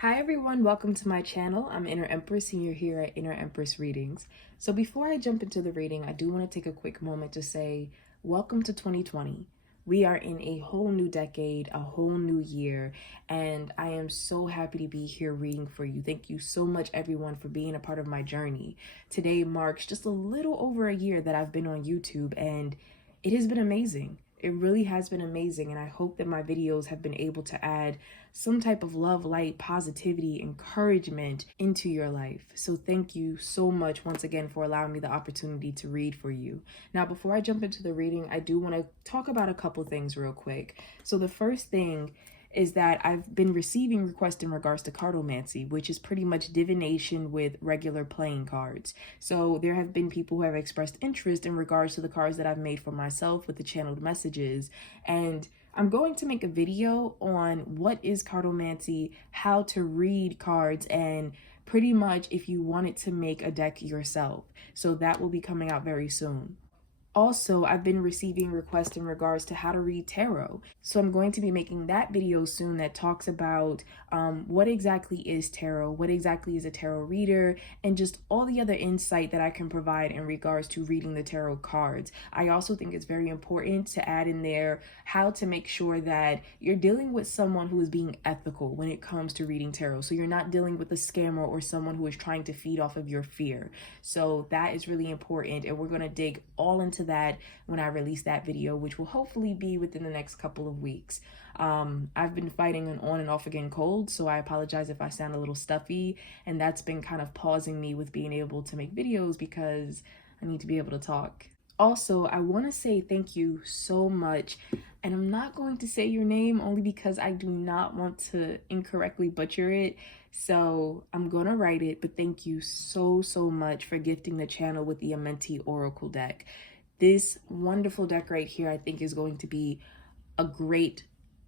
Hi everyone, welcome to my channel. I'm Inner Empress and you're here at Inner Empress Readings. So before I jump into the reading, I do want to take a quick moment to say welcome to 2020. We are in a whole new decade, a whole new year, and I am so happy to be here reading for you. Thank you so much everyone for being a part of my journey. Today marks just a little over a year that I've been on YouTube and it has been amazing. It really has been amazing, and I hope that my videos have been able to add some type of love, light, positivity, encouragement into your life. So thank you so much once again for allowing me the opportunity to read for you. Now, before I jump into the reading, I do want to talk about a couple things real quick. So the first thing is that I've been receiving requests in regards to cartomancy, which is pretty much divination with regular playing cards. So there have been people who have expressed interest in regards to the cards that I've made for myself with the channeled messages. And I'm going to make a video on what is cartomancy, how to read cards, and pretty much if you wanted to make a deck yourself. So that will be coming out very soon. Also, I've been receiving requests in regards to how to read tarot. So I'm going to be making that video soon that talks about what exactly is tarot, what exactly is a tarot reader, and just all the other insight that I can provide in regards to reading the tarot cards. I also think it's very important to add in there how to make sure that you're dealing with someone who is being ethical when it comes to reading tarot. So you're not dealing with a scammer or someone who is trying to feed off of your fear. So that is really important, and we're going to dig all into that when I release that video, which will hopefully be within the next couple of weeks. I've been fighting an on and off again cold, so I apologize if I sound a little stuffy, and that's been kind of pausing me with being able to make videos because I need to be able to talk. Also, I want to say thank you so much, and I'm not going to say your name only because I do not want to incorrectly butcher it, so I'm gonna write it, but thank you so much for gifting the channel with the Amenti Oracle deck. This wonderful deck right here, I think, is going to be a great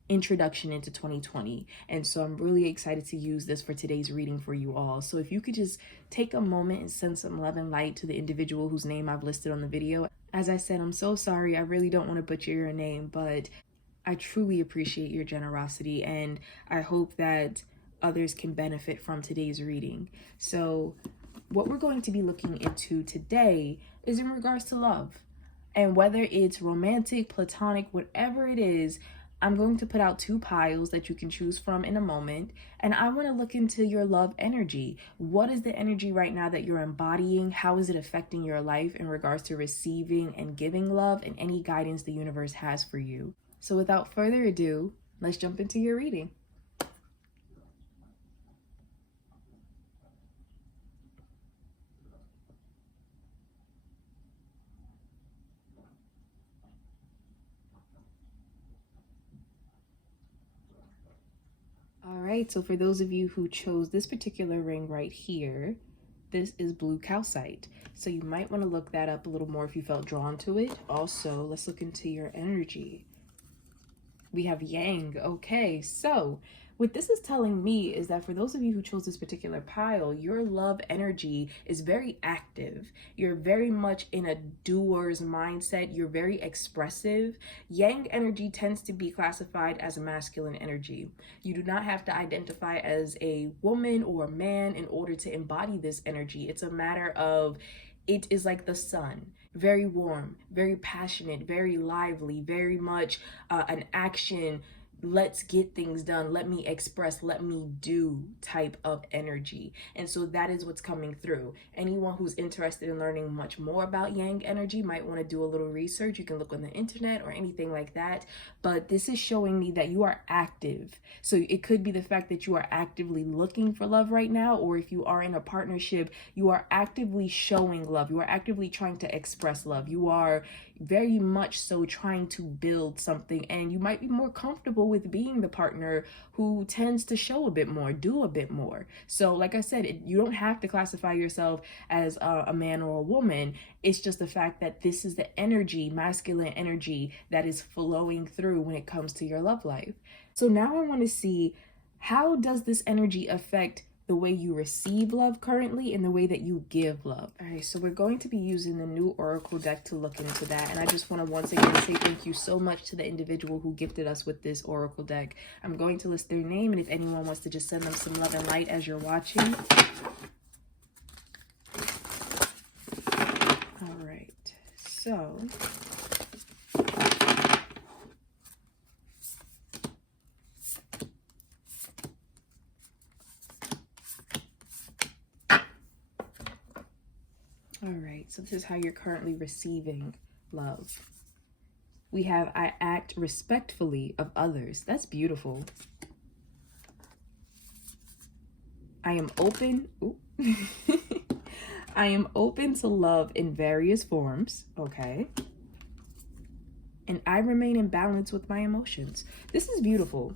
introduction into 2020, and so I'm really excited to use this for today's reading for you all. So if you could just take a moment and send some love and light to the individual whose name I've listed on the video. As I said, I'm so sorry, I really don't want to butcher your name, but I truly appreciate your generosity, and I hope that others can benefit from today's reading. So what we're going to be looking into today is in regards to love. And whether it's romantic, platonic, whatever it is, I'm going to put out two piles that you can choose from in a moment. And I want to look into your love energy. What is the energy right now that you're embodying? How is it affecting your life in regards to receiving and giving love and any guidance the universe has for you? So without further ado, let's jump into your reading. All right, so for those of you who chose this particular ring right here, this is blue calcite. So you might want to look that up a little more if you felt drawn to it. Also, let's look into your energy. We have yang. Okay, so what this is telling me is that for those of you who chose this particular pile, your love energy is very active. You're very much in a doer's mindset. You're very expressive. Yang energy tends to be classified as a masculine energy. You do not have to identify as a woman or a man in order to embody this energy. It's a matter of, it is like the sun, very warm, very passionate, very lively, very much an action, let's get things done, let me express, let me do type of energy. And so that is what's coming through. Anyone who's interested in learning much more about yang energy might want to do a little research. You can look on the internet or anything like that, but this is showing me that you are active. So it could be the fact that you are actively looking for love right now, or if you are in a partnership, you are actively showing love, you are actively trying to express love, you are very much so trying to build something, and you might be more comfortable with being the partner who tends to show a bit more, do a bit more. So like I said, you don't have to classify yourself as a man or a woman. It's just the fact that this is the energy, masculine energy, that is flowing through when it comes to your love life. So now I want to see, how does this energy affect the way you receive love currently and the way that you give love. All right, so we're going to be using the new Oracle deck to look into that. And I just want to once again say thank you so much to the individual who gifted us with this Oracle deck. I'm going to list their name, and if anyone wants to just send them some love and light as you're watching. All right, so... all right, so this is how you're currently receiving love. We have, I act respectfully of others. That's beautiful. I am open. I am open to love in various forms. Okay. And I remain in balance with my emotions. This is beautiful.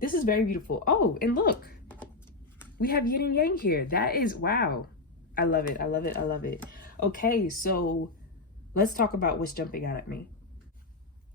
This is very beautiful. Oh, and look, we have yin and yang here. That is, wow. I love it. I love it. I love it. Okay, so let's talk about what's jumping out at me.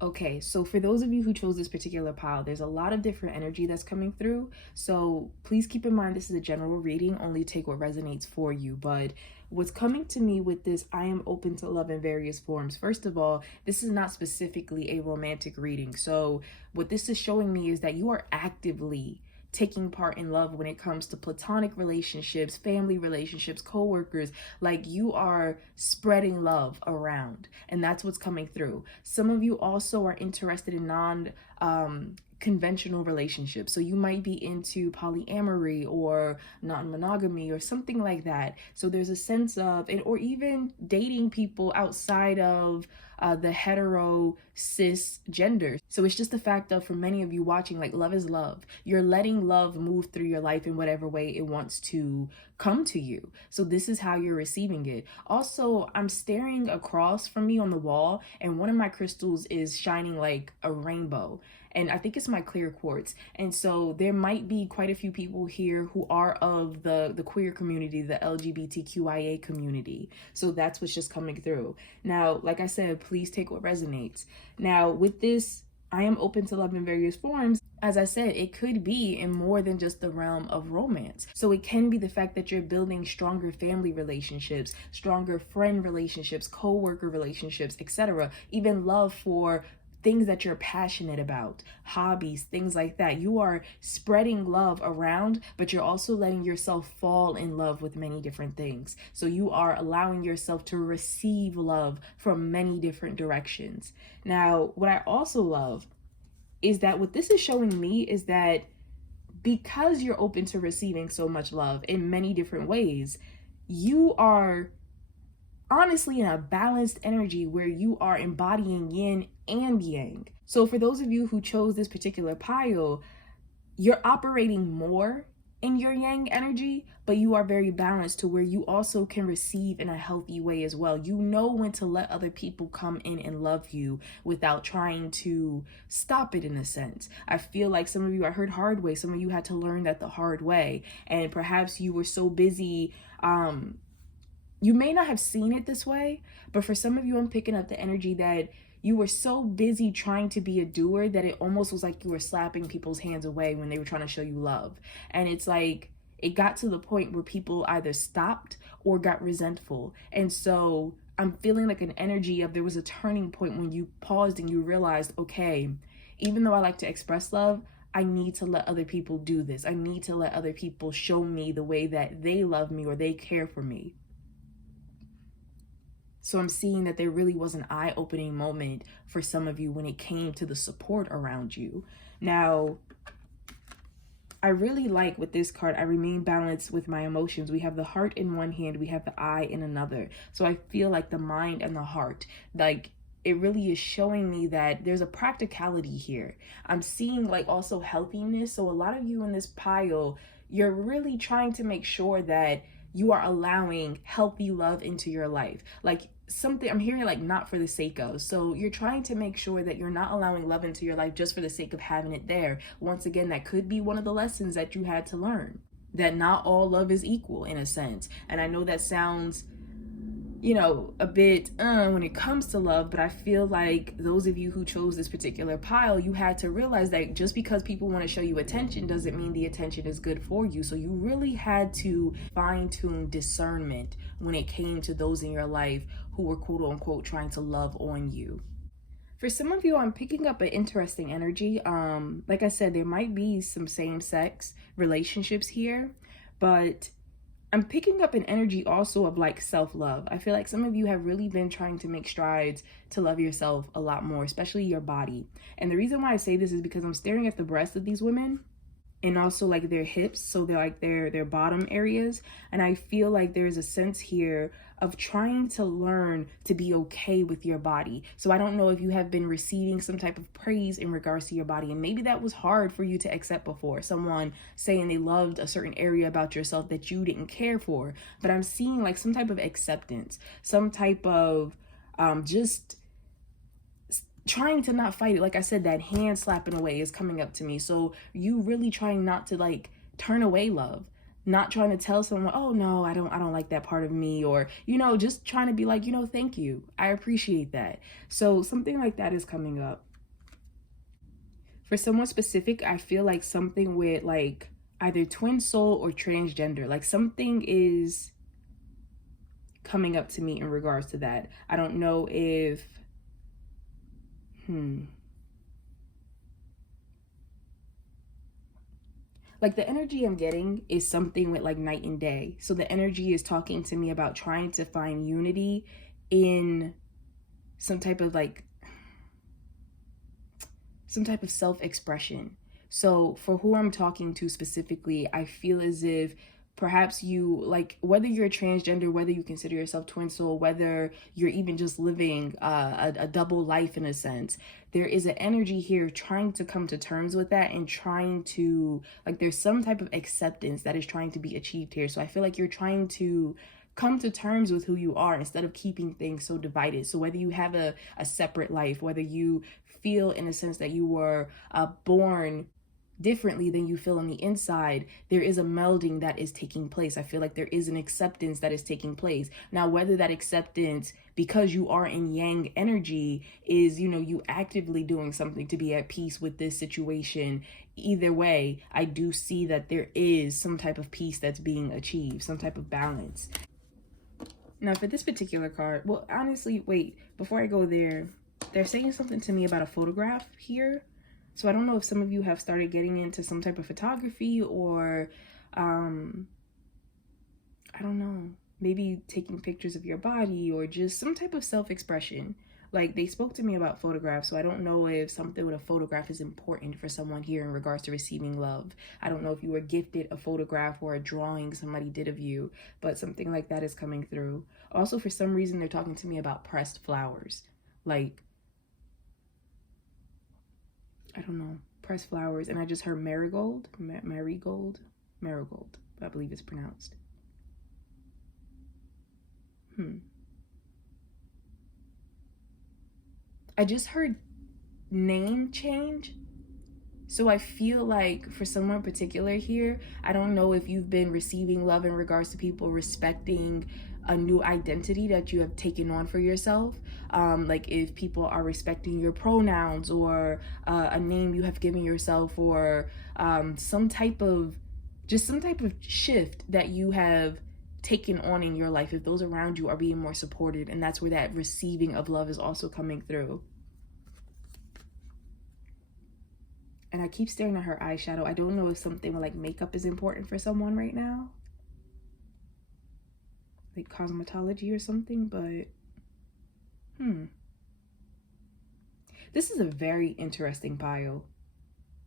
Okay, so for those of you who chose this particular pile, there's a lot of different energy that's coming through. So please keep in mind, this is a general reading. Only take what resonates for you. But what's coming to me with this, I am open to love in various forms. First of all, this is not specifically a romantic reading. So what this is showing me is that you are actively taking part in love when it comes to platonic relationships, family relationships, co-workers. Like, you are spreading love around, and that's what's coming through. Some of you also are interested in conventional relationships. So you might be into polyamory or non-monogamy or something like that. So there's a sense of, or even dating people outside of the hetero cis gender. So it's just the fact of, for many of you watching, like, love is love. You're letting love move through your life in whatever way it wants to come to you. So this is how you're receiving it. Also, I'm staring across from me on the wall, and one of my crystals is shining like a rainbow. And I think it's my clear quartz. And so there might be quite a few people here who are of the queer community, the LGBTQIA community. So that's what's just coming through. Now, like I said, please take what resonates. Now, with this, I am open to love in various forms. As I said, it could be in more than just the realm of romance. So it can be the fact that you're building stronger family relationships, stronger friend relationships, co-worker relationships, etc. Even love for things that you're passionate about, hobbies, things like that. You are spreading love around, but you're also letting yourself fall in love with many different things. So you are allowing yourself to receive love from many different directions. Now, what I also love is that what this is showing me is that because you're open to receiving so much love in many different ways, you are honestly in a balanced energy where you are embodying yin and yang. So for those of you who chose this particular pile, you're operating more in your yang energy, but you are very balanced to where you also can receive in a healthy way as well. You know when to let other people come in and love you without trying to stop it, in a sense. I feel like some of you, I heard hard way, some of you had to learn that the hard way, and perhaps you were so busy, you may not have seen it this way, but for some of you, I'm picking up the energy that you were so busy trying to be a doer that it almost was like you were slapping people's hands away when they were trying to show you love. And it's like, it got to the point where people either stopped or got resentful. And so I'm feeling like an energy of, there was a turning point when you paused and you realized, okay, even though I like to express love, I need to let other people do this. I need to let other people show me the way that they love me or they care for me. So I'm seeing that there really was an eye-opening moment for some of you when it came to the support around you. Now, I really like with this card, I remain balanced with my emotions. We have the heart in one hand, we have the eye in another. So I feel like the mind and the heart, like, it really is showing me that there's a practicality here. I'm seeing like also healthiness. So a lot of you in this pile, you're really trying to make sure that you are allowing healthy love into your life. Like something I'm hearing, like, not for the sake of. So you're trying to make sure that you're not allowing love into your life just for the sake of having it there. Once again, that could be one of the lessons that you had to learn, that not all love is equal in a sense. And I know that sounds you know, a bit when it comes to love, but I feel like those of you who chose this particular pile, you had to realize that just because people want to show you attention doesn't mean the attention is good for you. So you really had to fine-tune discernment when it came to those in your life who were quote unquote trying to love on you. For some of you, I'm picking up an interesting energy. Like I said, there might be some same-sex relationships here, but I'm picking up an energy also of like self-love. I feel like some of you have really been trying to make strides to love yourself a lot more, especially your body. And the reason why I say this is because I'm staring at the breasts of these women and also like their hips, so they're like their bottom areas, and I feel like there's a sense here of trying to learn to be okay with your body. So I don't know if you have been receiving some type of praise in regards to your body, and maybe that was hard for you to accept before, someone saying they loved a certain area about yourself that you didn't care for. But I'm seeing like some type of acceptance, some type of just trying to not fight it. Like I said, that hand slapping away is coming up to me. So you really trying not to like turn away love, not trying to tell someone, oh no, I don't like that part of me, or, you know, just trying to be like, you know, thank you, I appreciate that. So something like that is coming up. For someone specific, I feel like something with like either twin soul or transgender, like something is coming up to me in regards to that. I don't know if like the energy I'm getting is something with like night and day. So the energy is talking to me about trying to find unity in some type of like some type of self-expression. So for who I'm talking to specifically, I feel as if perhaps you, like, whether you're transgender, whether you consider yourself twin soul, whether you're even just living a double life in a sense, there is an energy here trying to come to terms with that and trying to, like, there's some type of acceptance that is trying to be achieved here. So I feel like you're trying to come to terms with who you are instead of keeping things so divided. So whether you have a separate life, whether you feel in a sense that you were born differently than you feel on the inside, there is a melding that is taking place. I feel like there is an acceptance that is taking place. Now, whether that acceptance, because you are in yang energy, is, you know, you actively doing something to be at peace with this situation, either way, I do see that there is some type of peace that's being achieved, some type of balance. Now, for this particular card, well, honestly, wait, before I go there, they're saying something to me about a photograph here. So I don't know if some of you have started getting into some type of photography or, I don't know, maybe taking pictures of your body or just some type of self-expression. Like, they spoke to me about photographs, so I don't know if something with a photograph is important for someone here in regards to receiving love. I don't know if you were gifted a photograph or a drawing somebody did of you, but something like that is coming through. Also, for some reason, they're talking to me about pressed flowers. Like, I don't know, pressed flowers. And I just heard marigold, marigold, I believe it's pronounced. I just heard name change. So I feel like for someone particular here, I don't know if you've been receiving love in regards to people respecting a new identity that you have taken on for yourself. Like if people are respecting your pronouns or a name you have given yourself, or some type of shift that you have taken on in your life, if those around you are being more supported, and that's where that receiving of love is also coming through. And I keep staring at her eyeshadow. I don't know if something like makeup is important for someone right now, like cosmetology or something, but this is a very interesting pile.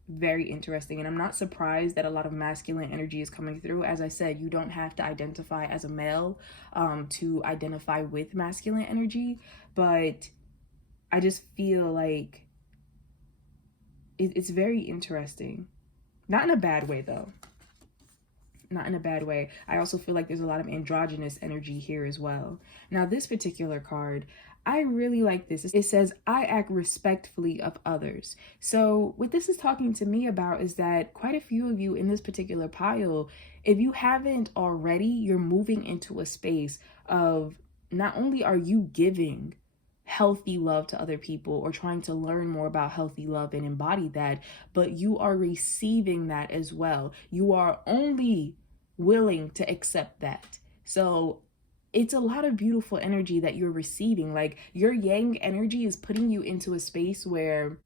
Very interesting. And I'm not surprised that a lot of masculine energy is coming through. As I said, you don't have to identify as a male to identify with masculine energy, but I just feel like it's very interesting. Not in a bad way, though. Not in a bad way. I also feel like there's a lot of androgynous energy here as well. Now, this particular card, I really like this. It says, I act respectfully of others. So what this is talking to me about is that quite a few of you in this particular pile, if you haven't already, you're moving into a space of not only are you giving healthy love to other people or trying to learn more about healthy love and embody that, but you are receiving that as well. You are only willing to accept that. So it's a lot of beautiful energy that you're receiving. Like, your yang energy is putting you into a space where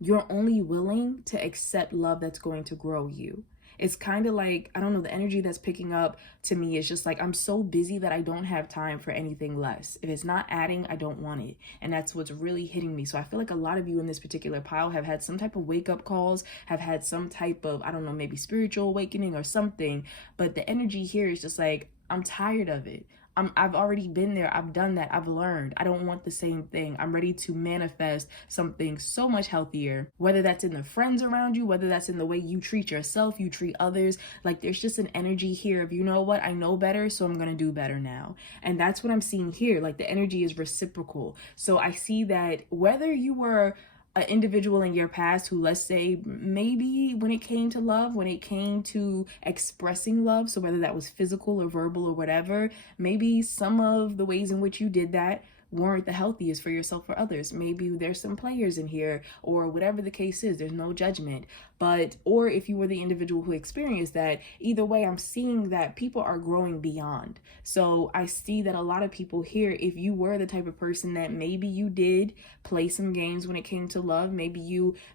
you're only willing to accept love that's going to grow you. It's kind of like, I don't know, the energy that's picking up to me is just like, I'm so busy that I don't have time for anything less. If it's not adding, I don't want it. And that's what's really hitting me. So I feel like a lot of you in this particular pile have had some type of wake up calls, have had some type of, I don't know, maybe spiritual awakening or something. But the energy here is just like, I'm tired of it. I've already been there. I've done that. I've learned. I don't want the same thing. I'm ready to manifest something so much healthier, whether that's in the friends around you, whether that's in the way you treat yourself, you treat others. Like, there's just an energy here of, you know what, I know better, so I'm going to do better now. And that's what I'm seeing here. Like, the energy is reciprocal. So I see that whether you were an individual in your past who, let's say, maybe when it came to love, when it came to expressing love, so whether that was physical or verbal or whatever, maybe some of the ways in which you did that weren't the healthiest for yourself or others. Maybe there's some players in here, or whatever the case is, there's no judgment. But, or if you were the individual who experienced that, either way, I'm seeing that people are growing beyond. So I see that a lot of people here, if you were the type of person that maybe you did play some games when it came to love, maybe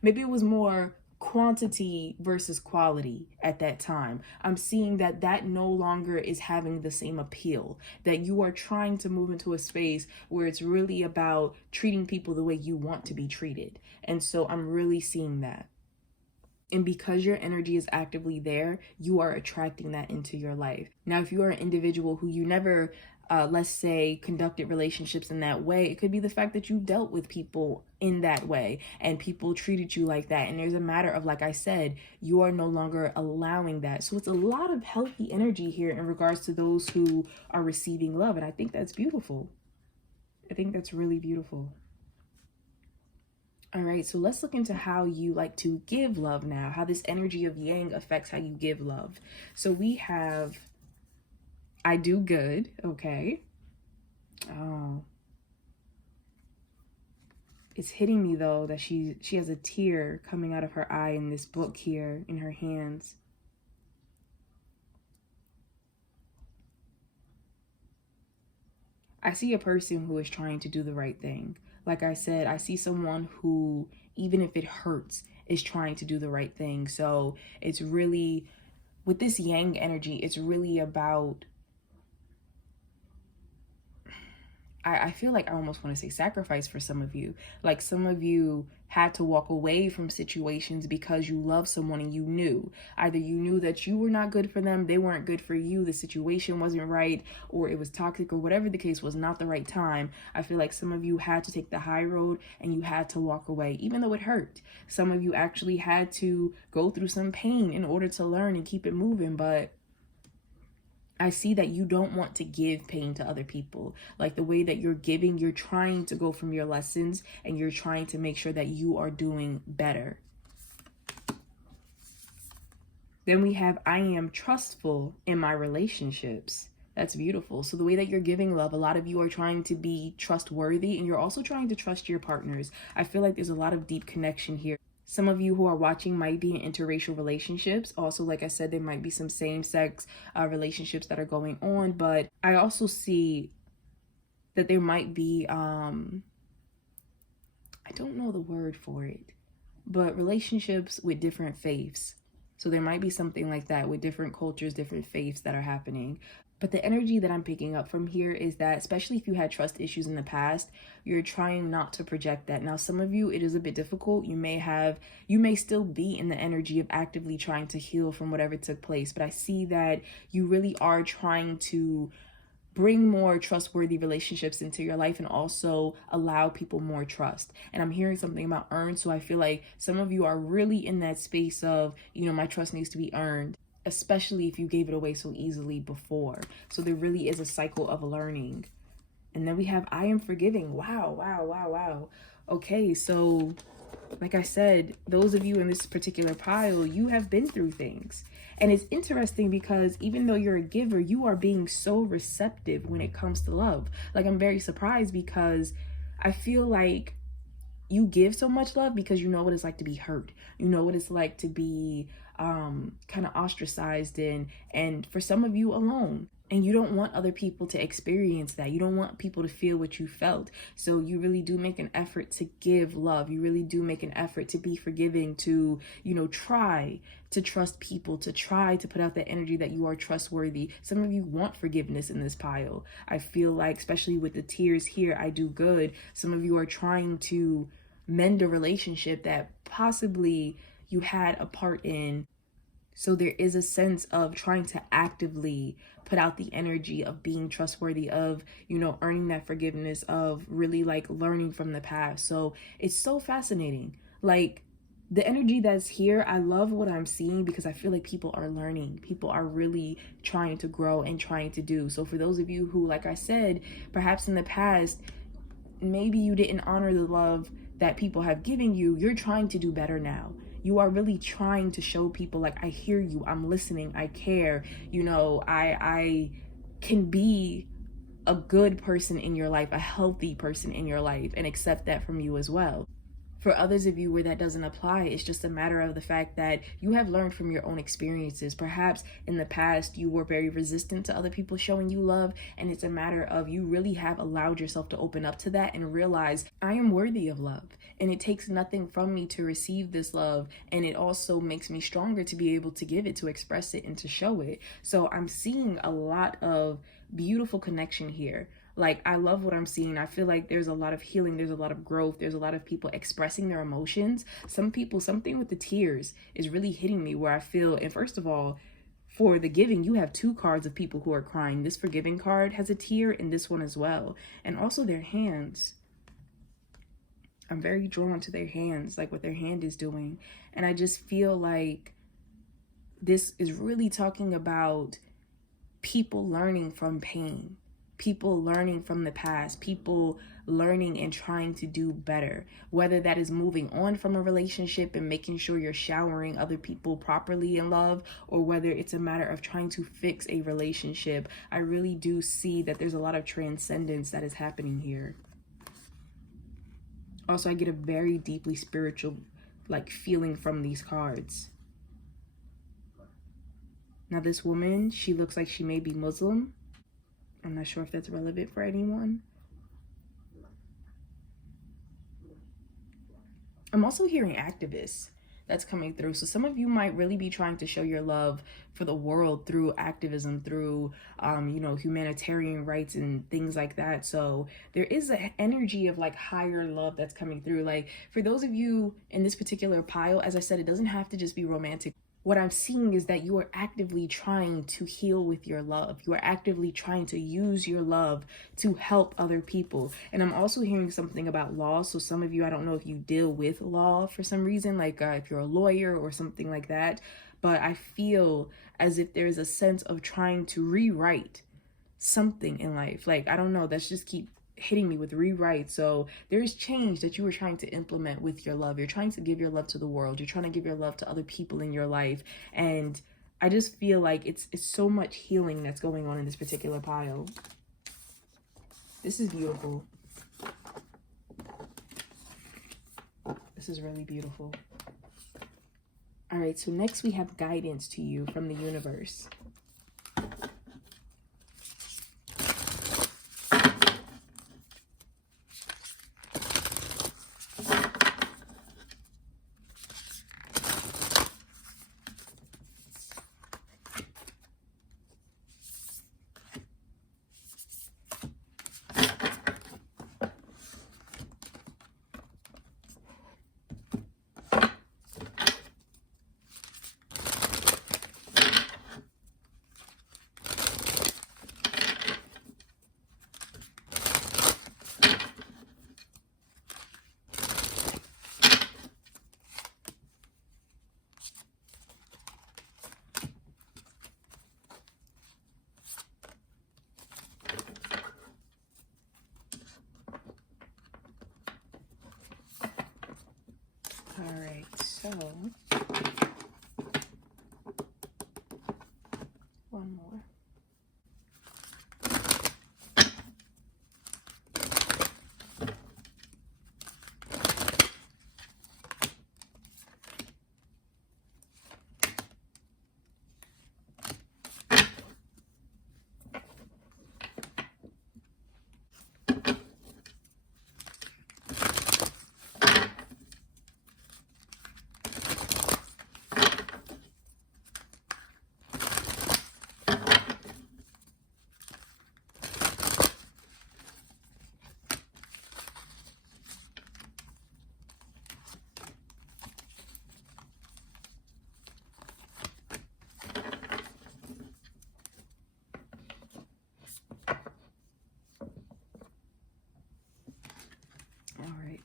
it was more quantity versus quality at that time. I'm seeing that that no longer is having the same appeal, that you are trying to move into a space where it's really about treating people the way you want to be treated. And so I'm really seeing that. And because your energy is actively there, you are attracting that into your life. Now, if you are an individual who you never, let's say, conducted relationships in that way, it could be the fact that you dealt with people in that way and people treated you like that. And there's a matter of, like I said, you are no longer allowing that. So it's a lot of healthy energy here in regards to those who are receiving love. And I think that's beautiful. I think that's really beautiful. All right, so let's look into how you like to give love now, how this energy of yang affects how you give love. So we have, I do good, okay. Oh. It's hitting me though that she has a tear coming out of her eye in this book here in her hands. I see a person who is trying to do the right thing. Like I said, I see someone who, even if it hurts, is trying to do the right thing. So it's really, with this yang energy, it's really about, I feel like I almost want to say sacrifice for some of you. Like, some of you had to walk away from situations because you love someone and you knew. Either you knew that you were not good for them, they weren't good for you, the situation wasn't right, or it was toxic, or whatever the case was, not the right time. I feel like some of you had to take the high road and you had to walk away, even though it hurt. Some of you actually had to go through some pain in order to learn and keep it moving, but I see that you don't want to give pain to other people. Like, the way that you're giving, you're trying to go from your lessons and you're trying to make sure that you are doing better. Then we have, I am trustful in my relationships. That's beautiful. So the way that you're giving love, a lot of you are trying to be trustworthy and you're also trying to trust your partners. I feel like there's a lot of deep connection here. Some of you who are watching might be in interracial relationships. Also, like I said, there might be some same-sex relationships that are going on. But I also see that there might be, I don't know the word for it, but relationships with different faiths. So there might be something like that with different cultures, different faiths that are happening. But the energy that I'm picking up from here is that, especially if you had trust issues in the past, you're trying not to project that. Now, some of you, it is a bit difficult. You may still be in the energy of actively trying to heal from whatever took place. But I see that you really are trying to bring more trustworthy relationships into your life and also allow people more trust. And I'm hearing something about earned. So I feel like some of you are really in that space of, my trust needs to be earned, especially if you gave it away so easily before. So there really is a cycle of learning. And then we have, I am forgiving. Wow. Okay, so like I said, those of you in this particular pile, you have been through things. And it's interesting because even though you're a giver, you are being so receptive when it comes to love. Like, I'm very surprised because I feel like you give so much love because you know what it's like to be hurt. You know what it's like to be kind of ostracized and for some of you alone. And you don't want other people to experience that. You don't want people to feel what you felt. So you really do make an effort to give love. You really do make an effort to be forgiving, to, you know, try to trust people, to try to put out that energy that you are trustworthy. Some of you want forgiveness in this pile. I feel like, especially with the tears here, I do good. Some of you are trying to mend a relationship that possibly you had a part in. So there is a sense of trying to actively put out the energy of being trustworthy, of, you know, earning that forgiveness, of really like learning from the past. So it's so fascinating. Like, the energy that's here, I love what I'm seeing because I feel like people are learning. People are really trying to grow and trying to do. So for those of you who, like I said, perhaps in the past, maybe you didn't honor the love that people have given you, you're trying to do better now. You are really trying to show people, like, I hear you, I'm listening, I care, you know, I can be a good person in your life, a healthy person in your life, and accept that from you as well. For others of you where that doesn't apply, it's just a matter of the fact that you have learned from your own experiences. Perhaps in the past you were very resistant to other people showing you love, and it's a matter of you really have allowed yourself to open up to that and realize, I am worthy of love, and it takes nothing from me to receive this love, and it also makes me stronger to be able to give it, to express it, and to show it. So I'm seeing a lot of beautiful connection here. Like, I love what I'm seeing. I feel like there's a lot of healing, there's a lot of growth, there's a lot of people expressing their emotions. Some people, something with the tears is really hitting me, where I feel, and first of all, for the giving, you have two cards of people who are crying. This forgiving card has a tear, and this one as well. And also their hands. I'm very drawn to their hands, like what their hand is doing. And I just feel like this is really talking about people learning from pain. People learning from the past, people learning and trying to do better, whether that is moving on from a relationship and making sure you're showering other people properly in love, or whether it's a matter of trying to fix a relationship. I really do see that there's a lot of transcendence that is happening here. Also, I get a very deeply spiritual like feeling from these cards. Now this woman, she looks like she may be Muslim. I'm not sure if that's relevant for anyone. I'm also hearing activists that's coming through. So some of you might really be trying to show your love for the world through activism, through, you know, humanitarian rights and things like that. So there is an energy of like higher love that's coming through. Like, for those of you in this particular pile, as I said, it doesn't have to just be romantic. What I'm seeing is that you are actively trying to heal with your love. You are actively trying to use your love to help other people. And I'm also hearing something about law. So some of you, I don't know if you deal with law for some reason, like if you're a lawyer or something like that. But I feel as if there's a sense of trying to rewrite something in life. Like, I don't know, that's just keep hitting me with rewrite. So there's change that you were trying to implement with your love. You're trying to give your love to the world. You're trying to give your love to other people in your life. And I just feel like it's so much healing that's going on in this particular pile. This is beautiful. This is really beautiful. All right, so next we have guidance to you from the universe.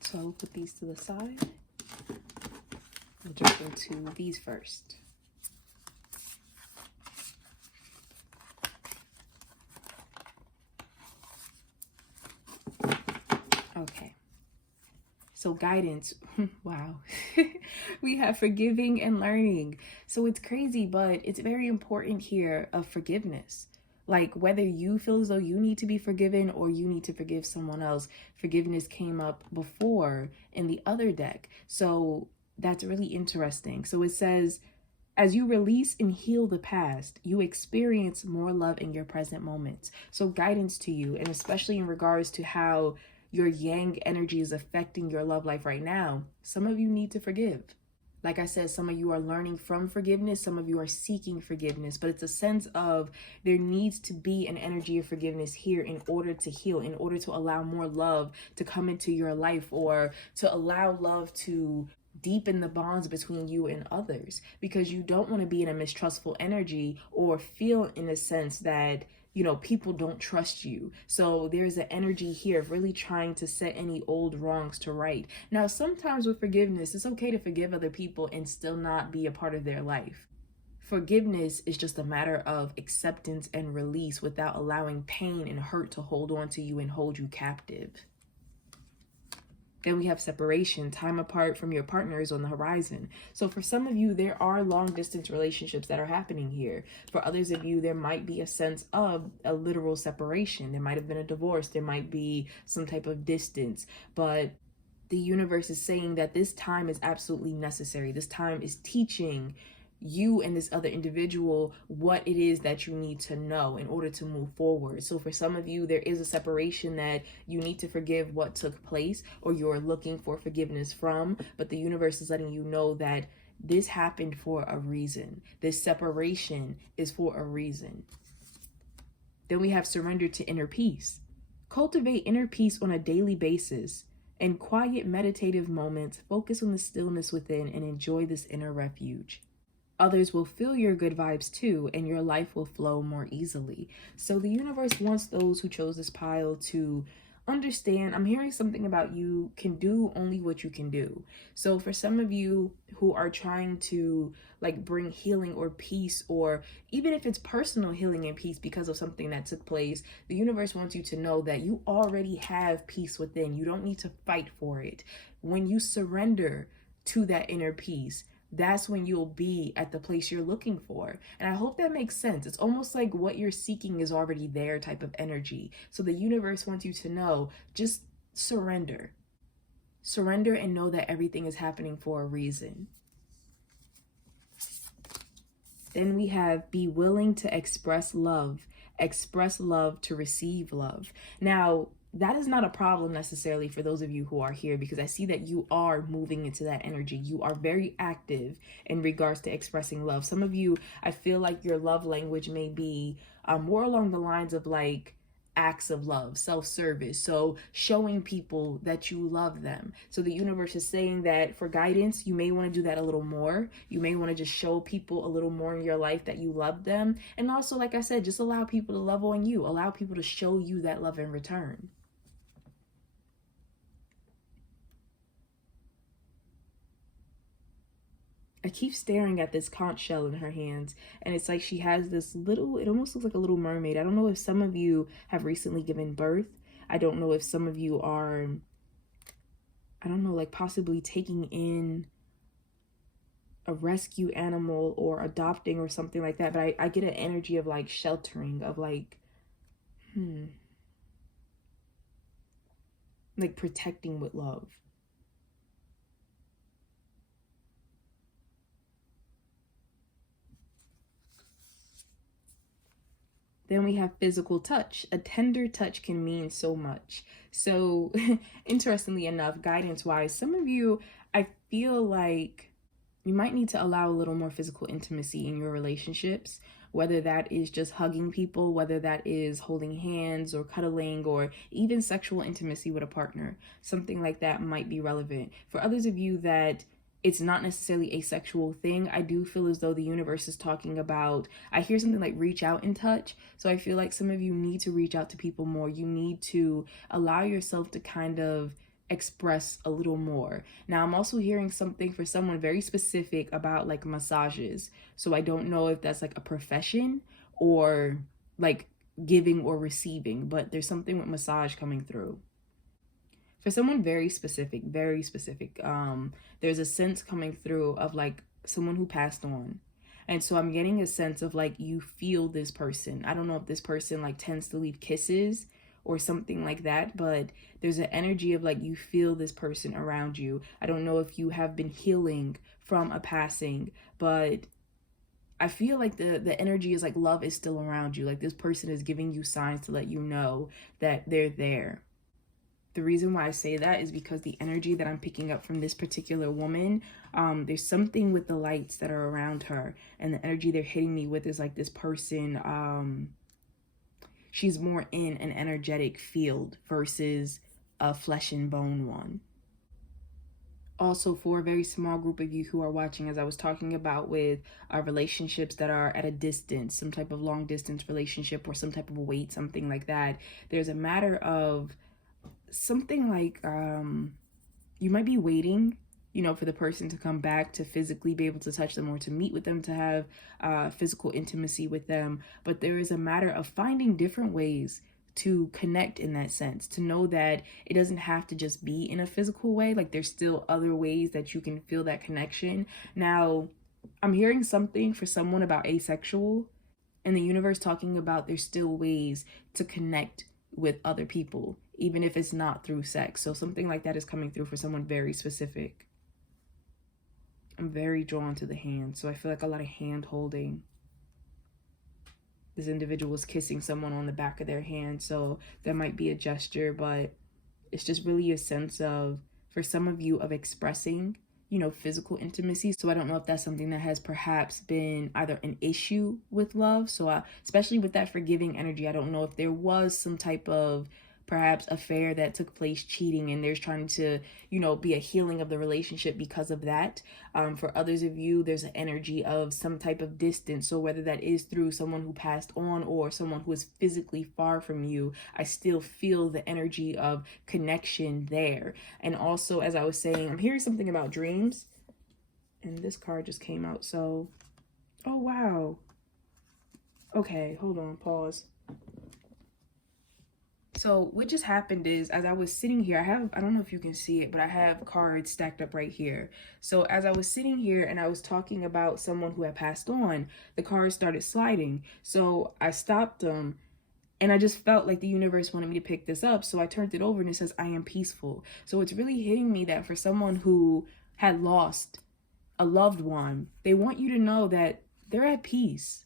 So I'll put these to the side. We'll jump into these first. Okay. So guidance, wow. We have forgiving and learning. So it's crazy, but it's very important here of forgiveness. Like whether you feel as though you need to be forgiven or you need to forgive someone else, forgiveness came up before in the other deck. So that's really interesting. So it says, as you release and heal the past, you experience more love in your present moments. So guidance to you, and especially in regards to how your yang energy is affecting your love life right now, some of you need to forgive. Like I said, some of you are learning from forgiveness, some of you are seeking forgiveness, but it's a sense of there needs to be an energy of forgiveness here in order to heal, in order to allow more love to come into your life, or to allow love to deepen the bonds between you and others, because you don't want to be in a mistrustful energy or feel in a sense that, you know, people don't trust you. So there's an energy here of really trying to set any old wrongs to right. Now, sometimes with forgiveness, it's okay to forgive other people and still not be a part of their life. Forgiveness is just a matter of acceptance and release without allowing pain and hurt to hold on to you and hold you captive. Then we have separation, time apart from your partner is on the horizon. So for some of you, there are long distance relationships that are happening here. For others of you, there might be a sense of a literal separation. There might have been a divorce. There might be some type of distance. But the universe is saying that this time is absolutely necessary. This time is teaching you and this other individual what it is that you need to know in order to move forward. So for some of you, there is a separation that you need to forgive what took place, or you're looking for forgiveness from, but the universe is letting you know that this happened for a reason. This separation is for a reason. Then we have surrender to inner peace. Cultivate inner peace on a daily basis. In quiet meditative moments, focus on the stillness within and enjoy this inner refuge. Others will feel your good vibes too, and your life will flow more easily. So the universe wants those who chose this pile to understand. I'm hearing something about you can do only what you can do. So for some of you who are trying to like bring healing or peace, or even if it's personal healing and peace because of something that took place, the universe wants you to know that you already have peace within. You don't need to fight for it. When you surrender to that inner peace, that's when you'll be at the place you're looking for. And I hope that makes sense. It's almost like what you're seeking is already there type of energy. So the universe wants you to know, just surrender. Surrender and know that everything is happening for a reason. Then we have be willing to express love to receive love. Now, that is not a problem necessarily for those of you who are here, because I see that you are moving into that energy. You are very active in regards to expressing love. Some of you, I feel like your love language may be more along the lines of like acts of love, self-service. So showing people that you love them. So the universe is saying that for guidance, you may want to do that a little more. You may want to just show people a little more in your life that you love them. And also, like I said, just allow people to love on you. Allow people to show you that love in return. I keep staring at this conch shell in her hands, and it's like she has this little, it almost looks like a little mermaid. I don't know if some of you have recently given birth. I don't know if some of you are, I don't know, like possibly taking in a rescue animal or adopting or something like that. But I get an energy of like sheltering, of like, like protecting with love. Then we have physical touch. A tender touch can mean so much. So interestingly enough, guidance-wise, some of you, I feel like you might need to allow a little more physical intimacy in your relationships, whether that is just hugging people, whether that is holding hands or cuddling, or even sexual intimacy with a partner. Something like that might be relevant. For others of you that it's not necessarily a sexual thing, I do feel as though the universe is talking about, I hear something like reach out and touch. So I feel like some of you need to reach out to people more. You need to allow yourself to kind of express a little more. Now, I'm also hearing something for someone very specific about like massages. So I don't know if that's like a profession or like giving or receiving, but there's something with massage coming through. For someone very specific, very specific, there's a sense coming through of like someone who passed on. And so I'm getting a sense of like you feel this person. I don't know if this person like tends to leave kisses or something like that, but there's an energy of like you feel this person around you. I don't know if you have been healing from a passing, but I feel like the energy is like love is still around you. Like this person is giving you signs to let you know that they're there. The reason why I say that is because the energy that I'm picking up from this particular woman, there's something with the lights that are around her, and the energy they're hitting me with is like this person, she's more in an energetic field versus a flesh and bone one. Also, for a very small group of you who are watching, as I was talking about with relationships that are at a distance, some type of long distance relationship or some type of wait, something like that, there's a matter of something like you might be waiting, you know, for the person to come back to physically be able to touch them or to meet with them, to have physical intimacy with them. But there is a matter of finding different ways to connect in that sense, to know that it doesn't have to just be in a physical way. Like there's still other ways that you can feel that connection. Now, I'm hearing something for someone about asexual, and the universe talking about there's still ways to connect with other people, even if it's not through sex. So something like that is coming through for someone very specific. I'm very drawn to the hand, so I feel like a lot of hand holding. This individual is kissing someone on the back of their hand, so there might be a gesture, but it's just really a sense of, for some of you, of expressing, you know, physical intimacy. So I don't know if that's something that has perhaps been either an issue with love. So especially with that forgiving energy, I don't know if there was some type of perhaps affair that took place, cheating, and there's trying to, you know, be a healing of the relationship because of that. For others of you, there's an energy of some type of distance. So whether that is through someone who passed on or someone who is physically far from you, I still feel the energy of connection there. And also, as I was saying, I'm hearing something about dreams, and this card just came out. So, oh wow. Okay, hold on, pause. So what just happened is, as I was sitting here, I don't know if you can see it, but I have cards stacked up right here. So as I was sitting here and I was talking about someone who had passed on, the cards started sliding. So I stopped them, and I just felt like the universe wanted me to pick this up. So I turned it over and it says, I am peaceful. So it's really hitting me that for someone who had lost a loved one, they want you to know that they're at peace.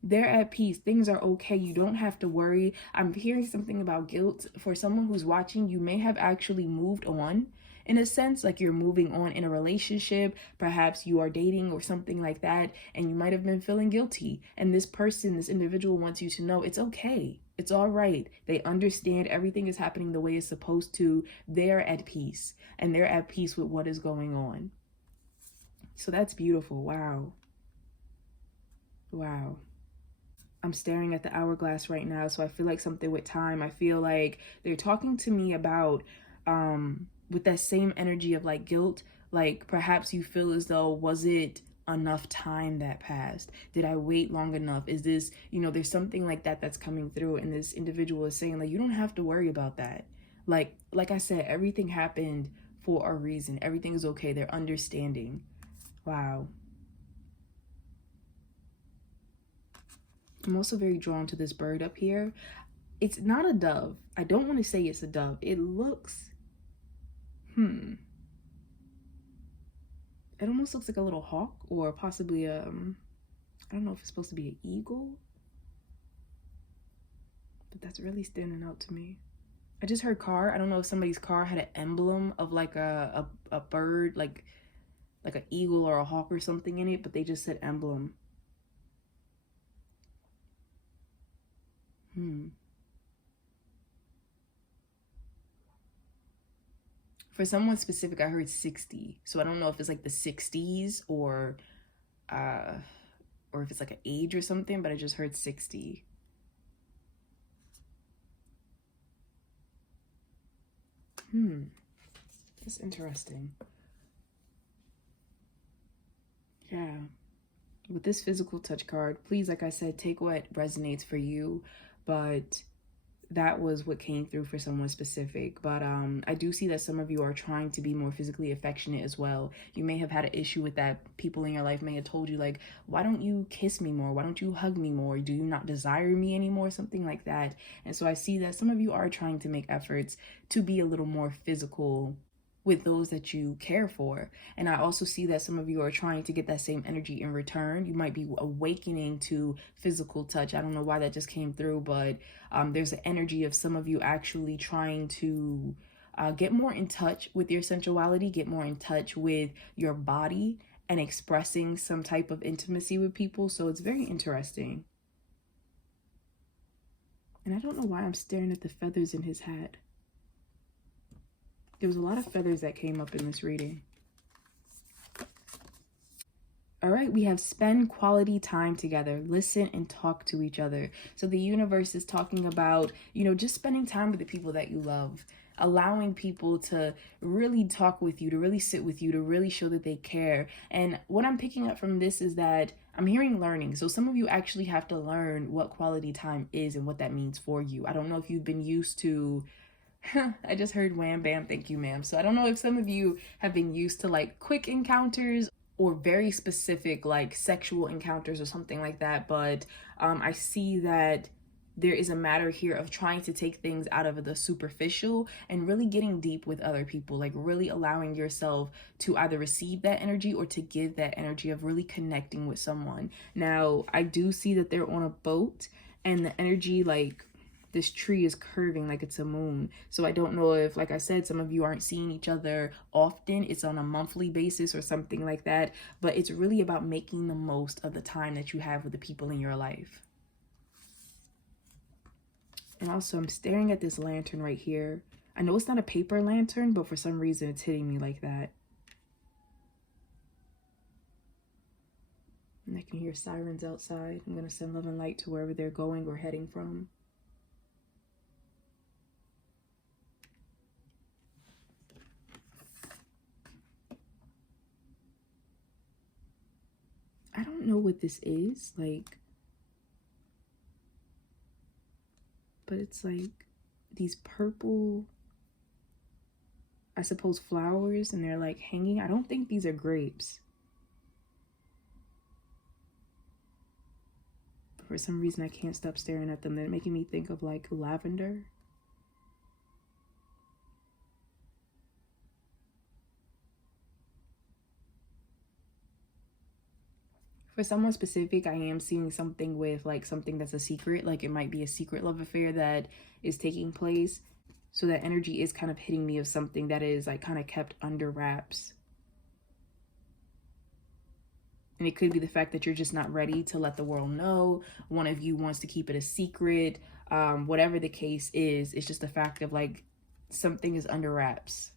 They're at peace. Things are okay. You don't have to worry. I'm hearing something about guilt. For someone who's watching, you may have actually moved on in a sense, like you're moving on in a relationship. Perhaps you are dating or something like that, and you might have been feeling guilty. And this person, this individual wants you to know it's okay. It's all right. They understand everything is happening the way it's supposed to. They're at peace, and they're at peace with what is going on. So that's beautiful. Wow. Wow. I'm staring at the hourglass right now, so I feel like something with time. I feel like they're talking to me about, with that same energy of like guilt, like perhaps you feel as though, was it enough time that passed? Did I wait long enough? Is this, you know, there's something like that that's coming through, and this individual is saying like, you don't have to worry about that. Like I said, everything happened for a reason. Everything is okay. They're understanding. Wow. I'm also very drawn to this bird up here. It's not a dove. I don't want to say it's a dove. It looks, it almost looks like a little hawk, or possibly I don't know if it's supposed to be an eagle, but that's really standing out to me. I just heard car. I don't know if somebody's car had an emblem of like a bird, like an eagle or a hawk or something in it, but they just said emblem. For someone specific, I heard 60. So I don't know if it's like the 60s or if it's like an age or something, but I just heard 60. That's interesting. Yeah. With this physical touch card, please, like I said, take what resonates for you. But that was what came through for someone specific. But I do see that some of you are trying to be more physically affectionate as well. You may have had an issue with that. People in your life may have told you, like, why don't you kiss me more? Why don't you hug me more? Do you not desire me anymore? Something like that. And so I see that some of you are trying to make efforts to be a little more physical with those that you care for. And I also see that some of you are trying to get that same energy in return. You might be awakening to physical touch. I don't know why that just came through, but there's an energy of some of you actually trying to get more in touch with your sensuality, get more in touch with your body, and expressing some type of intimacy with people. So it's very interesting. And I don't know why I'm staring at the feathers in his hat. There was a lot of feathers that came up in this reading. All right, we have spend quality time together, listen and talk to each other. So the universe is talking about, just spending time with the people that you love, allowing people to really talk with you, to really sit with you, to really show that they care. And what I'm picking up from this is that I'm hearing learning. So some of you actually have to learn what quality time is and what that means for you. I don't know if you've been used to I just heard wham bam, thank you ma'am. So I don't know if some of you have been used to like quick encounters or very specific like sexual encounters or something like that, but I see that there is a matter here of trying to take things out of the superficial and really getting deep with other people, like really allowing yourself to either receive that energy or to give that energy of really connecting with someone. Now, I do see that they're on a boat and the energy, like, this tree is curving like it's a moon. So I don't know if, like I said, some of you aren't seeing each other often. It's on a monthly basis or something like that. But it's really about making the most of the time that you have with the people in your life. And also, I'm staring at this lantern right here. I know it's not a paper lantern, but for some reason it's hitting me like that. And I can hear sirens outside. I'm going to send love and light to wherever they're going or heading from. I don't know what this is, like, but it's like these purple, I suppose, flowers, and they're like hanging. I don't think these are grapes. But for some reason, I can't stop staring at them. They're making me think of like lavender. For someone specific, I am seeing something with like something that's a secret, like it might be a secret love affair that is taking place. So that energy is kind of hitting me of something that is like kind of kept under wraps. And it could be the fact that you're just not ready to let the world know. One of you wants to keep it a secret. Whatever the case is, it's just the fact of like something is under wraps.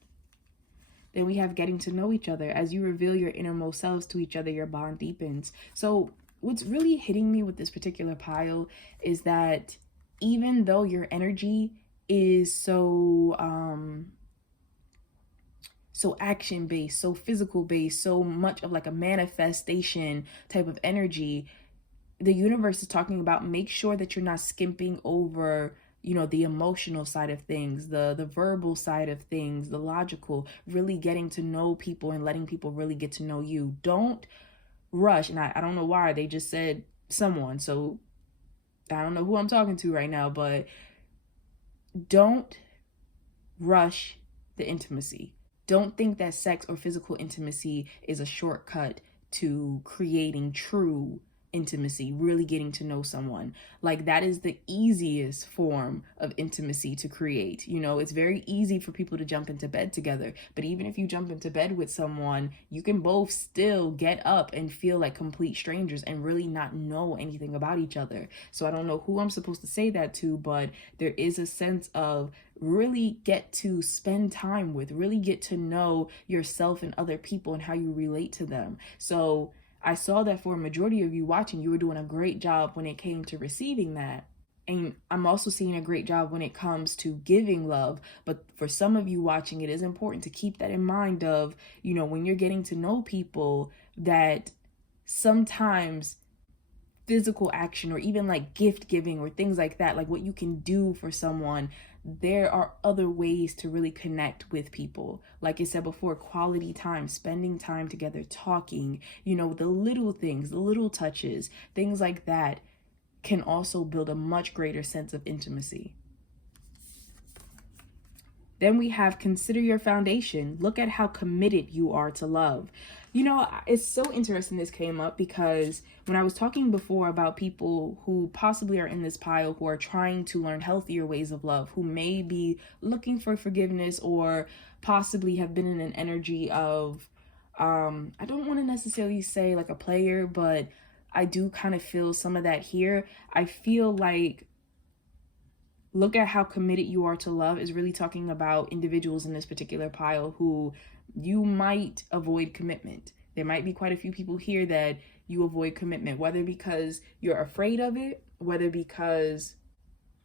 Then we have getting to know each other. As you reveal your innermost selves to each other, your bond deepens. So what's really hitting me with this particular pile is that even though your energy is so action-based, so physical-based, so much of like a manifestation type of energy, the universe is talking about make sure that you're not skimping over the emotional side of things, the verbal side of things, the logical, really getting to know people and letting people really get to know you. Don't rush. And I don't know why they just said someone, so I don't know who I'm talking to right now, but don't rush the intimacy. Don't think that sex or physical intimacy is a shortcut to creating true intimacy, really getting to know someone. Like, that is the easiest form of intimacy to create. It's very easy for people to jump into bed together, but even if you jump into bed with someone, you can both still get up and feel like complete strangers and really not know anything about each other. So I don't know who I'm supposed to say that to, but there is a sense of really get to spend time with, really get to know yourself and other people and how you relate to them. So I saw that for a majority of you watching, you were doing a great job when it came to receiving that. And I'm also seeing a great job when it comes to giving love. But for some of you watching, it is important to keep that in mind of, you know, when you're getting to know people, that sometimes physical action or even like gift giving or things like that, like what you can do for someone, there are other ways to really connect with people. Like I said before, quality time, spending time together, talking, you know, the little things, the little touches, things like that can also build a much greater sense of intimacy. Then we have consider your foundation. Look at how committed you are to love. You know, it's so interesting this came up because when I was talking before about people who possibly are in this pile, who are trying to learn healthier ways of love, who may be looking for forgiveness or possibly have been in an energy of, I don't want to necessarily say like a player, but I do kind of feel some of that here. I feel like look at how committed you are to love is really talking about individuals in this particular pile who you might avoid commitment. There might be quite a few people here that you avoid commitment, whether because you're afraid of it, whether because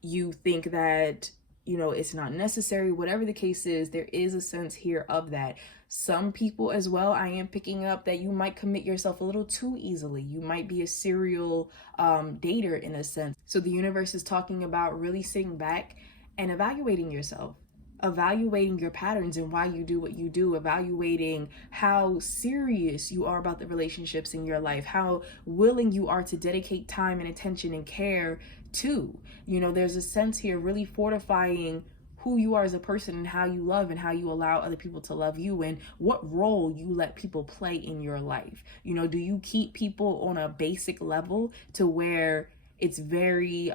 you think that, you know, it's not necessary, whatever the case is, there is a sense here of that. Some people as well, I am picking up that you might commit yourself a little too easily. You might be a serial dater in a sense. So the universe is talking about really sitting back and evaluating yourself, evaluating your patterns and why you do what you do, evaluating how serious you are about the relationships in your life, how willing you are to dedicate time and attention and care to. You know, there's a sense here really fortifying who you are as a person and how you love and how you allow other people to love you and what role you let people play in your life. You know, do you keep people on a basic level to where it's very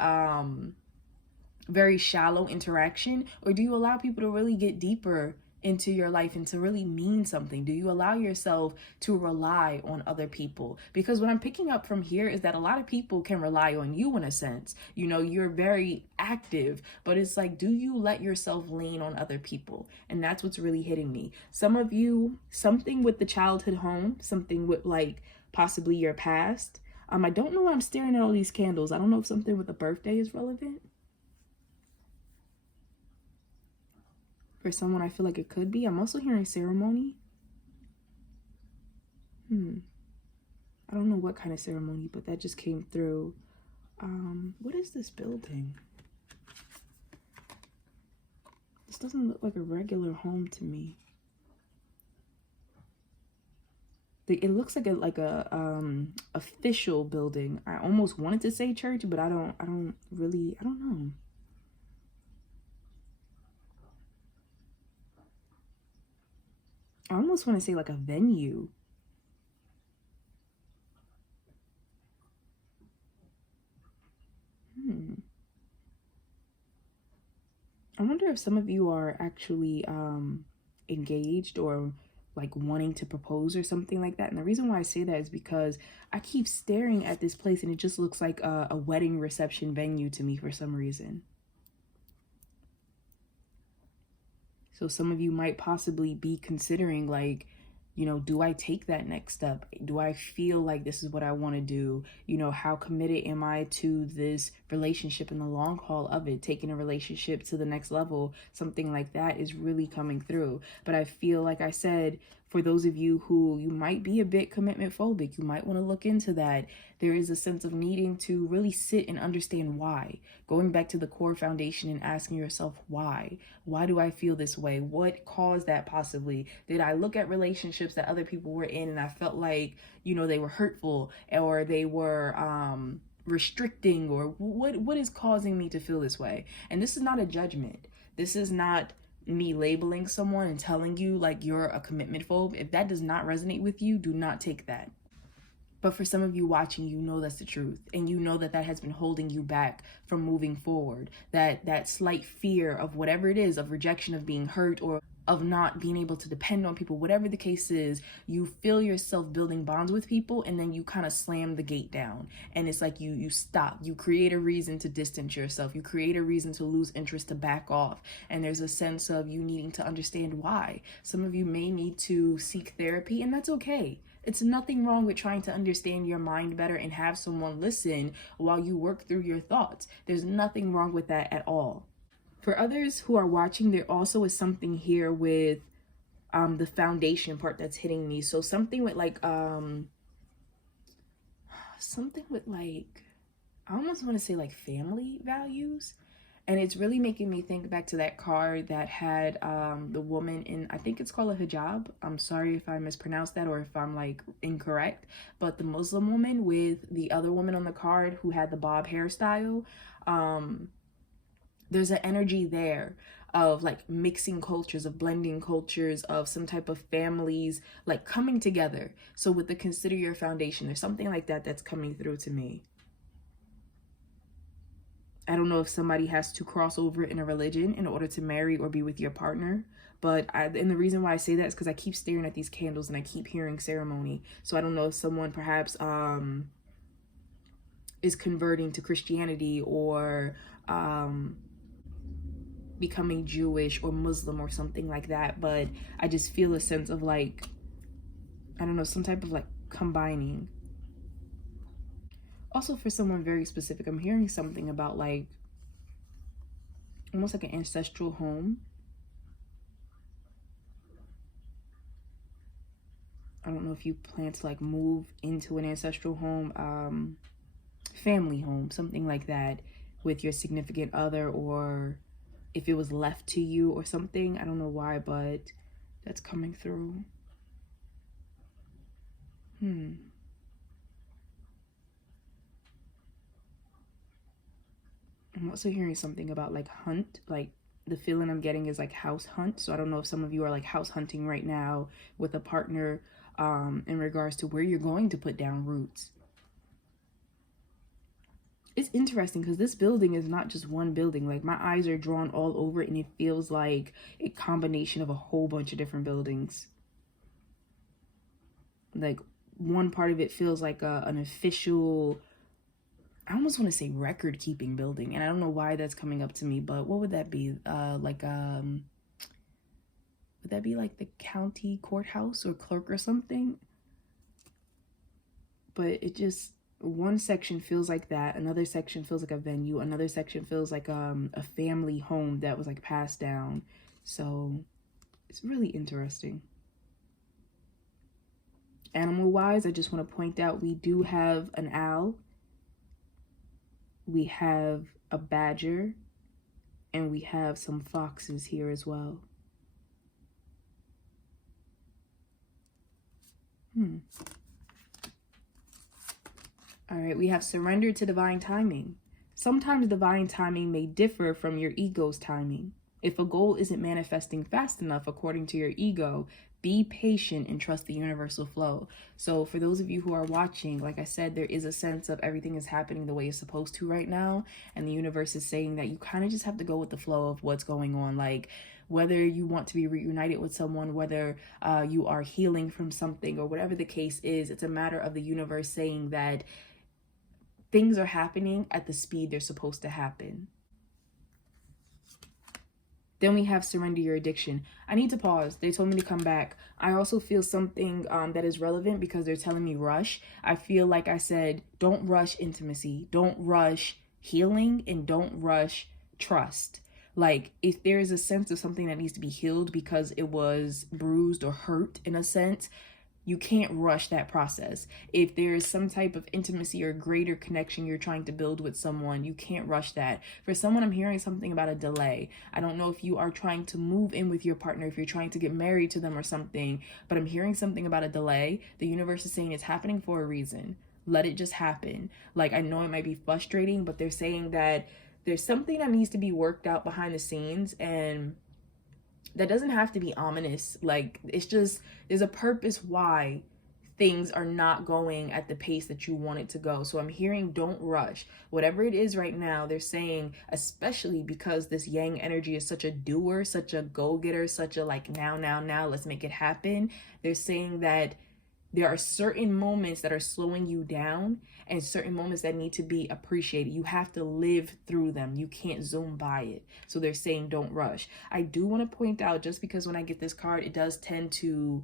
shallow interaction, or do you allow people to really get deeper into your life and to really mean something? Do you allow yourself to rely on other people? Because what I'm picking up from here is that a lot of people can rely on you in a sense. You know, you're very active, but it's like, do you let yourself lean on other people? And that's what's really hitting me. Some of you, something with the childhood home, something with like possibly your past. I don't know why I'm staring at all these candles. I don't know if something with a birthday is relevant. For someone, I feel like it could be. I'm also hearing ceremony. I don't know what kind of ceremony, but that just came through. What is this building? This doesn't look like a regular home to me. It looks like a official building. I almost wanted to say church, but I don't know. I almost want to say like a venue. I wonder if some of you are actually engaged or like wanting to propose or something like that. And the reason why I say that is because I keep staring at this place and it just looks like a wedding reception venue to me for some reason. So some of you might possibly be considering like, you know, do I take that next step? Do I feel like this is what I want to do? You know, how committed am I to this relationship in the long haul of it? Taking a relationship to the next level, something like that is really coming through. But I feel like I said, for those of you who you might be a bit commitment phobic, you might want to look into that. There is a sense of needing to really sit and understand why. Going back to the core foundation and asking yourself why. Why do I feel this way? What caused that possibly? Did I look at relationships that other people were in and I felt like, you know, they were hurtful or they were restricting, or what is causing me to feel this way? And this is not a judgment. This is not me labeling someone and telling you like you're a commitment phobe. If that does not resonate with you, do not take that. But for some of you watching, you know that's the truth. And you know that that has been holding you back from moving forward. That slight fear of whatever it is, of rejection, of being hurt, or of not being able to depend on people, whatever the case is, you feel yourself building bonds with people and then you kind of slam the gate down. And it's like you stop. You create a reason to distance yourself. You create a reason to lose interest, to back off. And there's a sense of you needing to understand why. Some of you may need to seek therapy, and that's okay. It's nothing wrong with trying to understand your mind better and have someone listen while you work through your thoughts. There's nothing wrong with that at all. For others who are watching, there also is something here with the foundation part that's hitting me. So something with like I almost want to say like family values. And it's really making me think back to that card that had the woman in, I think it's called a hijab. I'm sorry if I mispronounced that or if I'm like incorrect. But the Muslim woman with the other woman on the card who had the bob hairstyle. There's an energy there of like mixing cultures, of blending cultures, of some type of families like coming together. So with the consider your foundation, there's something like that that's coming through to me. I don't know if somebody has to cross over in a religion in order to marry or be with your partner. And the reason why I say that is because I keep staring at these candles and I keep hearing ceremony. So I don't know if someone perhaps is converting to Christianity or becoming Jewish or Muslim or something like that. But I just feel a sense of like, I don't know, some type of like combining. Also, for someone very specific, I'm hearing something about like almost like an ancestral home. I don't know if you plan to like move into an ancestral home, family home, something like that with your significant other, or if it was left to you or something. I don't know why, but that's coming through. I'm also hearing something about like hunt, like the feeling I'm getting is like house hunt. So I don't know if some of you are like house hunting right now with a partner in regards to where you're going to put down roots. It's interesting because this building is not just one building. Like my eyes are drawn all over it and it feels like a combination of a whole bunch of different buildings. Like one part of it feels like an official, I almost want to say record keeping building, and I don't know why that's coming up to me, but what would that be? Would that be like the county courthouse or clerk or something? But it just, one section feels like that, another section feels like a venue, another section feels like a family home that was like passed down. So it's really interesting. Animal wise, I just want to point out we do have an owl, we have a badger, and we have some foxes here as well. All right, we have surrender to divine timing. Sometimes divine timing may differ from your ego's timing. If a goal isn't manifesting fast enough according to your ego, be patient and trust the universal flow. So for those of you who are watching, like I said, there is a sense of everything is happening the way it's supposed to right now. And the universe is saying that you kind of just have to go with the flow of what's going on. Like whether you want to be reunited with someone, whether you are healing from something or whatever the case is, it's a matter of the universe saying that things are happening at the speed they're supposed to happen. Then we have surrender your addiction. I need to pause. They told me to come back. I also feel something that is relevant because they're telling me rush. I feel like I said, don't rush intimacy. Don't rush healing and don't rush trust. Like if there is a sense of something that needs to be healed because it was bruised or hurt in a sense, you can't rush that process. If there's some type of intimacy or greater connection you're trying to build with someone, you can't rush that. For someone, I'm hearing something about a delay. I don't know if you are trying to move in with your partner, if you're trying to get married to them or something, but I'm hearing something about a delay. The universe is saying it's happening for a reason. Let it just happen. Like, I know it might be frustrating, but they're saying that there's something that needs to be worked out behind the scenes, and that doesn't have to be ominous. Like, it's just, there's a purpose why things are not going at the pace that you want it to go. So I'm hearing don't rush. Whatever it is right now, they're saying, especially because this yang energy is such a doer, such a go-getter, such a like now, let's make it happen. They're saying that there are certain moments that are slowing you down and certain moments that need to be appreciated. You have to live through them. You can't zoom by it. So they're saying don't rush. I do want to point out, just because when I get this card, it does tend to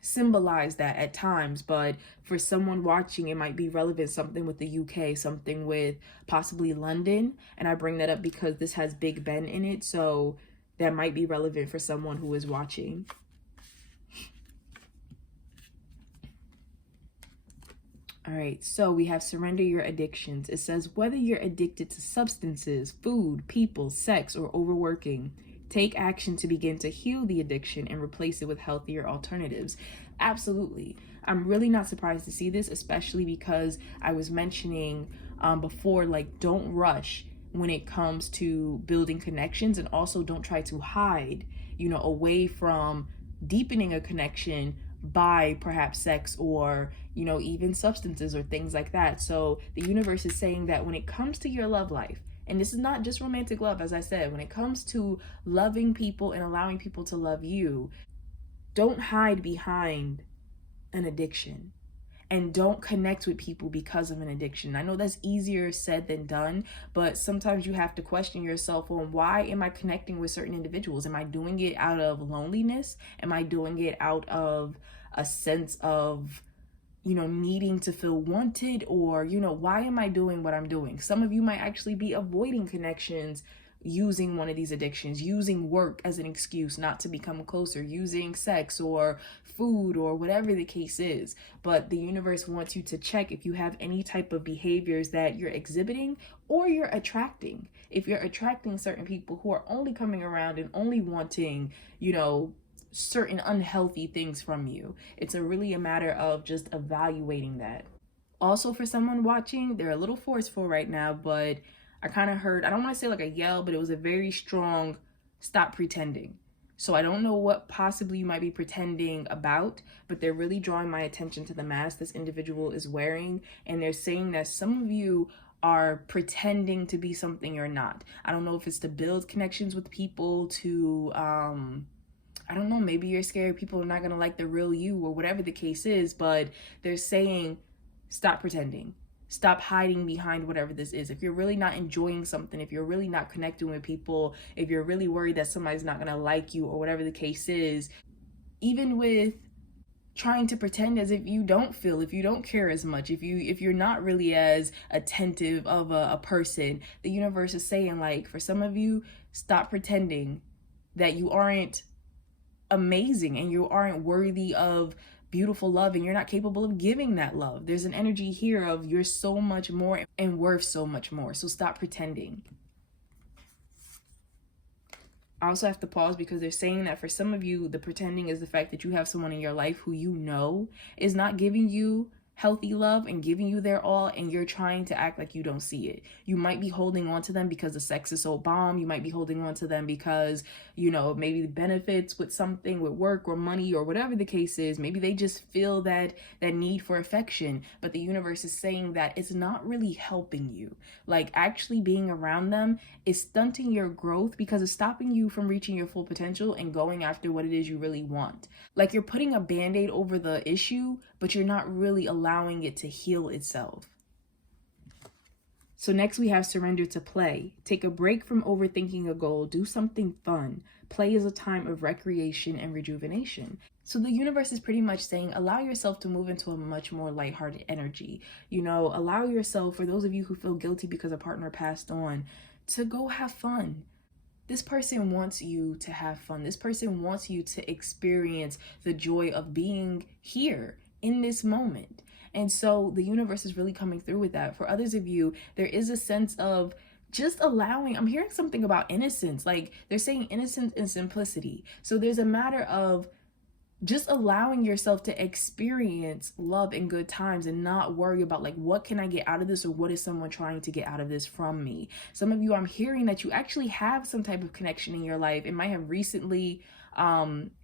symbolize that at times, but for someone watching, it might be relevant, something with the UK, something with possibly London. And I bring that up because this has Big Ben in it, so that might be relevant for someone who is watching. All right, so we have surrender your addictions. It says whether you're addicted to substances, food, people, sex, or overworking, take action to begin to heal the addiction and replace it with healthier alternatives. Absolutely. I'm really not surprised to see this, especially because I was mentioning before, like, don't rush when it comes to building connections, and also don't try to hide, away from deepening a connection by perhaps sex or, even substances or things like that. So the universe is saying that when it comes to your love life, and this is not just romantic love, as I said, when it comes to loving people and allowing people to love you, don't hide behind an addiction. And don't connect with people because of an addiction. I know that's easier said than done, but sometimes you have to question yourself on, why am I connecting with certain individuals? Am I doing it out of loneliness? Am I doing it out of a sense of, needing to feel wanted? Or, why am I doing what I'm doing? Some of you might actually be avoiding connections using one of these addictions, using work as an excuse not to become closer, using sex or food or whatever the case is. But the universe wants you to check if you have any type of behaviors that you're exhibiting or you're attracting. If you're attracting certain people who are only coming around and only wanting, certain unhealthy things from you, it's really a matter of just evaluating that. Also, for someone watching, they're a little forceful right now, but I kind of heard, I don't want to say like a yell, but it was a very strong stop pretending. So I don't know what possibly you might be pretending about, but they're really drawing my attention to the mask this individual is wearing. And they're saying that some of you are pretending to be something you're not. I don't know if it's to build connections with people, to, I don't know, maybe you're scared people are not going to like the real you or whatever the case is, but they're saying stop pretending. Stop hiding behind whatever this is. If you're really not enjoying something, if you're really not connecting with people, if you're really worried that somebody's not going to like you or whatever the case is, even with trying to pretend as if you don't feel, if you don't care as much, if you're not really as attentive of a person, the universe is saying, like, for some of you, stop pretending that you aren't amazing and you aren't worthy of beautiful love and you're not capable of giving that love. There's an energy here of you're so much more and worth so much more. So stop pretending. I also have to pause because they're saying that for some of you, the pretending is the fact that you have someone in your life who is not giving you healthy love and giving you their all, and you're trying to act like you don't see it. You might be holding on to them because the sex is so bomb. You might be holding on to them because, maybe the benefits with something, with work or money or whatever the case is. Maybe they just feel that need for affection, but the universe is saying that it's not really helping you. Like, actually being around them is stunting your growth because it's stopping you from reaching your full potential and going after what it is you really want. Like, you're putting a band-aid over the issue, but you're not really allowing it to heal itself. So next we have surrender to play. Take a break from overthinking a goal. Do something fun. Play is a time of recreation and rejuvenation. So the universe is pretty much saying, allow yourself to move into a much more lighthearted energy. Allow yourself, for those of you who feel guilty because a partner passed on, to go have fun. This person wants you to have fun. This person wants you to experience the joy of being here in this moment. And so the universe is really coming through with that. For others of you, there is a sense of just allowing, I'm hearing something about innocence, like they're saying innocence and simplicity. So there's a matter of just allowing yourself to experience love and good times and not worry about, like, what can I get out of this, or what is someone trying to get out of this from me? Some of you, I'm hearing that you actually have some type of connection in your life. It might have recently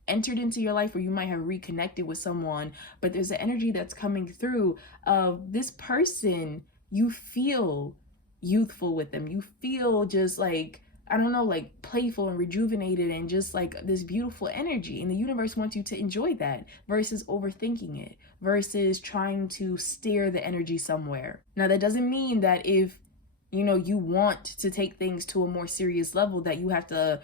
entered into your life, or you might have reconnected with someone, but there's an energy that's coming through of this person. You feel youthful with them. You feel just like, I don't know, like playful and rejuvenated and just like this beautiful energy. And the universe wants you to enjoy that versus overthinking it, versus trying to steer the energy somewhere. Now, that doesn't mean that if, you want to take things to a more serious level, that you have to,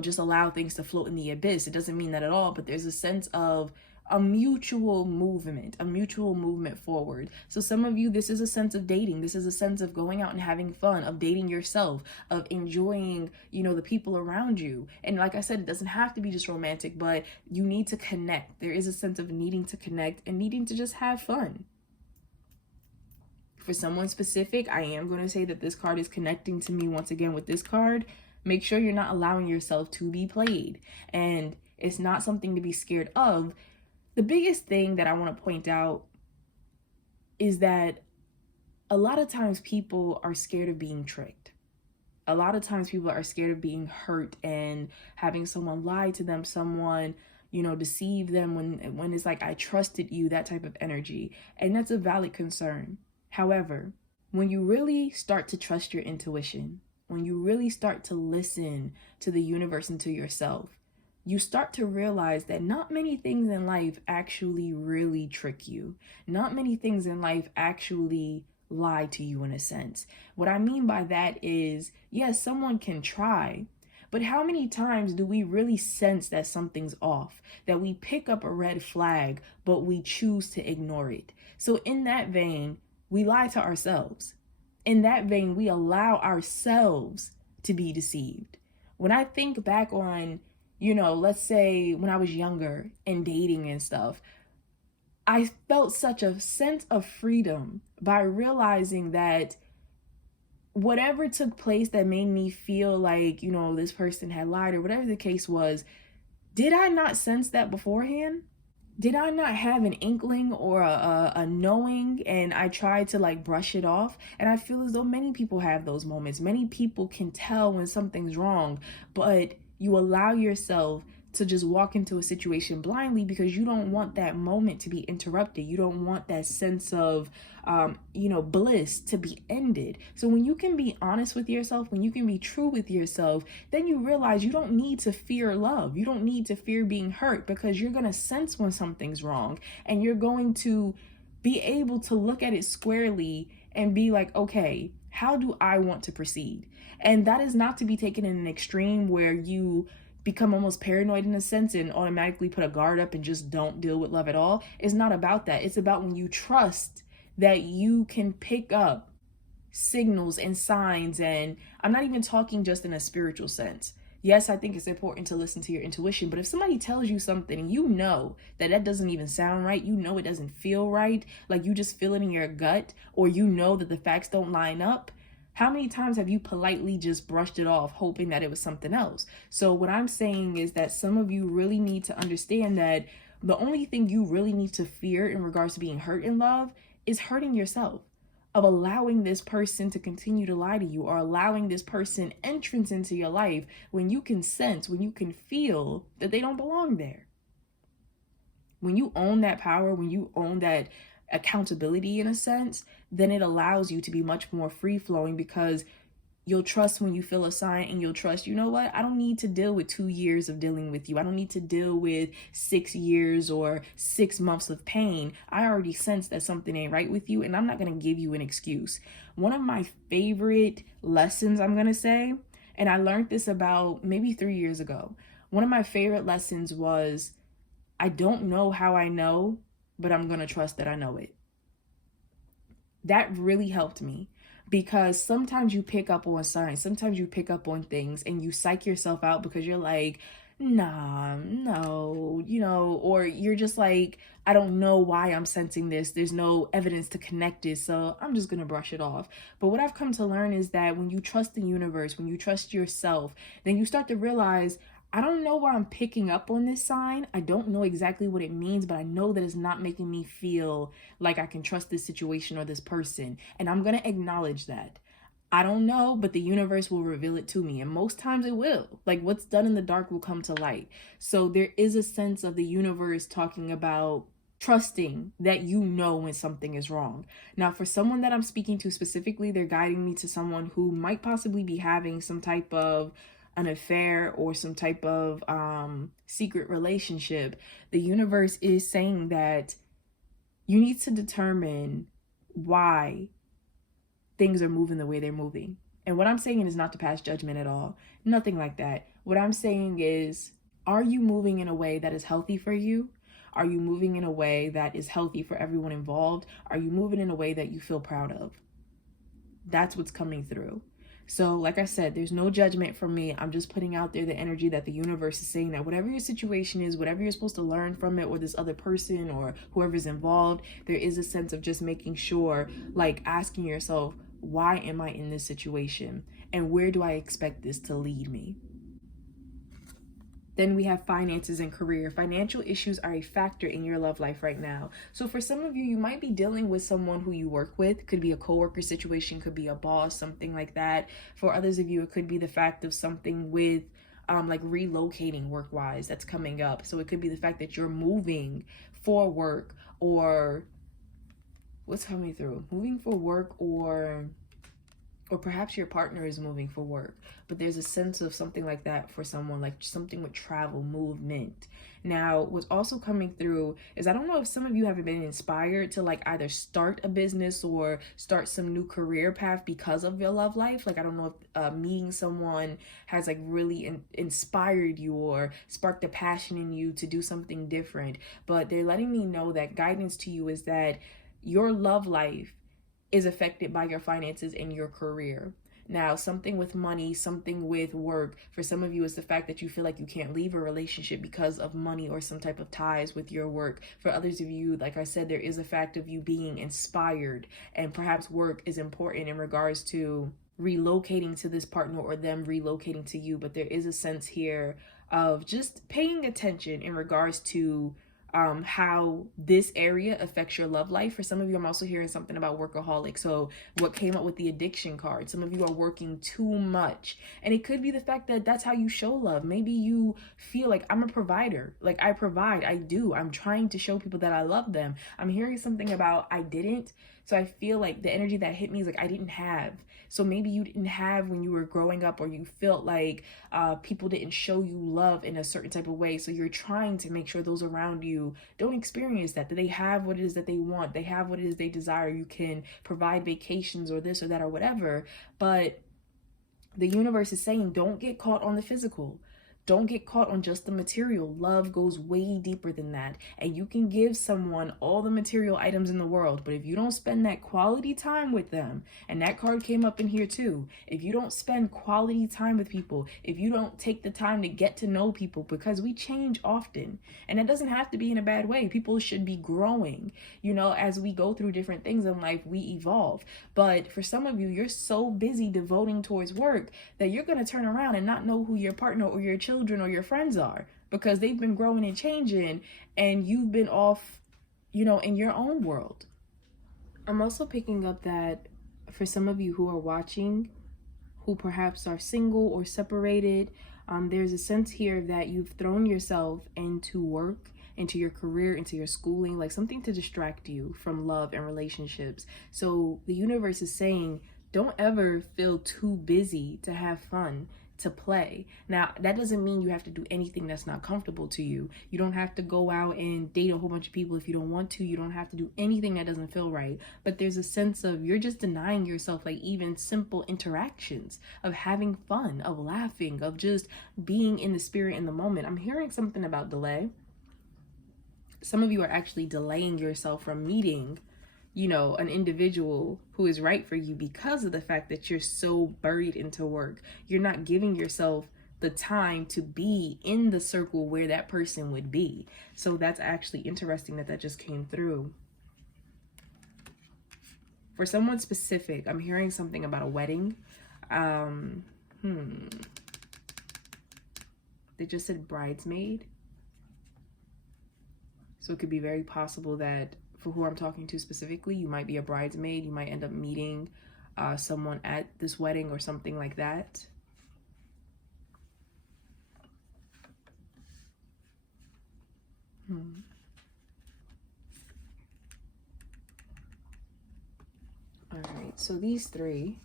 just allow things to float in the abyss. It doesn't mean that at all, but there's a sense of, a mutual movement forward. So some of you, this is a sense of dating. This is a sense of going out and having fun, of dating yourself, of enjoying, the people around you. And like I said, it doesn't have to be just romantic, but you need to connect. There is a sense of needing to connect and needing to just have fun. For someone specific, I am going to say that this card is connecting to me once again with this card. Make sure you're not allowing yourself to be played. And it's not something to be scared of. The biggest thing that I want to point out is that a lot of times people are scared of being tricked. A lot of times people are scared of being hurt and having someone lie to them, someone, deceive them when it's like, I trusted you, that type of energy. And that's a valid concern. However, when you really start to trust your intuition, when you really start to listen to the universe and to yourself, you start to realize that not many things in life actually really trick you. Not many things in life actually lie to you in a sense. What I mean by that is, yes, someone can try, but how many times do we really sense that something's off, that we pick up a red flag, but we choose to ignore it? So in that vein, we lie to ourselves. In that vein, we allow ourselves to be deceived. When I think back on, let's say when I was younger and dating and stuff, I felt such a sense of freedom by realizing that whatever took place that made me feel like, this person had lied or whatever the case was, did I not sense that beforehand? Did I not have an inkling or a knowing, and I tried to brush it off? And I feel as though many people have those moments. Many people can tell when something's wrong, but you allow yourself to just walk into a situation blindly because you don't want that moment to be interrupted. You don't want that sense of, bliss to be ended. So when you can be honest with yourself, when you can be true with yourself, then you realize you don't need to fear love. You don't need to fear being hurt because you're going to sense when something's wrong and you're going to be able to look at it squarely and be like, okay, how do I want to proceed? And that is not to be taken in an extreme where you become almost paranoid in a sense and automatically put a guard up and just don't deal with love at all. It's not about that. It's about when you trust that you can pick up signals and signs. And I'm not even talking just in a spiritual sense. Yes, I think it's important to listen to your intuition, but if somebody tells you something and you know that doesn't even sound right, it doesn't feel right, like you just feel it in your gut, or that the facts don't line up, how many times have you politely just brushed it off, hoping that it was something else? So what I'm saying is that some of you really need to understand that the only thing you really need to fear in regards to being hurt in love is hurting yourself, of allowing this person to continue to lie to you, or allowing this person entrance into your life when you can sense, when you can feel that they don't belong there. When you own that power, when you own that accountability in a sense, then it allows you to be much more free-flowing because you'll trust when you feel a sign, and you'll trust, you know what? I don't need to deal with 2 years of dealing with you. I don't need to deal with 6 years or 6 months of pain. I already sense that something ain't right with you, and I'm not going to give you an excuse. One of my favorite lessons, I'm going to say, and I learned this about maybe 3 years ago. One of my favorite lessons was, I don't know how I know, but I'm going to trust that I know it. That really helped me. Because sometimes you pick up on signs, sometimes you pick up on things and you psych yourself out because you're like, nah, no, or you're just like, I don't know why I'm sensing this. There's no evidence to connect it, so I'm just going to brush it off. But what I've come to learn is that when you trust the universe, when you trust yourself, then you start to realize, I don't know why I'm picking up on this sign. I don't know exactly what it means, but I know that it's not making me feel like I can trust this situation or this person. And I'm going to acknowledge that. I don't know, but the universe will reveal it to me. And most times it will. Like, what's done in the dark will come to light. So there is a sense of the universe talking about trusting that when something is wrong. Now, for someone that I'm speaking to specifically, they're guiding me to someone who might possibly be having some type of an affair or some type of secret relationship. The universe is saying that you need to determine why things are moving the way they're moving. And what I'm saying is not to pass judgment at all. Nothing like that. What I'm saying is, are you moving in a way that is healthy for you? Are you moving in a way that is healthy for everyone involved? Are you moving in a way that you feel proud of? That's what's coming through. So like I said, there's no judgment from me. I'm just putting out there the energy that the universe is saying that whatever your situation is, whatever you're supposed to learn from it, or this other person or whoever's involved, there is a sense of just making sure, like asking yourself, why am I in this situation? And where do I expect this to lead me? Then we have finances and career. Financial issues are a factor in your love life right now. So for some of you, you might be dealing with someone who you work with. Could be a coworker situation, could be a boss, something like that. For others of you, it could be the fact of something with like relocating work-wise that's coming up. So it could be the fact that you're moving for work, or what's coming through? Moving for work, or perhaps your partner is moving for work, but there's a sense of something like that for someone, like something with travel, movement. Now, what's also coming through is, I don't know if some of you have been inspired to like either start a business or start some new career path because of your love life. Like, I don't know if meeting someone has like really inspired you or sparked a passion in you to do something different, but they're letting me know that guidance to you is that your love life is affected by your finances and your career. Now, something with money, something with work, for some of you is the fact that you feel like you can't leave a relationship because of money or some type of ties with your work. For others of you, like I said, there is a fact of you being inspired, and perhaps work is important in regards to relocating to this partner or them relocating to you. But there is a sense here of just paying attention in regards to how this area affects your love life. For some of you, I'm also hearing something about workaholic. So what came up with the addiction card, some of you are working too much, and it could be the fact that that's how you show love. Maybe you feel like, I'm a provider, like I provide, I'm trying to show people that I love them. I'm hearing something about I didn't. So I feel like the energy that hit me is like, I didn't have. So maybe you didn't have when you were growing up, or you felt like people didn't show you love in a certain type of way. So you're trying to make sure those around you don't experience that they have what it is that they want. They have what it is they desire. You can provide vacations or this or that or whatever. But the universe is saying, don't get caught on the physical. Don't get caught on just the material. Love goes way deeper than that. And you can give someone all the material items in the world, but if you don't spend that quality time with them, and that card came up in here too, if you don't spend quality time with people, if you don't take the time to get to know people, because we change often, and it doesn't have to be in a bad way. People should be growing, as we go through different things in life, we evolve. But for some of you, you're so busy devoting towards work that you're going to turn around and not know who your partner or your children or your friends are, because they've been growing and changing and you've been off, in your own world. I'm also picking up that for some of you who are watching, who perhaps are single or separated, there's a sense here that you've thrown yourself into work, into your career, into your schooling, like something to distract you from love and relationships. So the universe is saying, don't ever feel too busy to have fun, to play. Now, that doesn't mean you have to do anything that's not comfortable to you. You don't have to go out and date a whole bunch of people if you don't want to. You don't have to do anything that doesn't feel right. But there's a sense of you're just denying yourself, like even simple interactions, of having fun, of laughing, of just being in the spirit in the moment. I'm hearing something about delay. Some of you are actually delaying yourself from meeting an individual who is right for you because of the fact that you're so buried into work. You're not giving yourself the time to be in the circle where that person would be. So that's actually interesting that just came through. For someone specific, I'm hearing something about a wedding. They just said bridesmaid. So it could be very possible that for who I'm talking to specifically, you might be a bridesmaid. You might end up meeting someone at this wedding or something like that. All right, so these three,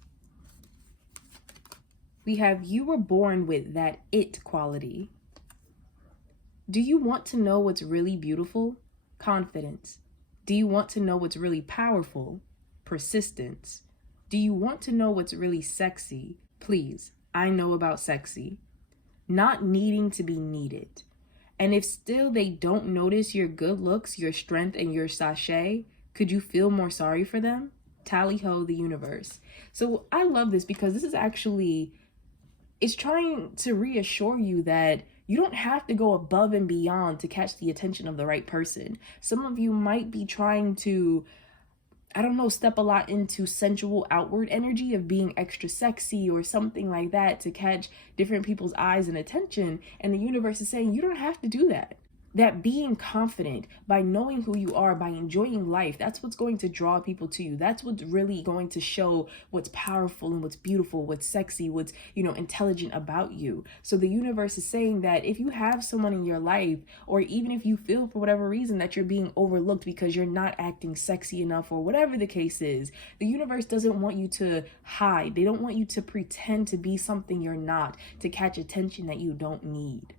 we have you were born with that it quality. Do you want to know what's really beautiful? Confidence. Do you want to know what's really powerful? Persistence. Do you want to know what's really sexy? Please, I know about sexy. Not needing to be needed. And if still they don't notice your good looks, your strength, and your sachet, could you feel more sorry for them? Tally ho, the universe. So I love this because this is actually, it's trying to reassure you that you don't have to go above and beyond to catch the attention of the right person. Some of you might be trying to, I don't know, step a lot into sensual outward energy of being extra sexy or something like that to catch different people's eyes and attention. And the universe is saying you don't have to do that. That being confident by knowing who you are, by enjoying life, that's what's going to draw people to you. That's what's really going to show what's powerful and what's beautiful, what's sexy, what's, intelligent about you. So the universe is saying that if you have someone in your life, or even if you feel for whatever reason that you're being overlooked because you're not acting sexy enough or whatever the case is, the universe doesn't want you to hide. They don't want you to pretend to be something you're not, to catch attention that you don't need.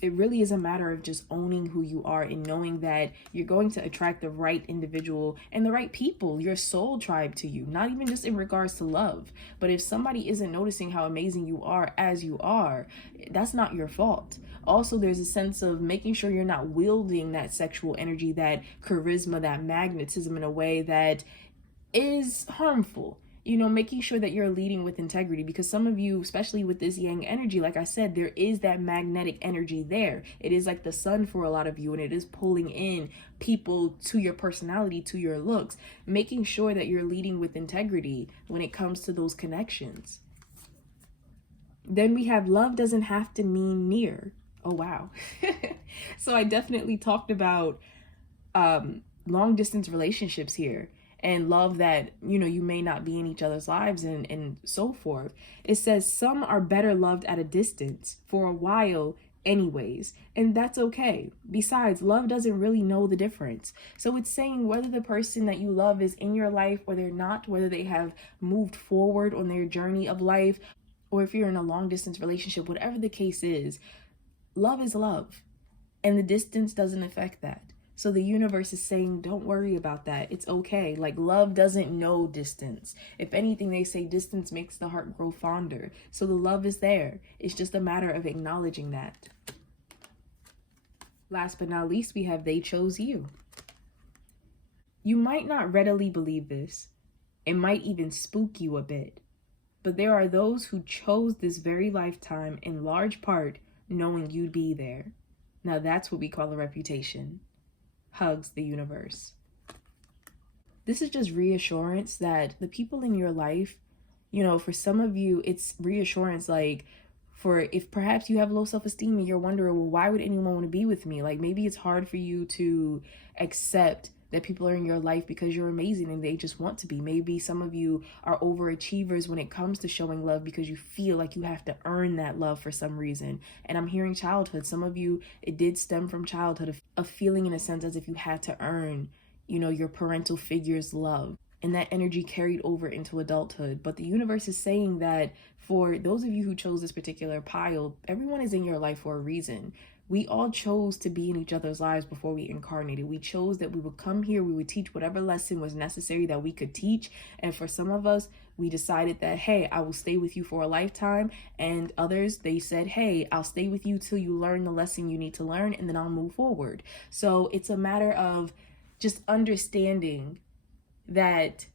It really is a matter of just owning who you are and knowing that you're going to attract the right individual and the right people, your soul tribe to you, not even just in regards to love. But if somebody isn't noticing how amazing you are as you are, that's not your fault. Also, there's a sense of making sure you're not wielding that sexual energy, that charisma, that magnetism in a way that is harmful. Making sure that you're leading with integrity, because some of you, especially with this yang energy, like I said, there is that magnetic energy there. It is like the sun for a lot of you, and it is pulling in people to your personality, to your looks, making sure that you're leading with integrity when it comes to those connections. Then we have love doesn't have to mean near. Oh, wow. So I definitely talked about long distance relationships here. And love that, you may not be in each other's lives and so forth. It says some are better loved at a distance for a while anyways, and that's okay. Besides, love doesn't really know the difference. So it's saying whether the person that you love is in your life or they're not, whether they have moved forward on their journey of life, or if you're in a long distance relationship, whatever the case is, love is love. And the distance doesn't affect that. So the universe is saying, don't worry about that. It's okay. Like, love doesn't know distance. If anything, they say distance makes the heart grow fonder. So the love is there. It's just a matter of acknowledging that. Last but not least, we have they chose you. You might not readily believe this. It might even spook you a bit. But there are those who chose this very lifetime in large part knowing you'd be there. Now that's what we call a reputation. Hugs, the universe. This is just reassurance that the people in your life, for some of you, it's reassurance like, for if perhaps you have low self-esteem and you're wondering, well, why would anyone want to be with me? Like, maybe it's hard for you to accept that people are in your life because you're amazing and they just want to be. Maybe some of you are overachievers when it comes to showing love because you feel like you have to earn that love for some reason. And I'm hearing childhood. Some of you, it did stem from childhood, of feeling in a sense as if you had to earn, your parental figure's love. And that energy carried over into adulthood. But the universe is saying that for those of you who chose this particular pile, everyone is in your life for a reason. We all chose to be in each other's lives before we incarnated. We chose that we would come here, we would teach whatever lesson was necessary that we could teach. And for some of us, we decided that, hey, I will stay with you for a lifetime. And others, they said, hey, I'll stay with you till you learn the lesson you need to learn, and then I'll move forward. So it's a matter of just understanding that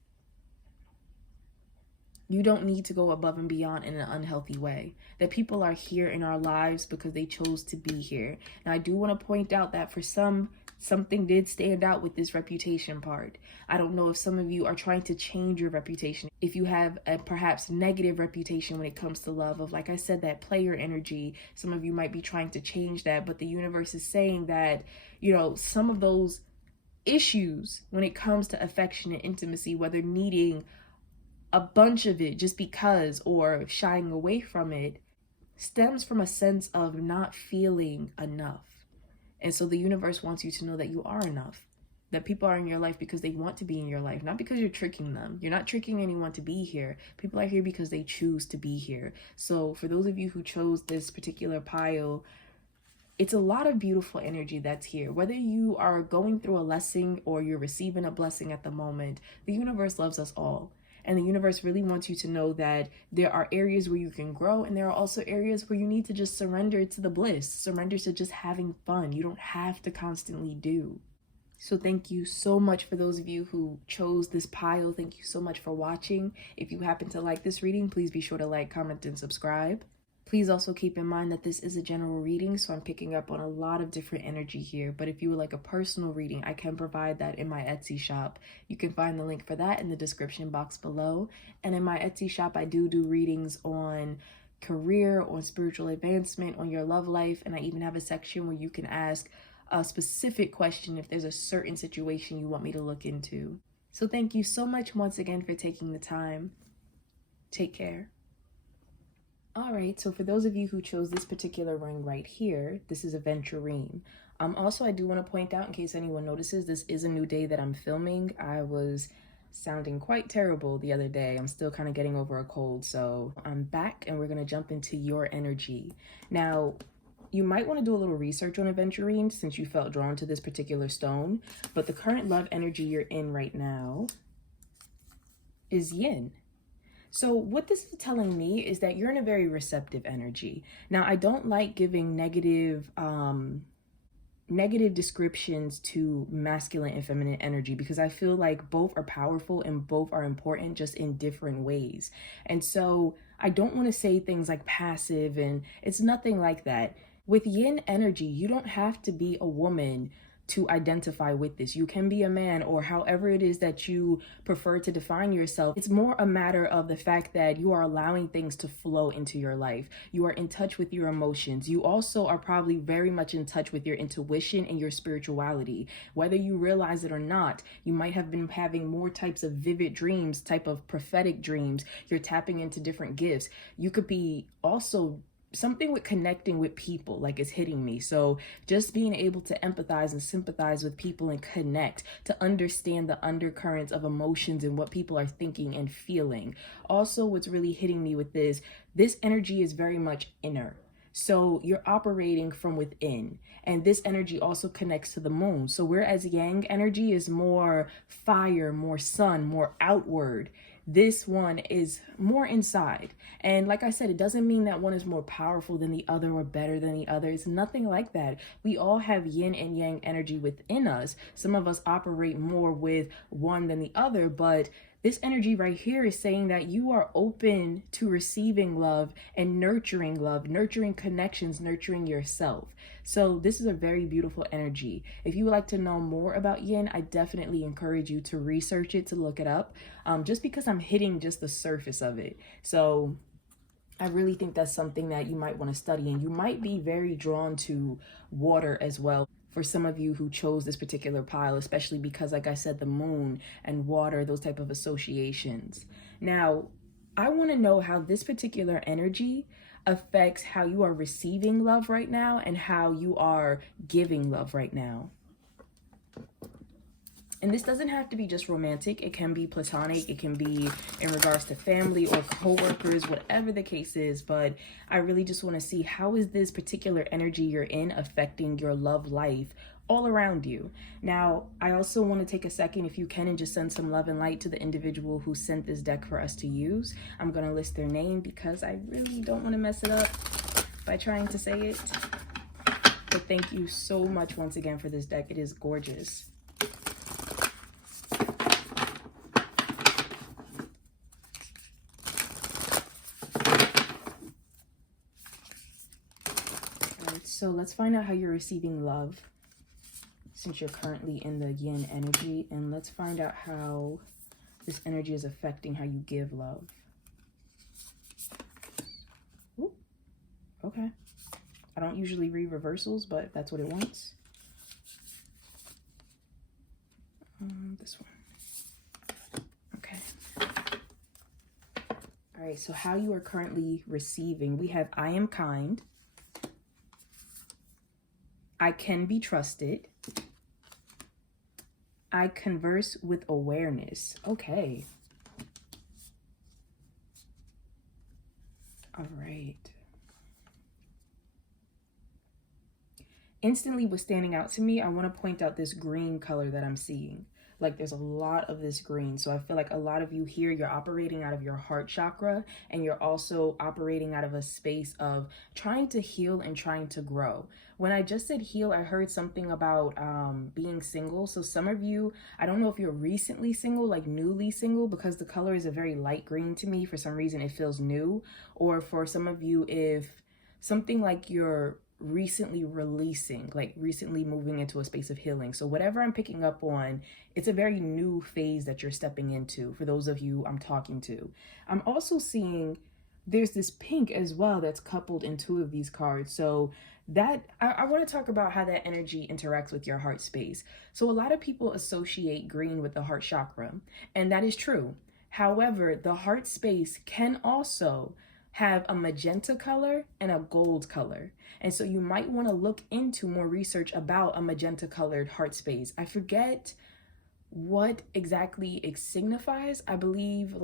you don't need to go above and beyond in an unhealthy way. That people are here in our lives because they chose to be here. And I do want to point out that for some, something did stand out with this reputation part. I don't know if some of you are trying to change your reputation. If you have a perhaps negative reputation when it comes to love, of, like I said, that player energy, some of you might be trying to change that. But the universe is saying that, some of those issues when it comes to affection and intimacy, whether needing a bunch of it just because or shying away from it, stems from a sense of not feeling enough. And so the universe wants you to know that you are enough, that people are in your life because they want to be in your life, not because you're tricking them. You're not tricking anyone to be here. People are here because they choose to be here. So for those of you who chose this particular pile, it's a lot of beautiful energy that's here. Whether you are going through a lesson or you're receiving a blessing at the moment, the universe loves us all. And the universe really wants you to know that there are areas where you can grow, and there are also areas where you need to just surrender to the bliss, surrender to just having fun. You don't have to constantly do. So thank you so much for those of you who chose this pile. Thank you so much for watching. If you happen to like this reading, please be sure to like, comment, and subscribe. Please also keep in mind that this is a general reading, so I'm picking up on a lot of different energy here. But if you would like a personal reading, I can provide that in my Etsy shop. You can find the link for that in the description box below. And in my Etsy shop, I do readings on career, on spiritual advancement, on your love life. And I even have a section where you can ask a specific question if there's a certain situation you want me to look into. So thank you so much once again for taking the time. Take care. All right, so for those of you who chose this particular ring right here, this is Aventurine. Also, I do want to point out, in case anyone notices, this is a new day that I'm filming. I was sounding quite terrible the other day. I'm still kind of getting over a cold, so I'm back and we're going to jump into your energy. Now, you might want to do a little research on Aventurine since you felt drawn to this particular stone, but the current love energy you're in right now is yin. So what this is telling me is that you're in a very receptive energy. Now, I don't like giving negative descriptions to masculine and feminine energy because I feel like both are powerful and both are important, just in different ways. And so I don't want to say things like passive, and it's nothing like that. With yin energy, you don't have to be a woman to identify with this. You can be a man, or however it is that you prefer to define yourself. It's more a matter of the fact that you are allowing things to flow into your life. You are in touch with your emotions. You also are probably very much in touch with your intuition and your spirituality. Whether you realize it or not, you might have been having more types of vivid dreams, type of prophetic dreams. You're tapping into different gifts. You could be also something with connecting with people, like, it's hitting me. So just being able to empathize and sympathize with people and connect, to understand the undercurrents of emotions and what people are thinking and feeling. Also, what's really hitting me with this energy is very much inner. So you're operating from within, and this energy also connects to the moon. So whereas yang energy is more fire, more sun, more outward, this one is more inside. And like I said, it doesn't mean that one is more powerful than the other or better than the other. It's nothing like that. We all have yin and yang energy within us. Some of us operate more with one than the other, but this energy right here is saying that you are open to receiving love and nurturing connections, nurturing yourself. So this is a very beautiful energy. If you would like to know more about yin, I definitely encourage you to research it, to look it up, just because I'm hitting just the surface of it. So I really think that's something that you might want to study, and you might be very drawn to water as well. For some of you who chose this particular pile, especially because, like I said, the moon and water, those type of associations. Now, I want to know how this particular energy affects how you are receiving love right now and how you are giving love right now. And this doesn't have to be just romantic. It can be platonic. It can be in regards to family or coworkers, whatever the case is. But I really just want to see, how is this particular energy you're in affecting your love life all around you? Now, I also want to take a second, if you can, and just send some love and light to the individual who sent this deck for us to use. I'm going to list their name because I really don't want to mess it up by trying to say it. But thank you so much once again for this deck. It is gorgeous. So let's find out how you're receiving love, since you're currently in the yin energy, and let's find out how this energy is affecting how you give love. Ooh, okay. I don't usually read reversals, but if that's what it wants. This one. Okay. All right, so how you are currently receiving. We have I am kind. I can be trusted. I converse with awareness. Okay. All right. Instantly, what's standing out to me, I want to point out this green color that I'm seeing. like there's a lot of this green. So I feel like a lot of you here, you're operating out of your heart chakra, and you're also operating out of a space of trying to heal and trying to grow. When I just said heal, I heard something about being single. So some of you, I don't know if you're recently single, like newly single, because the color is a very light green to me. For some reason, it feels new. Or for some of you, if something like you're recently releasing, like recently moving into a space of healing. So whatever I'm picking up on, it's a very new phase that you're stepping into for those of you I'm talking to. I'm also seeing there's this pink as well that's coupled in two of these cards. So that I want to talk about how that energy interacts with your heart space. So a lot of people associate green with the heart chakra, and that is true. However, the heart space can also have a magenta color and a gold color. And so you might want to look into more research about a magenta colored heart space. I forget what exactly it signifies. I believe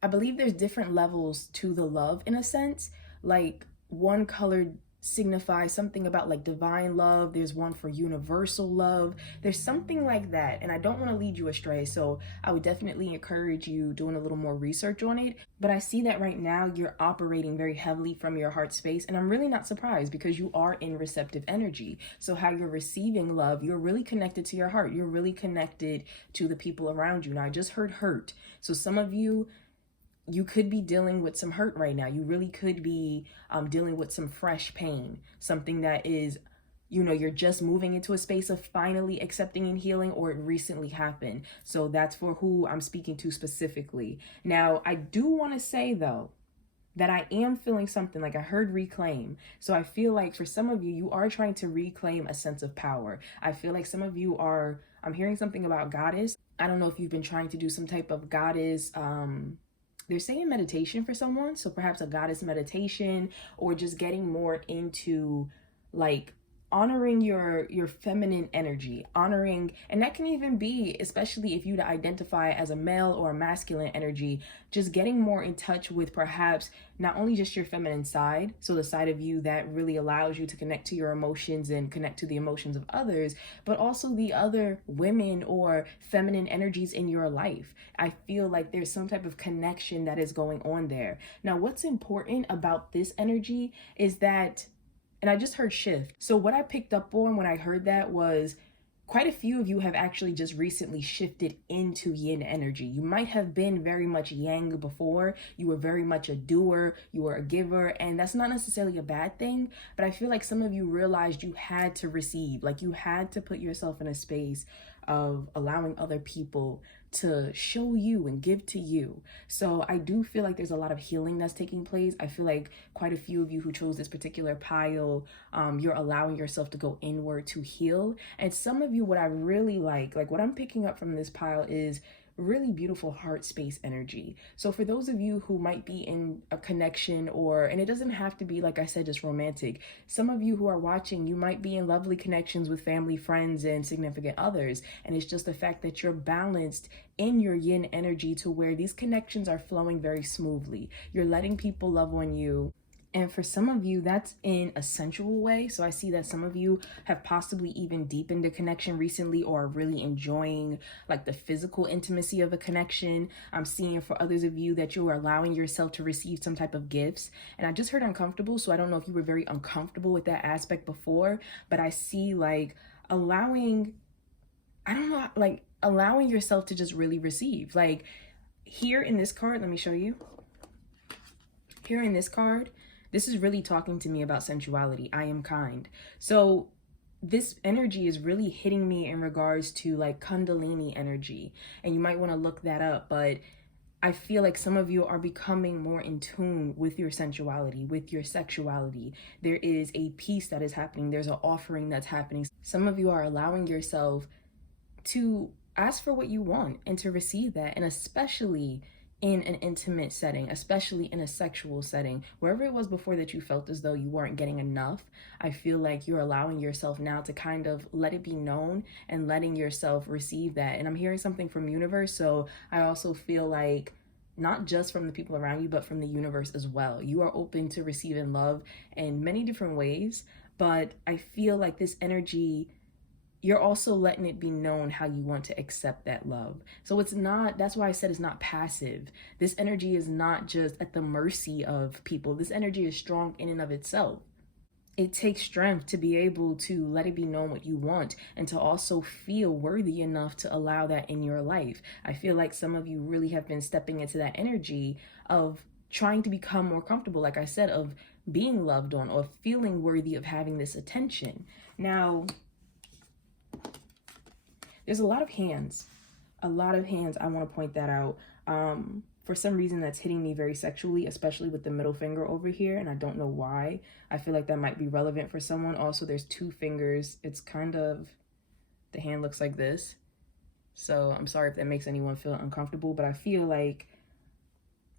there's different levels to the love in a sense. Like one colored signifies something about like divine love. There's one for universal love. There's something like that. And I don't want to lead you astray. So I would definitely encourage you doing a little more research on it. But I see that right now you're operating very heavily from your heart space. And I'm really not surprised because you are in receptive energy. So how you're receiving love, you're really connected to your heart. You're really connected to the people around you. Now I just heard hurt. So some of you could be dealing with some hurt right now. You really could be dealing with some fresh pain, something that is, you're just moving into a space of finally accepting and healing, or it recently happened. So that's for who I'm speaking to specifically. Now, I do want to say though, that I am feeling something like I heard reclaim. So I feel like for some of you, you are trying to reclaim a sense of power. I feel like some of you I'm hearing something about goddess. I don't know if you've been trying to do some type of goddess, they're saying meditation for someone. So perhaps a goddess meditation, or just getting more into like honoring your feminine energy, honoring, and that can even be, especially if you identify as a male or a masculine energy, just getting more in touch with perhaps not only just your feminine side, so the side of you that really allows you to connect to your emotions and connect to the emotions of others, but also the other women or feminine energies in your life. I feel like there's some type of connection that is going on there. Now, what's important about this energy is that, and I just heard shift. So what I picked up on when I heard that was quite a few of you have actually just recently shifted into yin energy. You might have been very much yang before. You were very much a doer, you were a giver, and that's not necessarily a bad thing, but I feel like some of you realized you had to receive, like you had to put yourself in a space of allowing other people to show you and give to you. So I do feel like there's a lot of healing that's taking place. I feel like quite a few of you who chose this particular pile, you're allowing yourself to go inward to heal. And some of you, what I really like what I'm picking up from this pile is really beautiful heart space energy. So for those of you who might be in a connection, and it doesn't have to be, like I said, just romantic. Some of you who are watching, you might be in lovely connections with family, friends, and significant others. And it's just the fact that you're balanced in your yin energy to where these connections are flowing very smoothly. You're letting people love on you. And for some of you, that's in a sensual way. So I see that some of you have possibly even deepened a connection recently, or are really enjoying like the physical intimacy of a connection. I'm seeing for others of you that you are allowing yourself to receive some type of gifts. And I just heard uncomfortable. So I don't know if you were very uncomfortable with that aspect before, but I see like allowing yourself to just really receive. Like here in this card, let me show you. Here in this card, this is really talking to me about sensuality. I am kind. So this energy is really hitting me in regards to like Kundalini energy. And you might want to look that up, but I feel like some of you are becoming more in tune with your sensuality, with your sexuality. There is a peace that is happening. There's an offering that's happening. Some of you are allowing yourself to ask for what you want and to receive that. And especially in an intimate setting, especially in a sexual setting, wherever it was before that you felt as though you weren't getting enough, I feel like you're allowing yourself now to kind of let it be known and letting yourself receive that. And I'm hearing something from universe. So I also feel like not just from the people around you, but from the universe as well. You are open to receiving love in many different ways, but I feel like this energy you're also letting it be known how you want to accept that love. So it's not, that's why I said it's not passive. This energy is not just at the mercy of people. This energy is strong in and of itself. It takes strength to be able to let it be known what you want and to also feel worthy enough to allow that in your life. I feel like some of you really have been stepping into that energy of trying to become more comfortable, like I said, of being loved on or feeling worthy of having this attention. Now, there's a lot of hands. A lot of hands. I want to point that out. For some reason, that's hitting me very sexually, especially with the middle finger over here, and I don't know why. I feel like that might be relevant for someone. Also, there's 2 fingers. It's kind of, the hand looks like this. So I'm sorry if that makes anyone feel uncomfortable, but I feel like,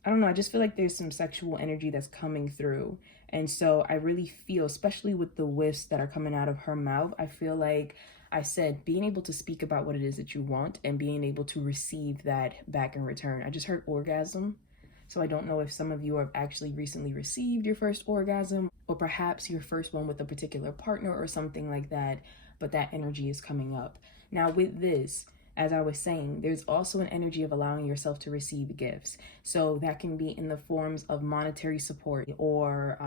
I don't know, I just feel like there's some sexual energy that's coming through. And so I really feel, especially with the whiffs that are coming out of her mouth, I feel like I said being able to speak about what it is that you want and being able to receive that back in return. I just heard orgasm. So I don't know if some of you have actually recently received your first orgasm or perhaps your first one with a particular partner or something like that, but that energy is coming up. Now with this, as I was saying, there's also an energy of allowing yourself to receive gifts. So that can be in the forms of monetary support or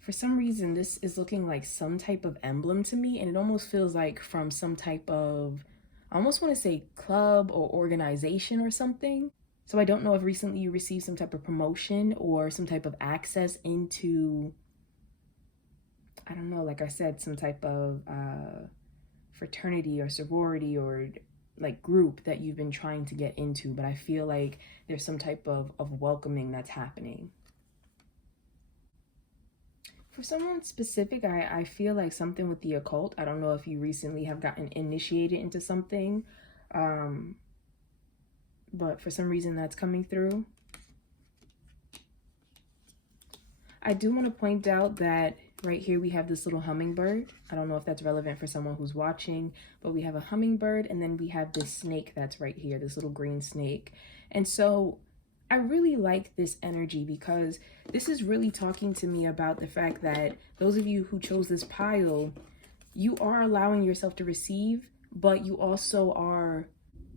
for some reason, this is looking like some type of emblem to me, and it almost feels like from some type of, I almost want to say club or organization or something. So I don't know if recently you received some type of promotion or some type of access into, I don't know, like I said, some type of fraternity or sorority or like group that you've been trying to get into, but I feel like there's some type of welcoming that's happening. For someone specific, I feel like something with the occult. I don't know if you recently have gotten initiated into something, but for some reason that's coming through. I do want to point out that right here we have this little hummingbird. I don't know if that's relevant for someone who's watching, but we have a hummingbird and then we have this snake that's right here, this little green snake. And so I really like this energy because this is really talking to me about the fact that those of you who chose this pile, you are allowing yourself to receive, but you also are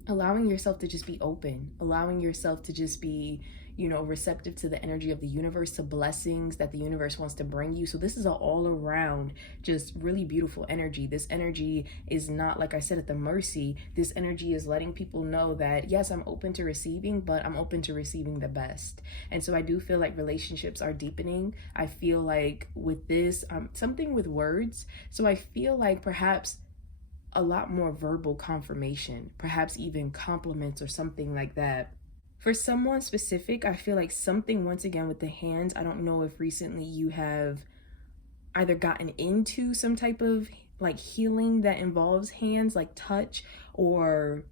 allowing yourself to just be open, allowing yourself to just be, you know, receptive to the energy of the universe, to blessings that the universe wants to bring you. So this is an all around just really beautiful energy. This energy is not, like I said, at the mercy. This energy is letting people know that, yes, I'm open to receiving, but I'm open to receiving the best. And so I do feel like relationships are deepening. I feel like with this, something with words. So I feel like perhaps a lot more verbal confirmation, perhaps even compliments or something like that. For someone specific, I feel like something, once again, with the hands, I don't know if recently you have either gotten into some type of like healing that involves hands, like touch, or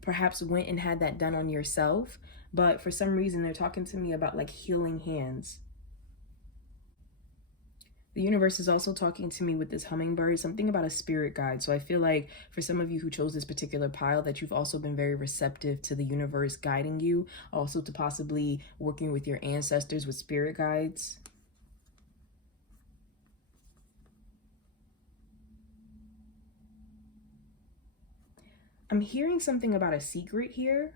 perhaps went and had that done on yourself. But for some reason, they're talking to me about like healing hands. The universe is also talking to me with this hummingbird, something about a spirit guide. So I feel like for some of you who chose this particular pile, that you've also been very receptive to the universe guiding you, also to possibly working with your ancestors with spirit guides. I'm hearing something about a secret here.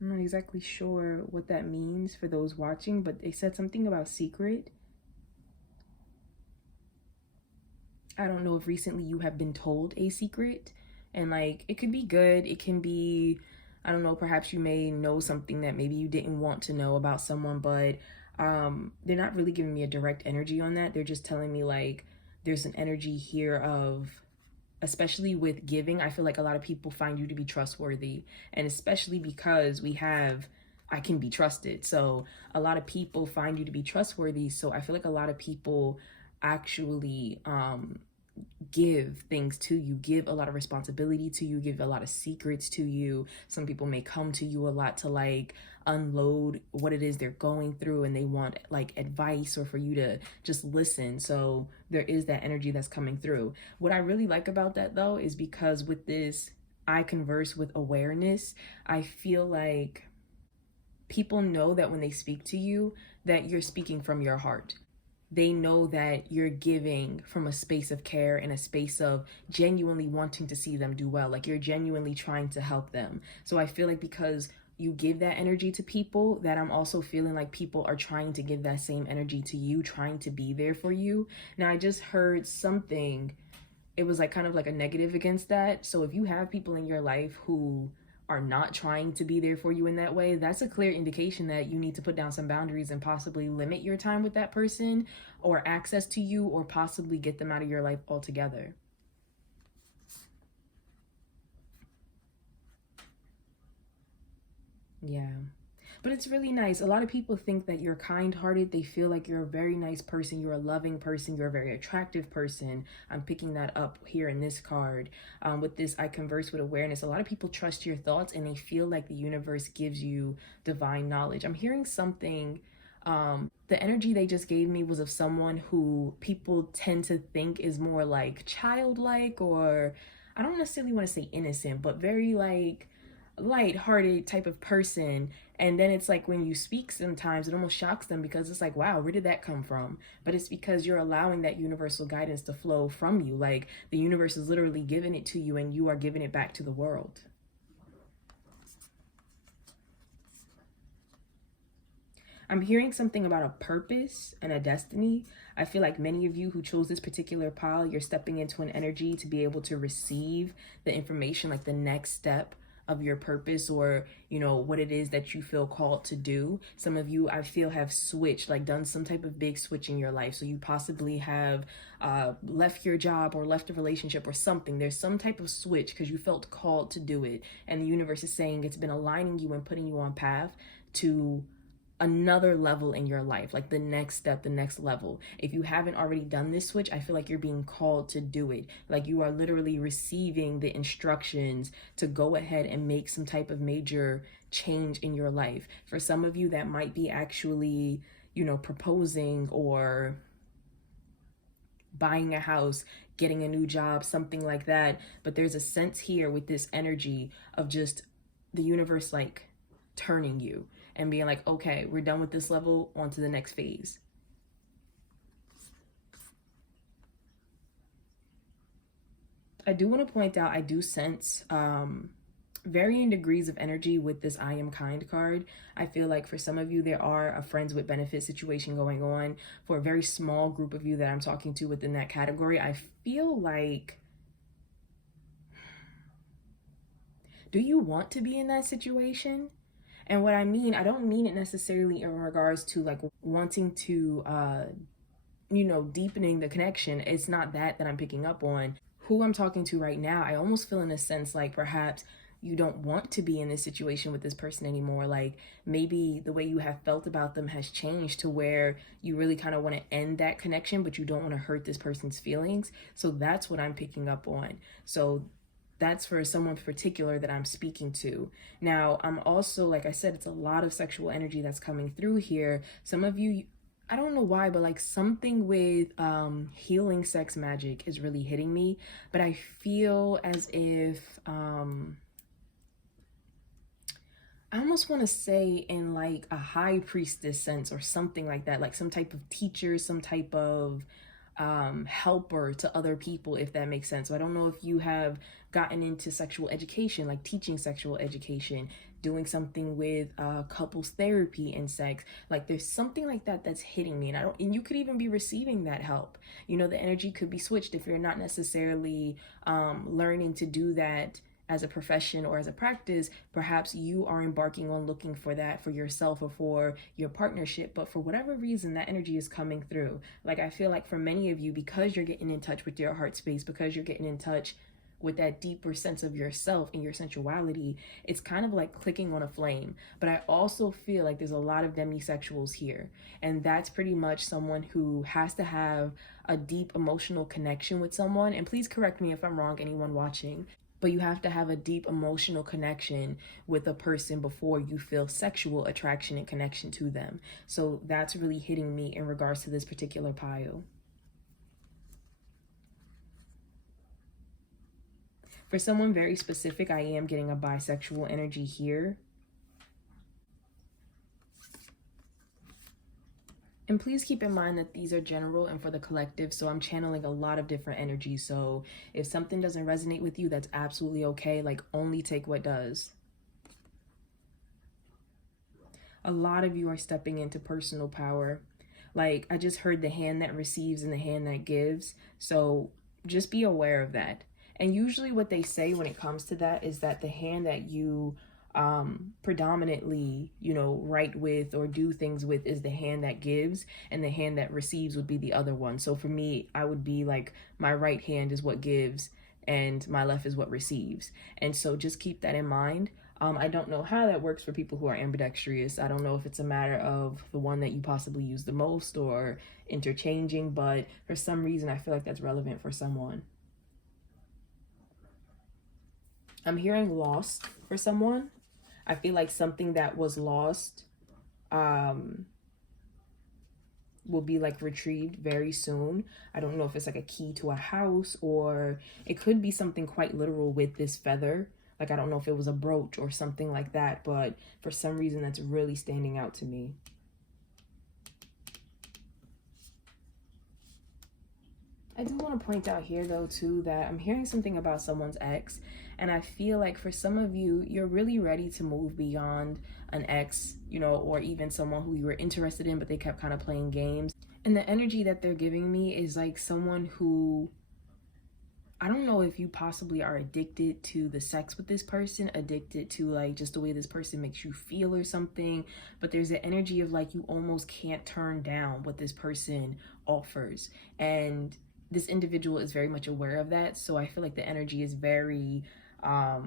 I'm not exactly sure what that means for those watching, but they said something about secret. I don't know if recently you have been told a secret, and like it could be good, it can be, I don't know, perhaps you may know something that maybe you didn't want to know about someone, but they're not really giving me a direct energy on that. They're just telling me like there's an energy here of, especially with giving, I feel like a lot of people find you to be trustworthy, and especially because we have I can be trusted. So a lot of people find you to be trustworthy. So I feel like a lot of people actually give things to you, give a lot of responsibility to you, give a lot of secrets to you. Some people may come to you a lot to like unload what it is they're going through, and they want like advice or for you to just listen. So there is that energy that's coming through. What I really like about that though is because with this, I converse with awareness. I feel like people know that when they speak to you, that you're speaking from your heart. They know that you're giving from a space of care and a space of genuinely wanting to see them do well. Like you're genuinely trying to help them. So I feel like because you give that energy to people, that I'm also feeling like people are trying to give that same energy to you, trying to be there for you. Now, I just heard something, it was like kind of like a negative against that. So if you have people in your life who are not trying to be there for you in that way, that's a clear indication that you need to put down some boundaries and possibly limit your time with that person or access to you, or possibly get them out of your life altogether. Yeah. But it's really nice. A lot of people think that you're kind-hearted. They feel like you're a very nice person. You're a loving person. You're a very attractive person. I'm picking that up here in this card. With this, I converse with awareness. A lot of people trust your thoughts and they feel like the universe gives you divine knowledge. I'm hearing something. The energy they just gave me was of someone who people tend to think is more like childlike, or I don't necessarily want to say innocent, but very like light-hearted type of person. And then it's like when you speak, sometimes it almost shocks them because it's like, wow, where did that come from? But it's because you're allowing that universal guidance to flow from you. Like the universe is literally giving it to you and you are giving it back to the world. I'm hearing something about a purpose and a destiny. I feel like many of you who chose this particular pile, you're stepping into an energy to be able to receive the information, like the next step of your purpose, or what it is that you feel called to do. Some of you, I feel, have switched, like done some type of big switch in your life. So you possibly have left your job or left a relationship or something. There's some type of switch because you felt called to do it, and the universe is saying it's been aligning you and putting you on path to another level in your life, like the next step, the next level. If you haven't already done this switch, I feel like you're being called to do it. Like you are literally receiving the instructions to go ahead and make some type of major change in your life. For some of you, that might be actually, proposing or buying a house, getting a new job, something like that. But there's a sense here with this energy of just the universe like turning you and being like, okay, we're done with this level, on to the next phase. I do want to point out, I do sense varying degrees of energy with this I am kind card. I feel like for some of you, there are a friends with benefit situation going on. For a very small group of you that I'm talking to within that category, I feel like, do you want to be in that situation? And what I mean, I don't mean it necessarily in regards to like wanting to, deepening the connection. It's not that I'm picking up on. Who I'm talking to right now, I almost feel in a sense like perhaps you don't want to be in this situation with this person anymore. Like maybe the way you have felt about them has changed to where you really kind of want to end that connection, but you don't want to hurt this person's feelings. So that's what I'm picking up on. So that's for someone particular that I'm speaking to. Now, I'm also, like I said, it's a lot of sexual energy that's coming through here. Some of you, I don't know why, but like something with healing sex magic is really hitting me. But I feel as if I almost want to say in like a high priestess sense or something like that, like some type of teacher, some type of helper to other people, if that makes sense. So I don't know if you have gotten into sexual education, like teaching sexual education, doing something with couples therapy and sex. Like there's something like that that's hitting me, and and you could even be receiving that help. The energy could be switched if you're not necessarily learning to do that as a profession or as a practice. Perhaps you are embarking on looking for that for yourself or for your partnership, but for whatever reason that energy is coming through. Like I feel like for many of you, because you're getting in touch with your heart space, because you're getting in touch with that deeper sense of yourself and your sensuality, it's kind of like clicking on a flame. But I also feel like there's a lot of demisexuals here, and that's pretty much someone who has to have a deep emotional connection with someone. And please correct me if I'm wrong, anyone watching, but you have to have a deep emotional connection with a person before you feel sexual attraction and connection to them. So that's really hitting me in regards to this particular pile. For someone very specific, I am getting a bisexual energy here. And please keep in mind that these are general and for the collective, so I'm channeling a lot of different energies. So if something doesn't resonate with you, that's absolutely okay. Like, only take what does. A lot of you are stepping into personal power. Like, I just heard the hand that receives and the hand that gives. So just be aware of that. And usually what they say when it comes to that is that the hand that you predominantly, write with or do things with is the hand that gives, and the hand that receives would be the other one. So for me, I would be like, my right hand is what gives and my left is what receives. And so just keep that in mind. I don't know how that works for people who are ambidextrous. I don't know if it's a matter of the one that you possibly use the most or interchanging, but for some reason, I feel like that's relevant for someone. I'm hearing lost for someone. I feel like something that was lost will be like retrieved very soon. I don't know if it's like a key to a house, or it could be something quite literal with this feather. Like, I don't know if it was a brooch or something like that, but for some reason that's really standing out to me. I do want to point out here though too that I'm hearing something about someone's ex, and I feel like for some of you, you're really ready to move beyond an ex, or even someone who you were interested in but they kept kind of playing games. And the energy that they're giving me is like someone who, I don't know if you possibly are addicted to the sex with this person, addicted to like just the way this person makes you feel or something, but there's an energy of like you almost can't turn down what this person offers. And this individual is very much aware of that. So I feel like the energy is very, I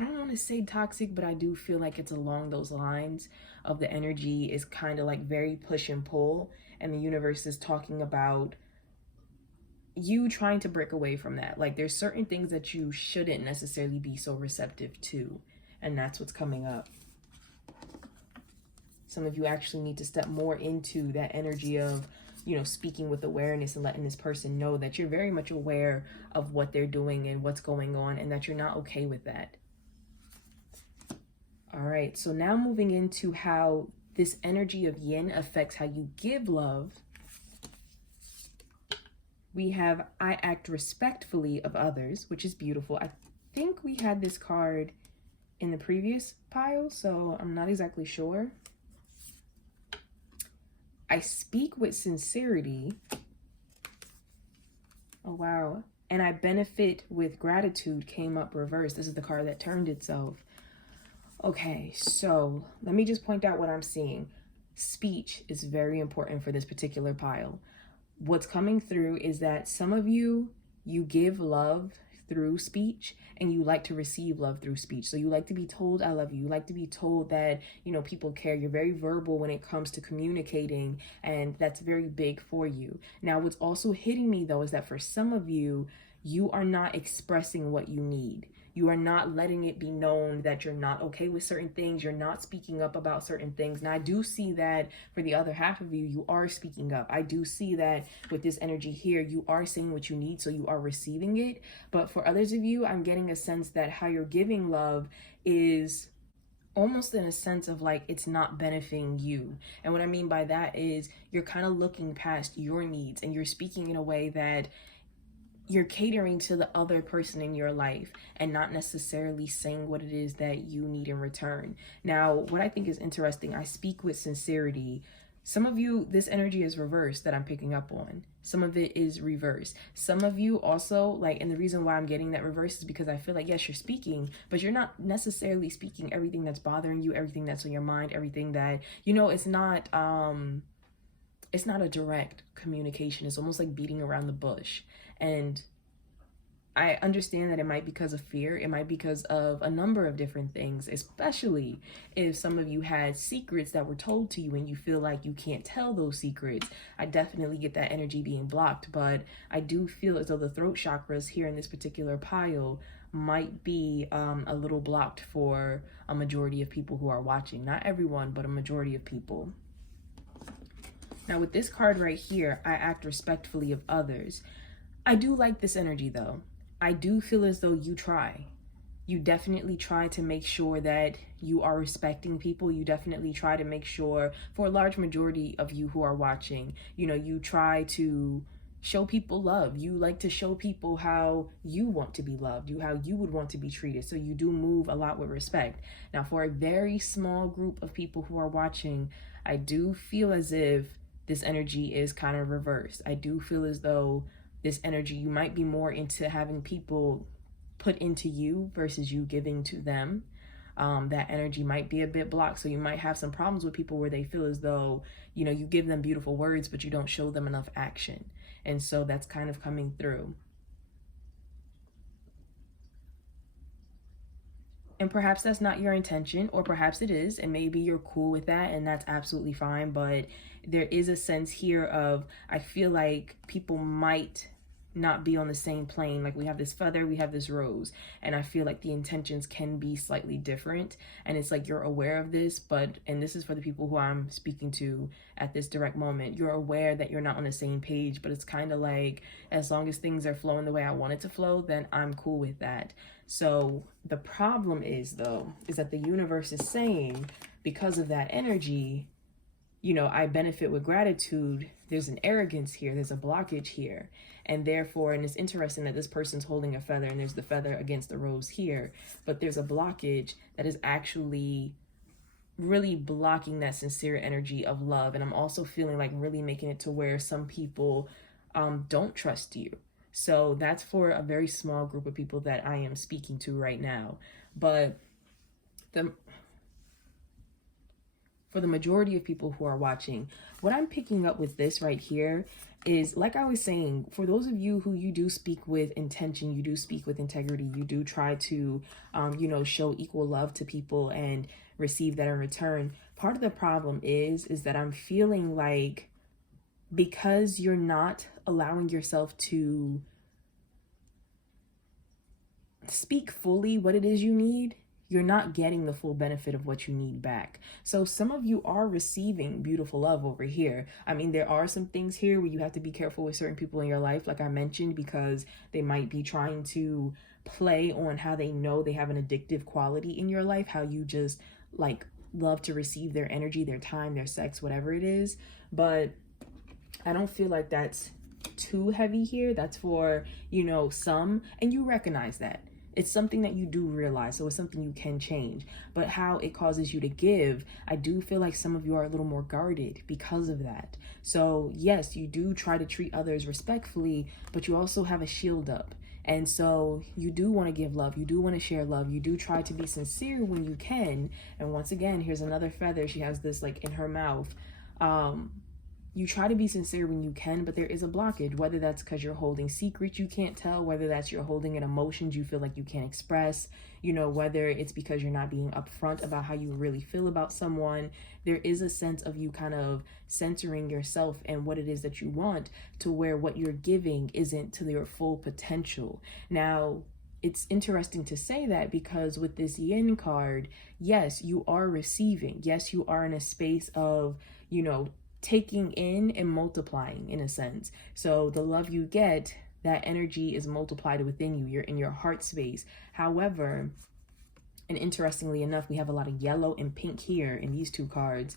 don't want to say toxic, but I do feel like it's along those lines of the energy is kind of like very push and pull. And the universe is talking about you trying to break away from that. Like, there's certain things that you shouldn't necessarily be so receptive to, and that's what's coming up. Some of you actually need to step more into that energy of, speaking with awareness and letting this person know that you're very much aware of what they're doing and what's going on, and that you're not okay with that. All right, so now moving into how this energy of yin affects how you give love. We have I act respectfully of others, which is beautiful. I think we had this card in the previous pile, so I'm not exactly sure. I speak with sincerity. Oh, wow. And I benefit with gratitude came up reversed. This is the card that turned itself. Okay, so let me just point out what I'm seeing. Speech is very important for this particular pile. What's coming through is that some of you give love through speech, and you like to receive love through speech. So you like to be told I love you. You like to be told that, people care. You're very verbal when it comes to communicating, and that's very big for you. Now, what's also hitting me though is that for some of you, you are not expressing what you need. You are not letting it be known that you're not okay with certain things. You're not speaking up about certain things. Now, I do see that for the other half of you, you are speaking up. I do see that with this energy here, you are saying what you need, so you are receiving it. But for others of you, I'm getting a sense that how you're giving love is almost in a sense of like it's not benefiting you. And what I mean by that is you're kind of looking past your needs, and you're speaking in a way that you're catering to the other person in your life and not necessarily saying what it is that you need in return. Now, what I think is interesting, I speak with sincerity. Some of you, this energy is reversed that I'm picking up on. Some of it is reversed. Some of you also, and the reason why I'm getting that reverse is because I feel like, yes, you're speaking, but you're not necessarily speaking everything that's bothering you, everything that's on your mind, everything that, it's not a direct communication. It's almost like beating around the bush. And I understand that it might be because of fear. It might be because of a number of different things, especially if some of you had secrets that were told to you and you feel like you can't tell those secrets. I definitely get that energy being blocked, but I do feel as though the throat chakras here in this particular pile might be a little blocked for a majority of people who are watching. Not everyone, but a majority of people. Now with this card right here, I act respectfully of others. I do like this energy though. I do feel as though you try. You definitely try to make sure that you are respecting people. You definitely try to make sure, for a large majority of you who are watching, you try to show people love. You like to show people how you want to be loved, how you would want to be treated. So you do move a lot with respect. Now, for a very small group of people who are watching, I do feel as if this energy is kind of reversed. I do feel as though this energy, you might be more into having people put into you versus you giving to them. That energy might be a bit blocked. So you might have some problems with people where they feel as though, you give them beautiful words, but you don't show them enough action. And so that's kind of coming through. And perhaps that's not your intention, or perhaps it is, and maybe you're cool with that, and that's absolutely fine. But there is a sense here of, I feel like people might not be on the same plane. Like, we have this feather, we have this rose, and I feel like the intentions can be slightly different. And it's like, you're aware of this, and this is for the people who I'm speaking to at this direct moment, you're aware that you're not on the same page, but it's kind of like, as long as things are flowing the way I want it to flow, then I'm cool with that. So the problem is, though, is that the universe is saying, because of that energy, I benefit with gratitude. There's an arrogance here. There's a blockage here. And therefore, and it's interesting that this person's holding a feather and there's the feather against the rose here, but there's a blockage that is actually really blocking that sincere energy of love. And I'm also feeling like really making it to where some people don't trust you. So that's for a very small group of people that I am speaking to right now. But for the majority of people who are watching, what I'm picking up with this right here is, like I was saying, for those of you who you do speak with intention, you do speak with integrity, you do try to, show equal love to people and receive that in return. Part of the problem is that I'm feeling like, because you're not allowing yourself to speak fully what it is you need, you're not getting the full benefit of what you need back. So some of you are receiving beautiful love over here. I mean, there are some things here where you have to be careful with certain people in your life, like I mentioned, because they might be trying to play on how they know they have an addictive quality in your life, how you just like love to receive their energy, their time, their sex, whatever it is. But I don't feel like that's too heavy here. That's for, some, and you recognize that. It's something that you do realize, so it's something you can change. But how it causes you to give, I do feel like some of you are a little more guarded because of that. So yes, you do try to treat others respectfully, but you also have a shield up. And so you do want to give love. You do want to share love. You do try to be sincere when you can. And once again, here's another feather. She has this like in her mouth. You try to be sincere when you can, but there is a blockage, whether that's because you're holding secrets you can't tell, whether that's you're holding in emotions you feel like you can't express, whether it's because you're not being upfront about how you really feel about someone. There is a sense of you kind of censoring yourself and what it is that you want, to where what you're giving isn't to your full potential. Now, it's interesting to say that, because with this yin card, yes, you are receiving. Yes, you are in a space of, taking in and multiplying in a sense. So the love you get, that energy is multiplied within you. You're in your heart space. However, and interestingly enough, we have a lot of yellow and pink here in these two cards.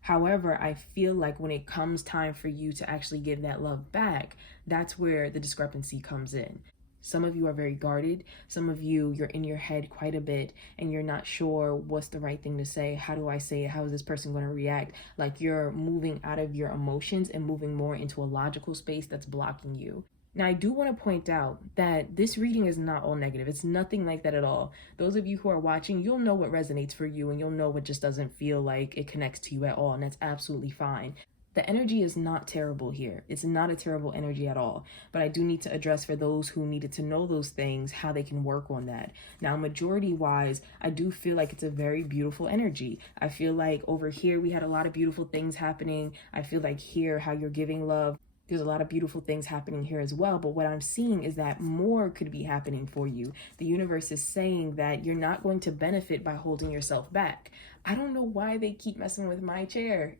However, I feel like when it comes time for you to actually give that love back, that's where the discrepancy comes in. Some of you are very guarded. Some of you, you're in your head quite a bit and you're not sure what's the right thing to say. How do I say it? How is this person going to react? Like, you're moving out of your emotions and moving more into a logical space that's blocking you. Now, I do want to point out that this reading is not all negative. It's nothing like that at all. Those of you who are watching, you'll know what resonates for you and you'll know what just doesn't feel like it connects to you at all. And that's absolutely fine. The energy is not terrible here. It's not a terrible energy at all. But I do need to address, for those who needed to know those things, how they can work on that. Now, majority-wise, I do feel like it's a very beautiful energy. I feel like over here, we had a lot of beautiful things happening. I feel like here, how you're giving love, there's a lot of beautiful things happening here as well. But what I'm seeing is that more could be happening for you. The universe is saying that you're not going to benefit by holding yourself back. I don't know why they keep messing with my chair.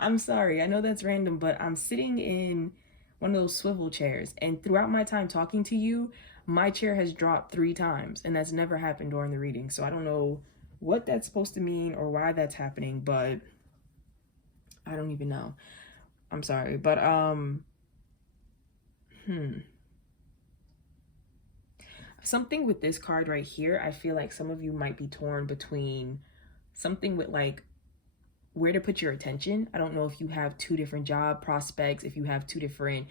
I'm sorry. I know that's random, but I'm sitting in one of those swivel chairs. And throughout my time talking to you, my chair has dropped 3 times, and that's never happened during the reading. So I don't know what that's supposed to mean or why that's happening, but I don't even know. I'm sorry, but something with this card right here, I feel like some of you might be torn between something with like where to put your attention. I don't know if you have 2 different job prospects, if you have 2 different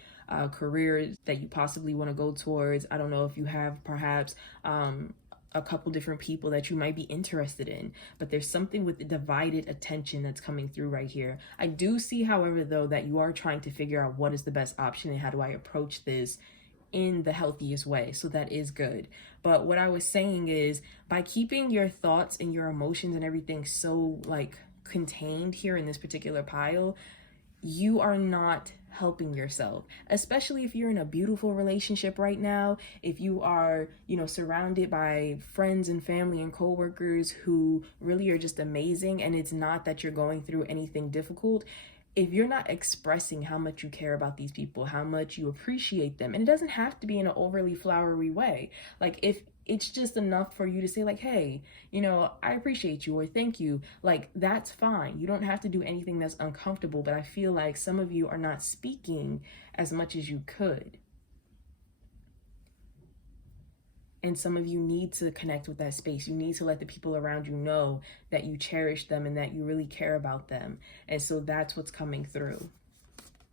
careers that you possibly want to go towards. I don't know if you have perhaps a couple different people that you might be interested in, but there's something with the divided attention that's coming through right here. I do see, however, though, that you are trying to figure out what is the best option and how do I approach this in the healthiest way. So that is good. But what I was saying is, by keeping your thoughts and your emotions and everything so like contained here in this particular pile, you are not helping yourself, especially if you're in a beautiful relationship right now, if you are, you know, surrounded by friends and family and coworkers who really are just amazing, and it's not that you're going through anything difficult. If you're not expressing how much you care about these people, how much you appreciate them, and it doesn't have to be in an overly flowery way. Like, if it's just enough for you to say like, hey, you know, I appreciate you, or thank you, like, that's fine. You don't have to do anything that's uncomfortable, but I feel like some of you are not speaking as much as you could. And some of you need to connect with that space. You need to let the people around you know that you cherish them and that you really care about them. And so that's what's coming through.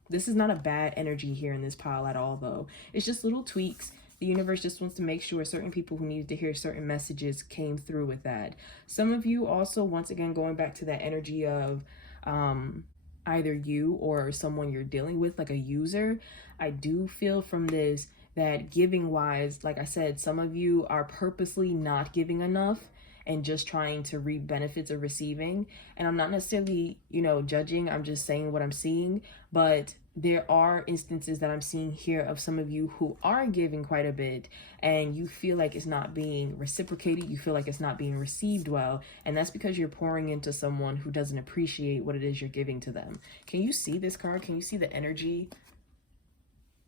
This is not a bad energy here in this pile at all, though. It's just little tweaks. The universe just wants to make sure certain people who needed to hear certain messages came through with that. Some of you also, once again, going back to that energy of either you or someone you're dealing with, like a user, I do feel from this that giving wise, like I said, some of you are purposely not giving enough and just trying to reap benefits of receiving. And I'm not necessarily, you know, judging. I'm just saying what I'm seeing. But there are instances that I'm seeing here of some of you who are giving quite a bit, and you feel like it's not being reciprocated. You feel like it's not being received well. And that's because you're pouring into someone who doesn't appreciate what it is you're giving to them. Can you see this card? Can you see the energy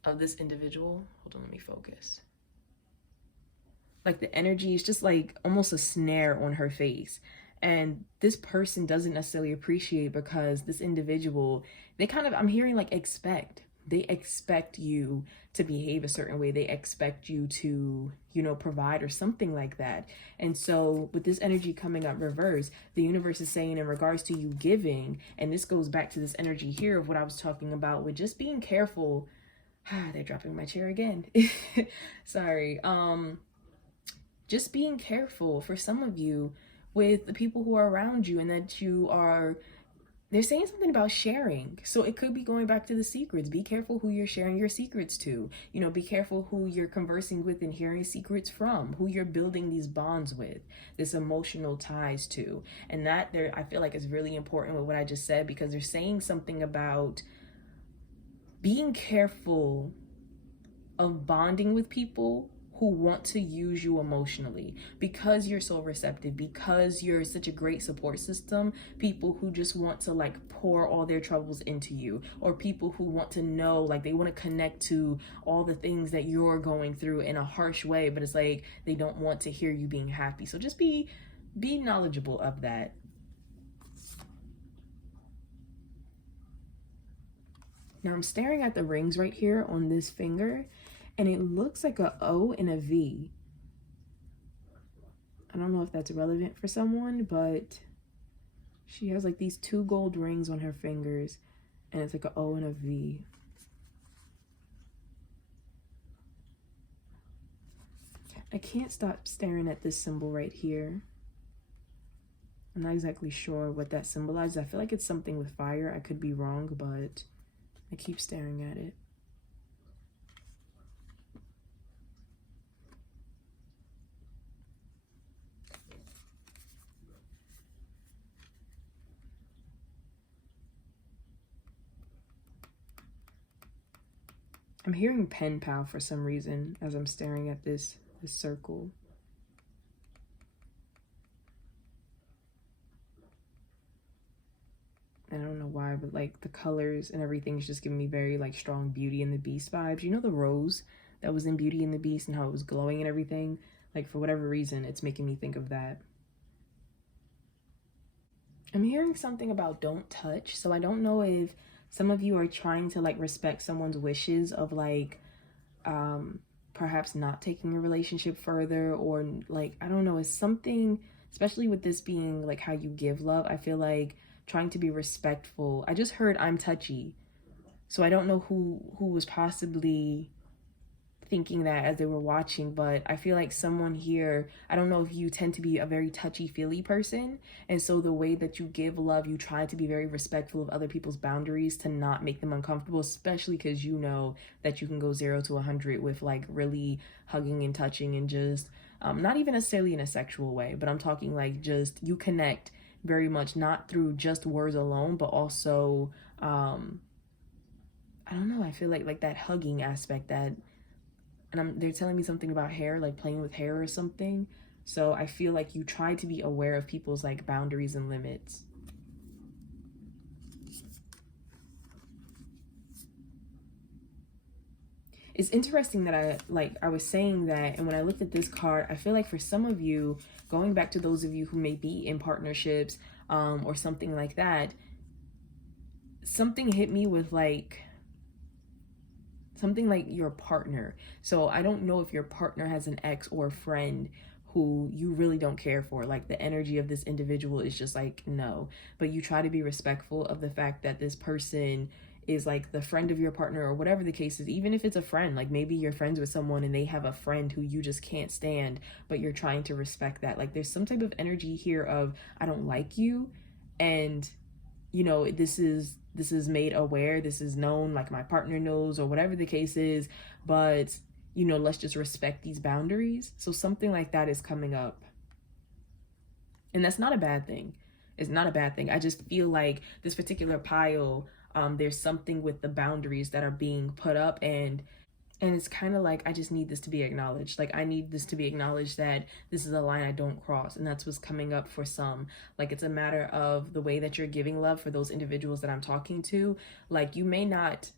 of this individual? Hold on, let me focus. Like, the energy is just like almost a snare on her face, and this person doesn't necessarily appreciate, because this individual, they kind of, I'm hearing like they expect you to behave a certain way. They expect you to, you know, provide or something like that. And so with this energy coming up reverse, the universe is saying in regards to you giving, and this goes back to this energy here of what I was talking about with just being careful. They're dropping my chair again. Sorry. Just being careful for some of you with the people who are around you, and that you are, they're saying something about sharing. So it could be going back to the secrets. Be careful who you're sharing your secrets to. You know, be careful who you're conversing with and hearing secrets from, who you're building these bonds with, this emotional ties to. And that there, I feel like is really important with what I just said, because they're saying something about being careful of bonding with people who want to use you emotionally, because you're so receptive, because you're such a great support system. People who just want to like pour all their troubles into you, or people who want to know, like they want to connect to all the things that you're going through in a harsh way, but it's like they don't want to hear you being happy. So just be knowledgeable of that. Now I'm staring at the rings right here on this finger, and it looks like a O and a V. I don't know if that's relevant for someone, but she has like these 2 gold rings on her fingers, and it's like an O and a V. I can't stop staring at this symbol right here. I'm not exactly sure what that symbolizes. I feel like it's something with fire. I could be wrong, but I keep staring at it. I'm hearing pen pal for some reason as I'm staring at this circle. I don't know why, but like the colors and everything is just giving me very like strong Beauty and the Beast vibes. You know the rose that was in Beauty and the Beast and how it was glowing and everything? Like for whatever reason, it's making me think of that. I'm hearing something about don't touch. So I don't know if some of you are trying to like respect someone's wishes of like perhaps not taking a relationship further, or like, I don't know, it's something, especially with this being like how you give love. I feel like trying to be respectful. I just heard I'm touchy. So I don't know who was possibly thinking that as they were watching, but I feel like someone here, I don't know if you tend to be a very touchy-feely person, and so the way that you give love, you try to be very respectful of other people's boundaries to not make them uncomfortable, especially because you know that you can go 0 to 100 with like really hugging and touching and just not even necessarily in a sexual way, but I'm talking like just you connect very much not through just words alone, but also I don't know, I feel like that hugging aspect, that, and they're telling me something about hair, like playing with hair or something. So I feel like you try to be aware of people's like boundaries and limits. It's interesting that I was saying that, and when I looked at this card, I feel like for some of you, going back to those of you who may be in partnerships or something like that, something hit me with like something like your partner. So I don't know if your partner has an ex or a friend who you really don't care for. Like the energy of this individual is just like, no. But you try to be respectful of the fact that this person is like the friend of your partner or whatever the case is. Even if it's a friend, like maybe you're friends with someone and they have a friend who you just can't stand, but you're trying to respect that. Like there's some type of energy here of, I don't like you, and you know, this is made aware, this is known, like my partner knows or whatever the case is, but you know, let's just respect these boundaries. So something like that is coming up, and that's not a bad thing. It's not a bad thing. I just feel like this particular pile, there's something with the boundaries that are being put up, and it's kind of like, I just need this to be acknowledged. Like I need this to be acknowledged that this is a line I don't cross. And that's what's coming up for some. Like it's a matter of the way that you're giving love for those individuals that I'm talking to. Like you may not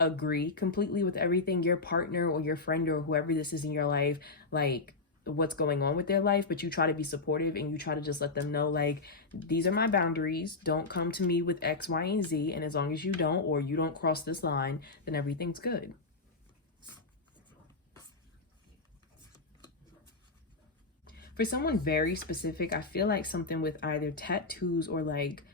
agree completely with everything your partner or your friend or whoever this is in your life, like what's going on with their life, but you try to be supportive and you try to just let them know, like, these are my boundaries. Don't come to me with X, Y, and Z. And as long as you don't, or you don't cross this line, then everything's good. For someone very specific, I feel like something with either tattoos or like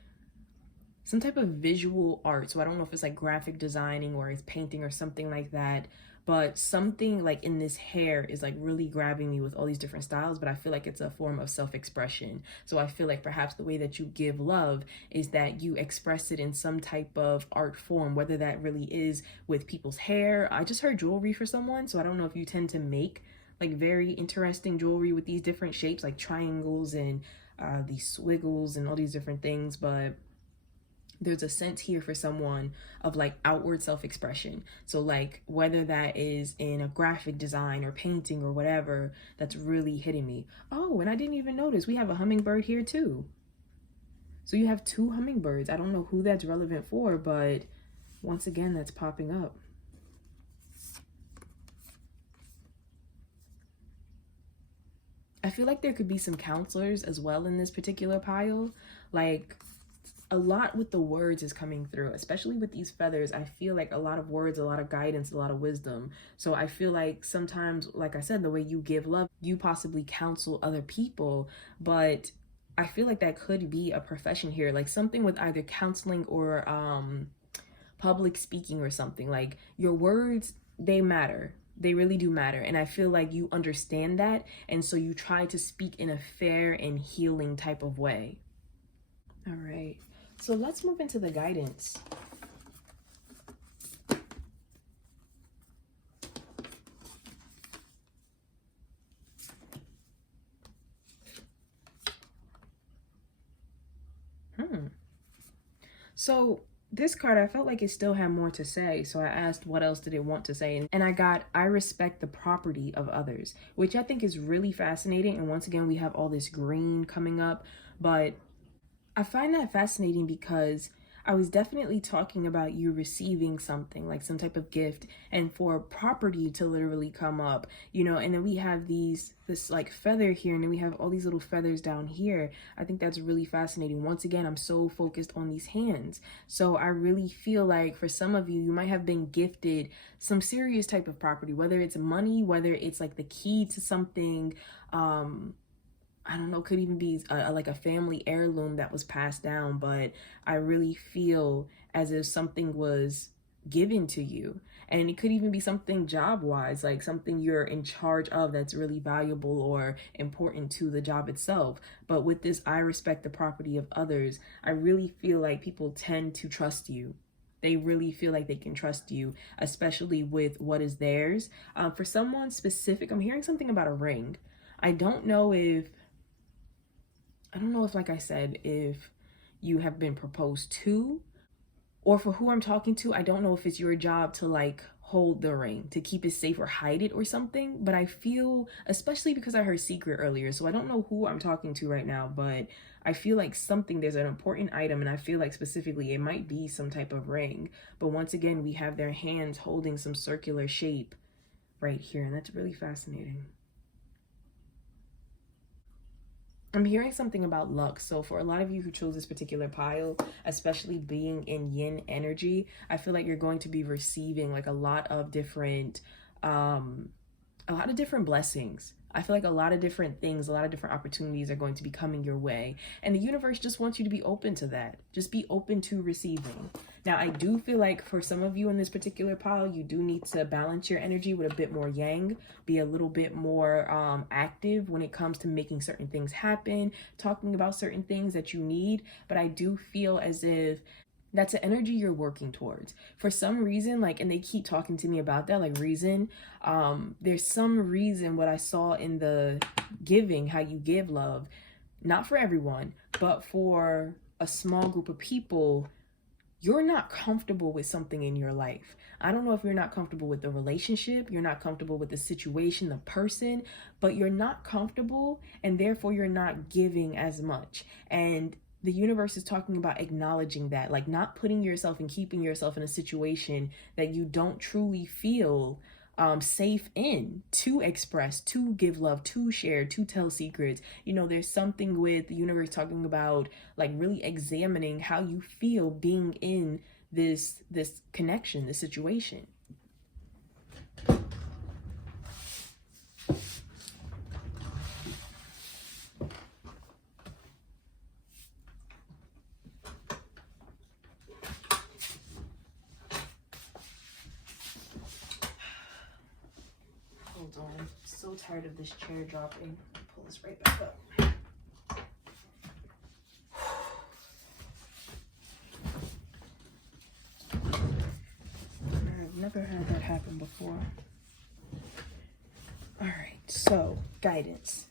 some type of visual art. So I don't know if it's like graphic designing or it's painting or something like that, but something like in this hair is like really grabbing me with all these different styles, but I feel like it's a form of self-expression. So I feel like perhaps the way that you give love is that you express it in some type of art form, whether that really is with people's hair. I just heard jewelry for someone, so I don't know if you tend to make like very interesting jewelry with these different shapes, like triangles and these swiggles and all these different things, but there's a sense here for someone of like outward self-expression. So like whether that is in a graphic design or painting or whatever, that's really hitting me. Oh, and I didn't even notice we have a hummingbird here too. So you have 2 hummingbirds. I don't know who that's relevant for, but once again, that's popping up. I feel like there could be some counselors as well in this particular pile. Like a lot with the words is coming through, especially with these feathers. I feel like a lot of words, a lot of guidance, a lot of wisdom. So I feel like sometimes, like I said, the way you give love, you possibly counsel other people, but I feel like that could be a profession here, like something with either counseling or public speaking or something. Like your words, they matter. They really do matter. And I feel like you understand that. And so you try to speak in a fair and healing type of way. All right. So let's move into the guidance. So this card, I felt like it still had more to say, so I asked what else did it want to say, and I got, I respect the property of others, which I think is really fascinating. And once again, we have all this green coming up, but I find that fascinating because I was definitely talking about you receiving something, like some type of gift, and for property to literally come up, you know, and then we have this like feather here, and then we have all these little feathers down here. I think that's really fascinating. Once again, I'm so focused on these hands. So I really feel like for some of you, you might have been gifted some serious type of property, whether it's money, whether it's like the key to something, I don't know, could even be like a family heirloom that was passed down, but I really feel as if something was given to you. And it could even be something job-wise, like something you're in charge of that's really valuable or important to the job itself. But with this, I respect the property of others, I really feel like people tend to trust you. They really feel like they can trust you, especially with what is theirs. For someone specific, I'm hearing something about a ring. I don't know if, like I said, if you have been proposed to, or for who I'm talking to, I don't know if it's your job to like hold the ring, to keep it safe or hide it or something. But I feel, especially because I heard secret earlier, so I don't know who I'm talking to right now, but I feel like there's an important item, and I feel like specifically it might be some type of ring. But once again, we have their hands holding some circular shape right here, and that's really fascinating. I'm hearing something about luck. So for a lot of you who chose this particular pile, especially being in yin energy, I feel like you're going to be receiving like a lot of different blessings. I feel like a lot of different things, a lot of different opportunities are going to be coming your way. And the universe just wants you to be open to that. Just be open to receiving. Now, I do feel like for some of you in this particular pile, you do need to balance your energy with a bit more yang, be a little bit more active when it comes to making certain things happen, talking about certain things that you need. But I do feel as if that's the energy you're working towards. For some reason, like, and they keep talking to me about that, like reason, there's some reason what I saw in the giving, how you give love, not for everyone, but for a small group of people, you're not comfortable with something in your life. I don't know if you're not comfortable with the relationship, you're not comfortable with the situation, the person, but you're not comfortable, and therefore you're not giving as much. And the universe is talking about acknowledging that, like not putting yourself and keeping yourself in a situation that you don't truly feel safe in to express, to give love, to share, to tell secrets. You know, there's something with the universe talking about like really examining how you feel being in this connection, this situation. Hold on, I'm so tired of this chair dropping. Pull this right back up. I've never had that happen before. All right, so guidance.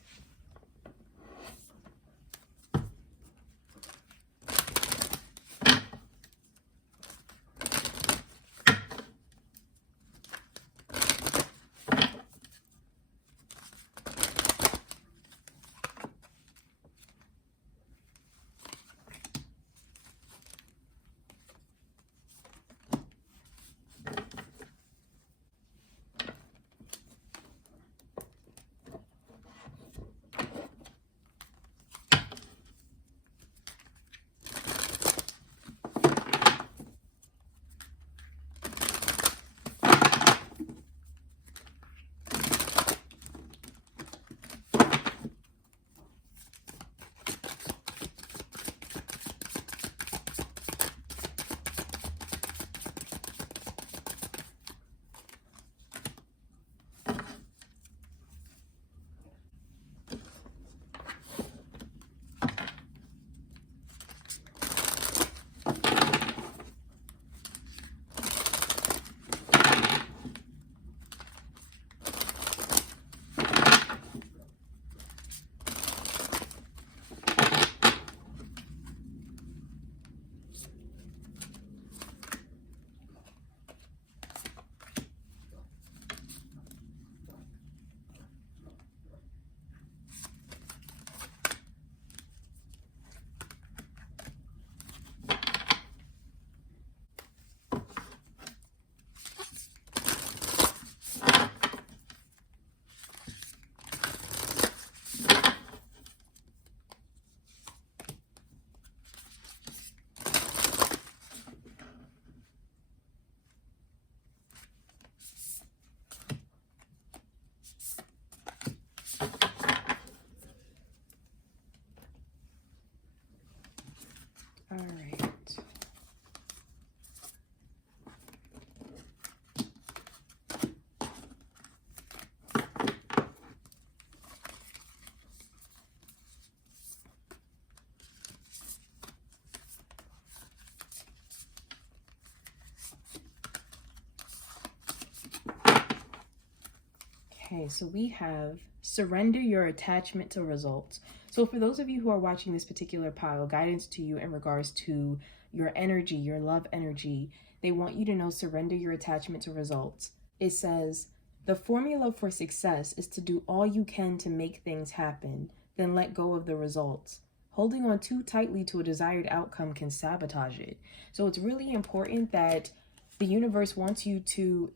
Okay, so we have surrender your attachment to results. So for those of you who are watching this particular pile, guidance to you in regards to your energy, your love energy, they want you to know surrender your attachment to results. It says, the formula for success is to do all you can to make things happen, then let go of the results. Holding on too tightly to a desired outcome can sabotage it. So it's really important that the universe wants you to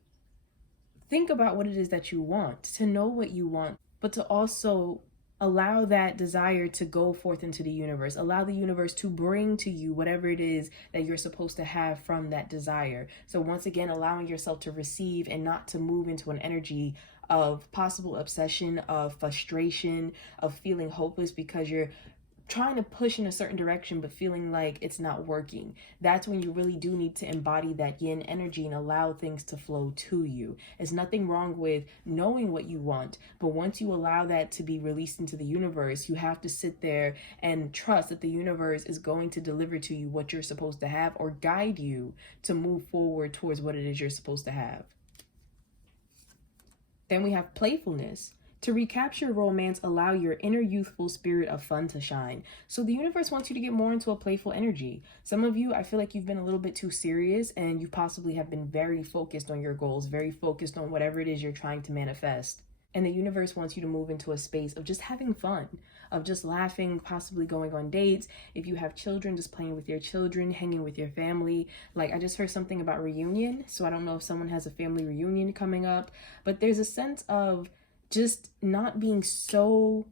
think about what it is that you want, to know what you want, but to also allow that desire to go forth into the universe. Allow the universe to bring to you whatever it is that you're supposed to have from that desire. So once again, allowing yourself to receive and not to move into an energy of possible obsession, of frustration, of feeling hopeless because you're trying to push in a certain direction but feeling like it's not working. That's when you really do need to embody that yin energy and allow things to flow to you. There's nothing wrong with knowing what you want, but once you allow that to be released into the universe, you have to sit there and trust that the universe is going to deliver to you what you're supposed to have or guide you to move forward towards what it is you're supposed to have. Then we have playfulness. To recapture romance, allow your inner youthful spirit of fun to shine. So the universe wants you to get more into a playful energy. Some of you, I feel like you've been a little bit too serious and you possibly have been very focused on your goals, very focused on whatever it is you're trying to manifest. And the universe wants you to move into a space of just having fun, of just laughing, possibly going on dates. If you have children, just playing with your children, hanging with your family. Like I just heard something about reunion. So I don't know if someone has a family reunion coming up, but there's a sense of just not being so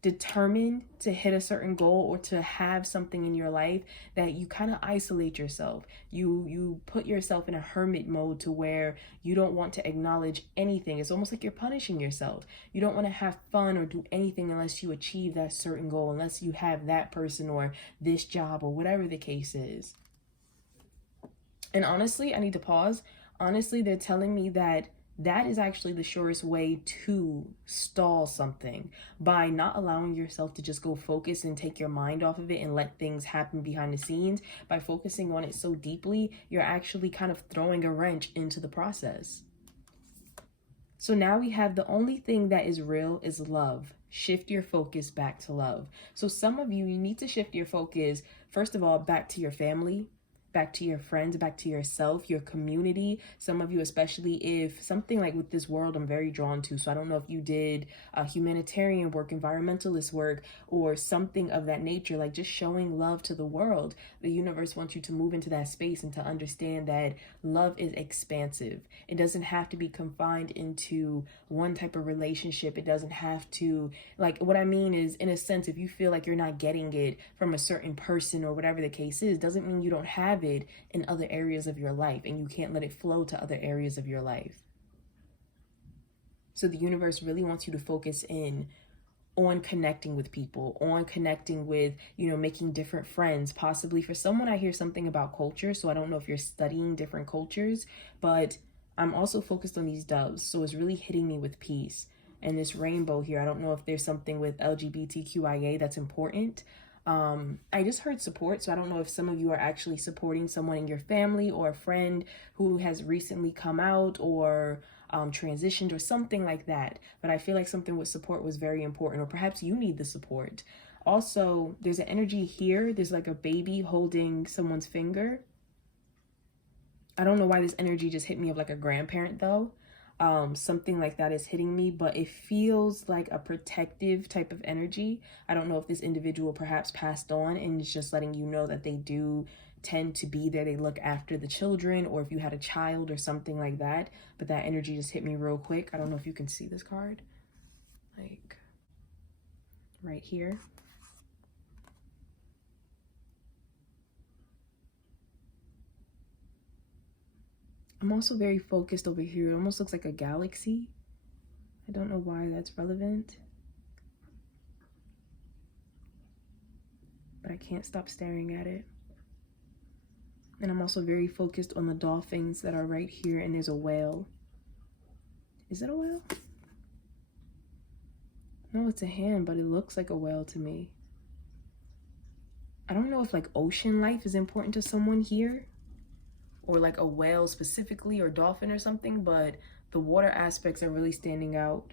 determined to hit a certain goal or to have something in your life that you kind of isolate yourself. You put yourself in a hermit mode to where you don't want to acknowledge anything. It's almost like you're punishing yourself. You don't want to have fun or do anything unless you achieve that certain goal, unless you have that person or this job or whatever the case is. And honestly, I need to pause. Honestly, they're telling me that is actually the surest way to stall something, by not allowing yourself to just go focus and take your mind off of it and let things happen behind the scenes. By focusing on it so deeply, you're actually kind of throwing a wrench into the process. So now we have the only thing that is real is love. Shift your focus back to love. So some of you need to shift your focus, first of all, back to your family, back to your friends, back to yourself, your community. Some of you, especially if something like with this world, I'm very drawn to. So I don't know if you did humanitarian work, environmentalist work, or something of that nature, like just showing love to the world. The universe wants you to move into that space and to understand that love is expansive. It doesn't have to be confined into one type of relationship. It doesn't have to, like, what I mean is, in a sense, if you feel like you're not getting it from a certain person or whatever the case is, doesn't mean you don't have it in other areas of your life and you can't let it flow to other areas of your life. So the universe really wants you to focus in on connecting with people, on connecting with, making different friends. Possibly for someone, I hear something about culture. So I don't know if you're studying different cultures, but I'm also focused on these doves. So it's really hitting me with peace. And this rainbow here, I don't know if there's something with LGBTQIA that's important. I just heard support, so I don't know if some of you are actually supporting someone in your family or a friend who has recently come out or transitioned or something like that. But I feel like something with support was very important, or perhaps you need the support. Also, there's an energy here. There's like a baby holding someone's finger. I don't know why this energy just hit me of like a grandparent though. Something like that is hitting me, but it feels like a protective type of energy. I don't know if this individual perhaps passed on and is just letting you know that they do tend to be there. They look after the children, or if you had a child or something like that. But that energy just hit me real quick. I don't know if you can see this card, like right here. I'm also very focused over here. It almost looks like a galaxy. I don't know why that's relevant, but I can't stop staring at it. And I'm also very focused on the dolphins that are right here, and there's a whale. Is it a whale? No, it's a hand, but it looks like a whale to me. I don't know if like ocean life is important to someone here, or like a whale specifically, or dolphin or something, but the water aspects are really standing out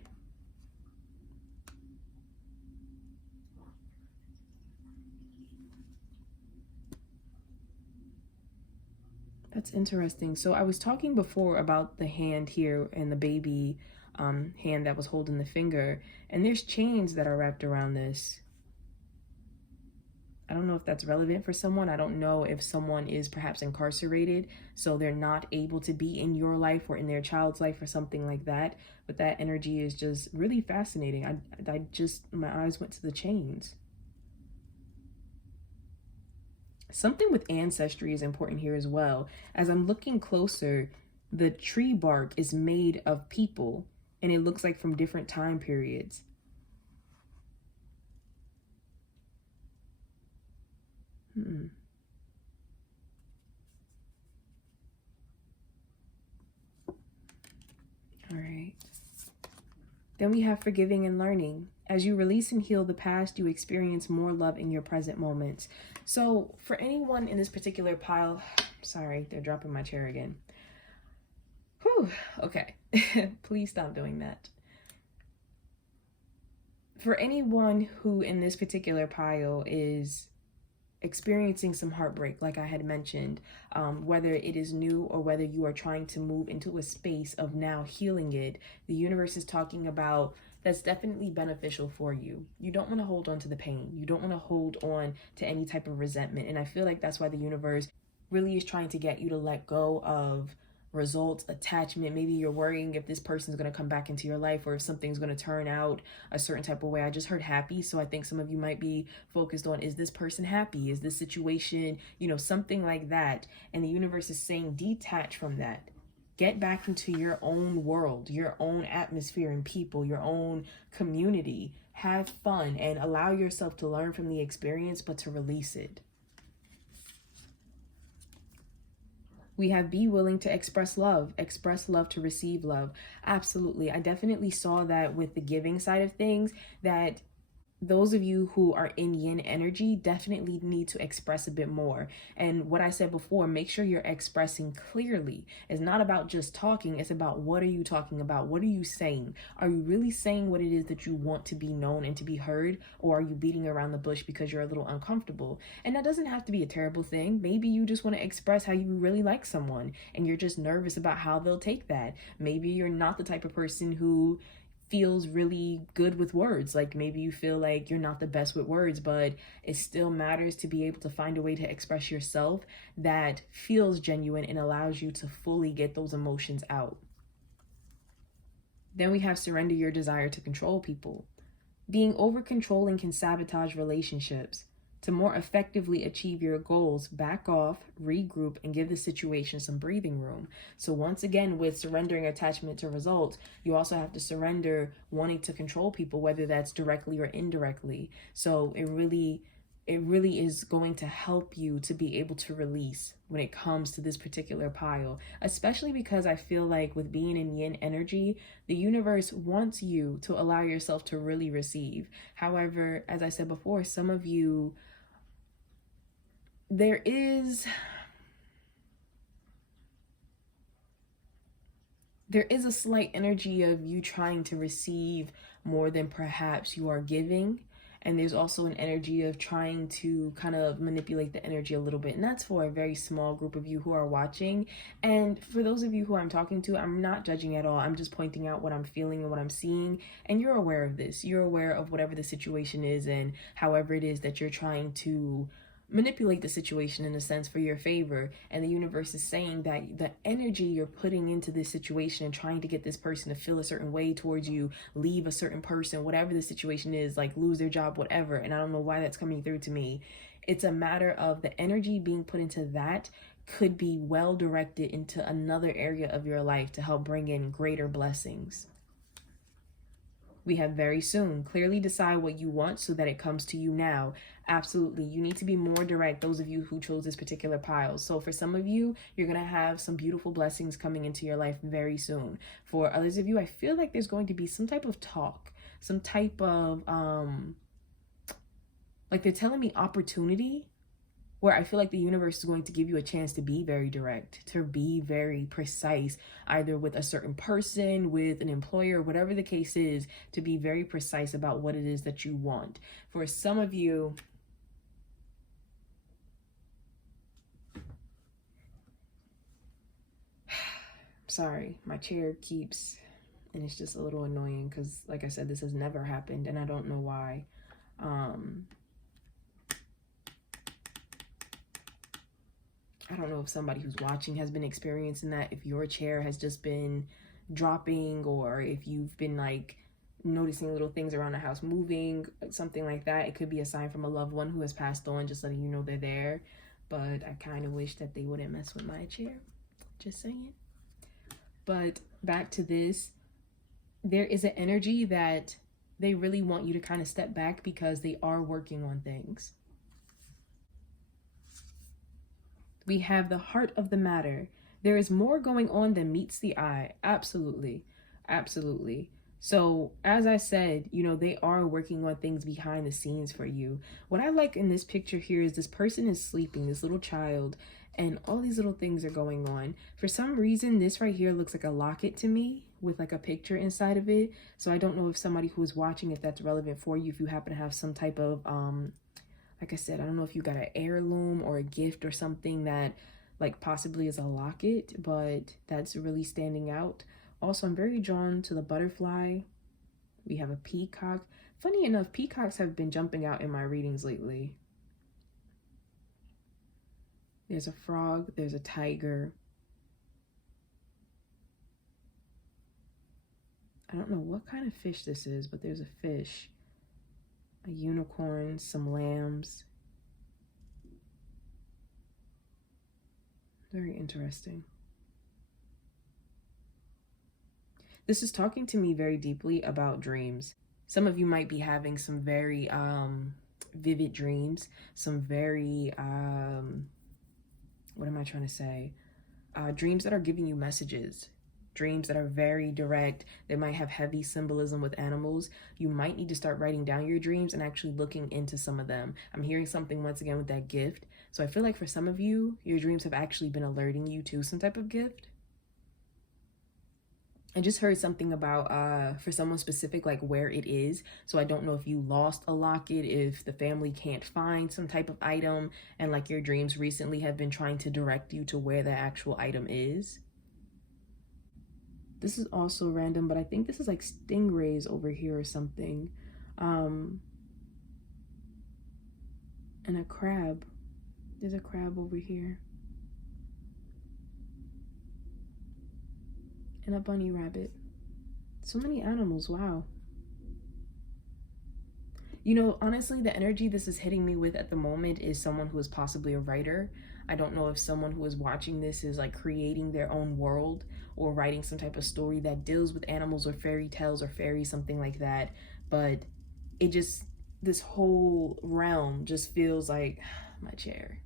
That's interesting. So I was talking before about the hand here and the baby hand that was holding the finger, and there's chains that are wrapped around this. I don't know if that's relevant for someone. I don't know if someone is perhaps incarcerated, so they're not able to be in your life or in their child's life or something like that. But that energy is just really fascinating. I just, my eyes went to the chains. Something with ancestry is important here as well. As I'm looking closer, the tree bark is made of people, and it looks like from different time periods. All right. Then we have forgiving and learning. As you release and heal the past, you experience more love in your present moments. So for anyone in this particular pile, sorry, they're dropping my chair again. Whew, okay. Please stop doing that. For anyone who in this particular pile is experiencing some heartbreak, like I had mentioned, whether it is new or whether you are trying to move into a space of now healing it, the universe is talking about that's definitely beneficial for you. You don't want to hold on to the pain. You don't want to hold on to any type of resentment. And I feel like that's why the universe really is trying to get you to let go of results, attachment. Maybe you're worrying if this person's going to come back into your life or if something's going to turn out a certain type of way. I just heard happy, so I think some of you might be focused on, is this person happy? Is this situation, something like that? And the universe is saying detach from that. Get back into your own world, your own atmosphere and people, your own community. Have fun and allow yourself to learn from the experience, but to release it. We have be willing to express love to receive love. Absolutely. I definitely saw that with the giving side of things, that those of you who are in yin energy definitely need to express a bit more. And what I said before, make sure you're expressing clearly. It's not about just talking. It's about, what are you talking about? What are you saying? Are you really saying what it is that you want to be known and to be heard? Or are you beating around the bush because you're a little uncomfortable? And that doesn't have to be a terrible thing. Maybe you just want to express how you really like someone and you're just nervous about how they'll take that. Maybe you're not the type of person who feels really good with words. Like maybe you feel like you're not the best with words, but it still matters to be able to find a way to express yourself that feels genuine and allows you to fully get those emotions out. Then we have surrender your desire to control people. Being over controlling can sabotage relationships. To more effectively achieve your goals, back off, regroup, and give the situation some breathing room. So once again, with surrendering attachment to results, you also have to surrender wanting to control people, whether that's directly or indirectly. So it really is going to help you to be able to release when it comes to this particular pile, especially because I feel like with being in yin energy, the universe wants you to allow yourself to really receive. However, as I said before, some of you, there is a slight energy of you trying to receive more than perhaps you are giving. And there's also an energy of trying to kind of manipulate the energy a little bit. And that's for a very small group of you who are watching. And for those of you who I'm talking to, I'm not judging at all. I'm just pointing out what I'm feeling and what I'm seeing. And you're aware of this. You're aware of whatever the situation is and however it is that you're trying to manipulate the situation in a sense for your favor. And the universe is saying that the energy you're putting into this situation and trying to get this person to feel a certain way towards you, leave a certain person, whatever the situation is, like lose their job, whatever. And I don't know why that's coming through to me. It's a matter of the energy being put into that could be well directed into another area of your life to help bring in greater blessings. We have very soon. Clearly decide what you want so that it comes to you now. Absolutely. You need to be more direct, those of you who chose this particular pile. So for some of you, you're going to have some beautiful blessings coming into your life very soon. For others of you, I feel like there's going to be some type of talk, some type of, like they're telling me opportunity, where I feel like the universe is going to give you a chance to be very direct, to be very precise, either with a certain person, with an employer, whatever the case is, to be very precise about what it is that you want. For some of you, sorry, my chair keeps, and it's just a little annoying because, like I said, this has never happened and I don't know why. I don't know if somebody who's watching has been experiencing that, if your chair has just been dropping, or if you've been like noticing little things around the house moving, something like that. It could be a sign from a loved one who has passed on, just letting you know they're there. But I kind of wish that they wouldn't mess with my chair. Just saying. But back to this, there is an energy that they really want you to kind of step back because they are working on things. We have the heart of the matter. There is more going on than meets the eye. Absolutely. Absolutely. So as I said, you know, they are working on things behind the scenes for you. What I like in this picture here is this person is sleeping, this little child, and all these little things are going on. For some reason, this right here looks like a locket to me with like a picture inside of it. So I don't know if somebody who is watching, if that's relevant for you, if you happen to have some type of, like I said, I don't know if you got an heirloom or a gift or something that like possibly is a locket, but that's really standing out. Also, I'm very drawn to the butterfly. We have a peacock. Funny enough, peacocks have been jumping out in my readings lately. There's a frog, there's a tiger. I don't know what kind of fish this is, but there's a fish. A unicorn, some lambs. Very interesting. This is talking to me very deeply about dreams. Some of you might be having some very vivid dreams, some very, what am I trying to say? Dreams that are giving you messages. Dreams that are very direct. They might have heavy symbolism with animals. You might need to start writing down your dreams and actually looking into some of them. I'm hearing something once again with that gift. So I feel like for some of you, your dreams have actually been alerting you to some type of gift. I just heard something about for someone specific, like where it is. So I don't know if you lost a locket, if the family can't find some type of item, and like your dreams recently have been trying to direct you to where the actual item is. This is also random, but I think this is like stingrays over here or something. And a crab. There's a crab over here. And a bunny rabbit. So many animals, wow. You know, honestly, the energy this is hitting me with at the moment is someone who is possibly a writer. I don't know if someone who is watching this is like creating their own world or writing some type of story that deals with animals or fairy tales or fairies, something like that. But it just, this whole realm just feels like my chair.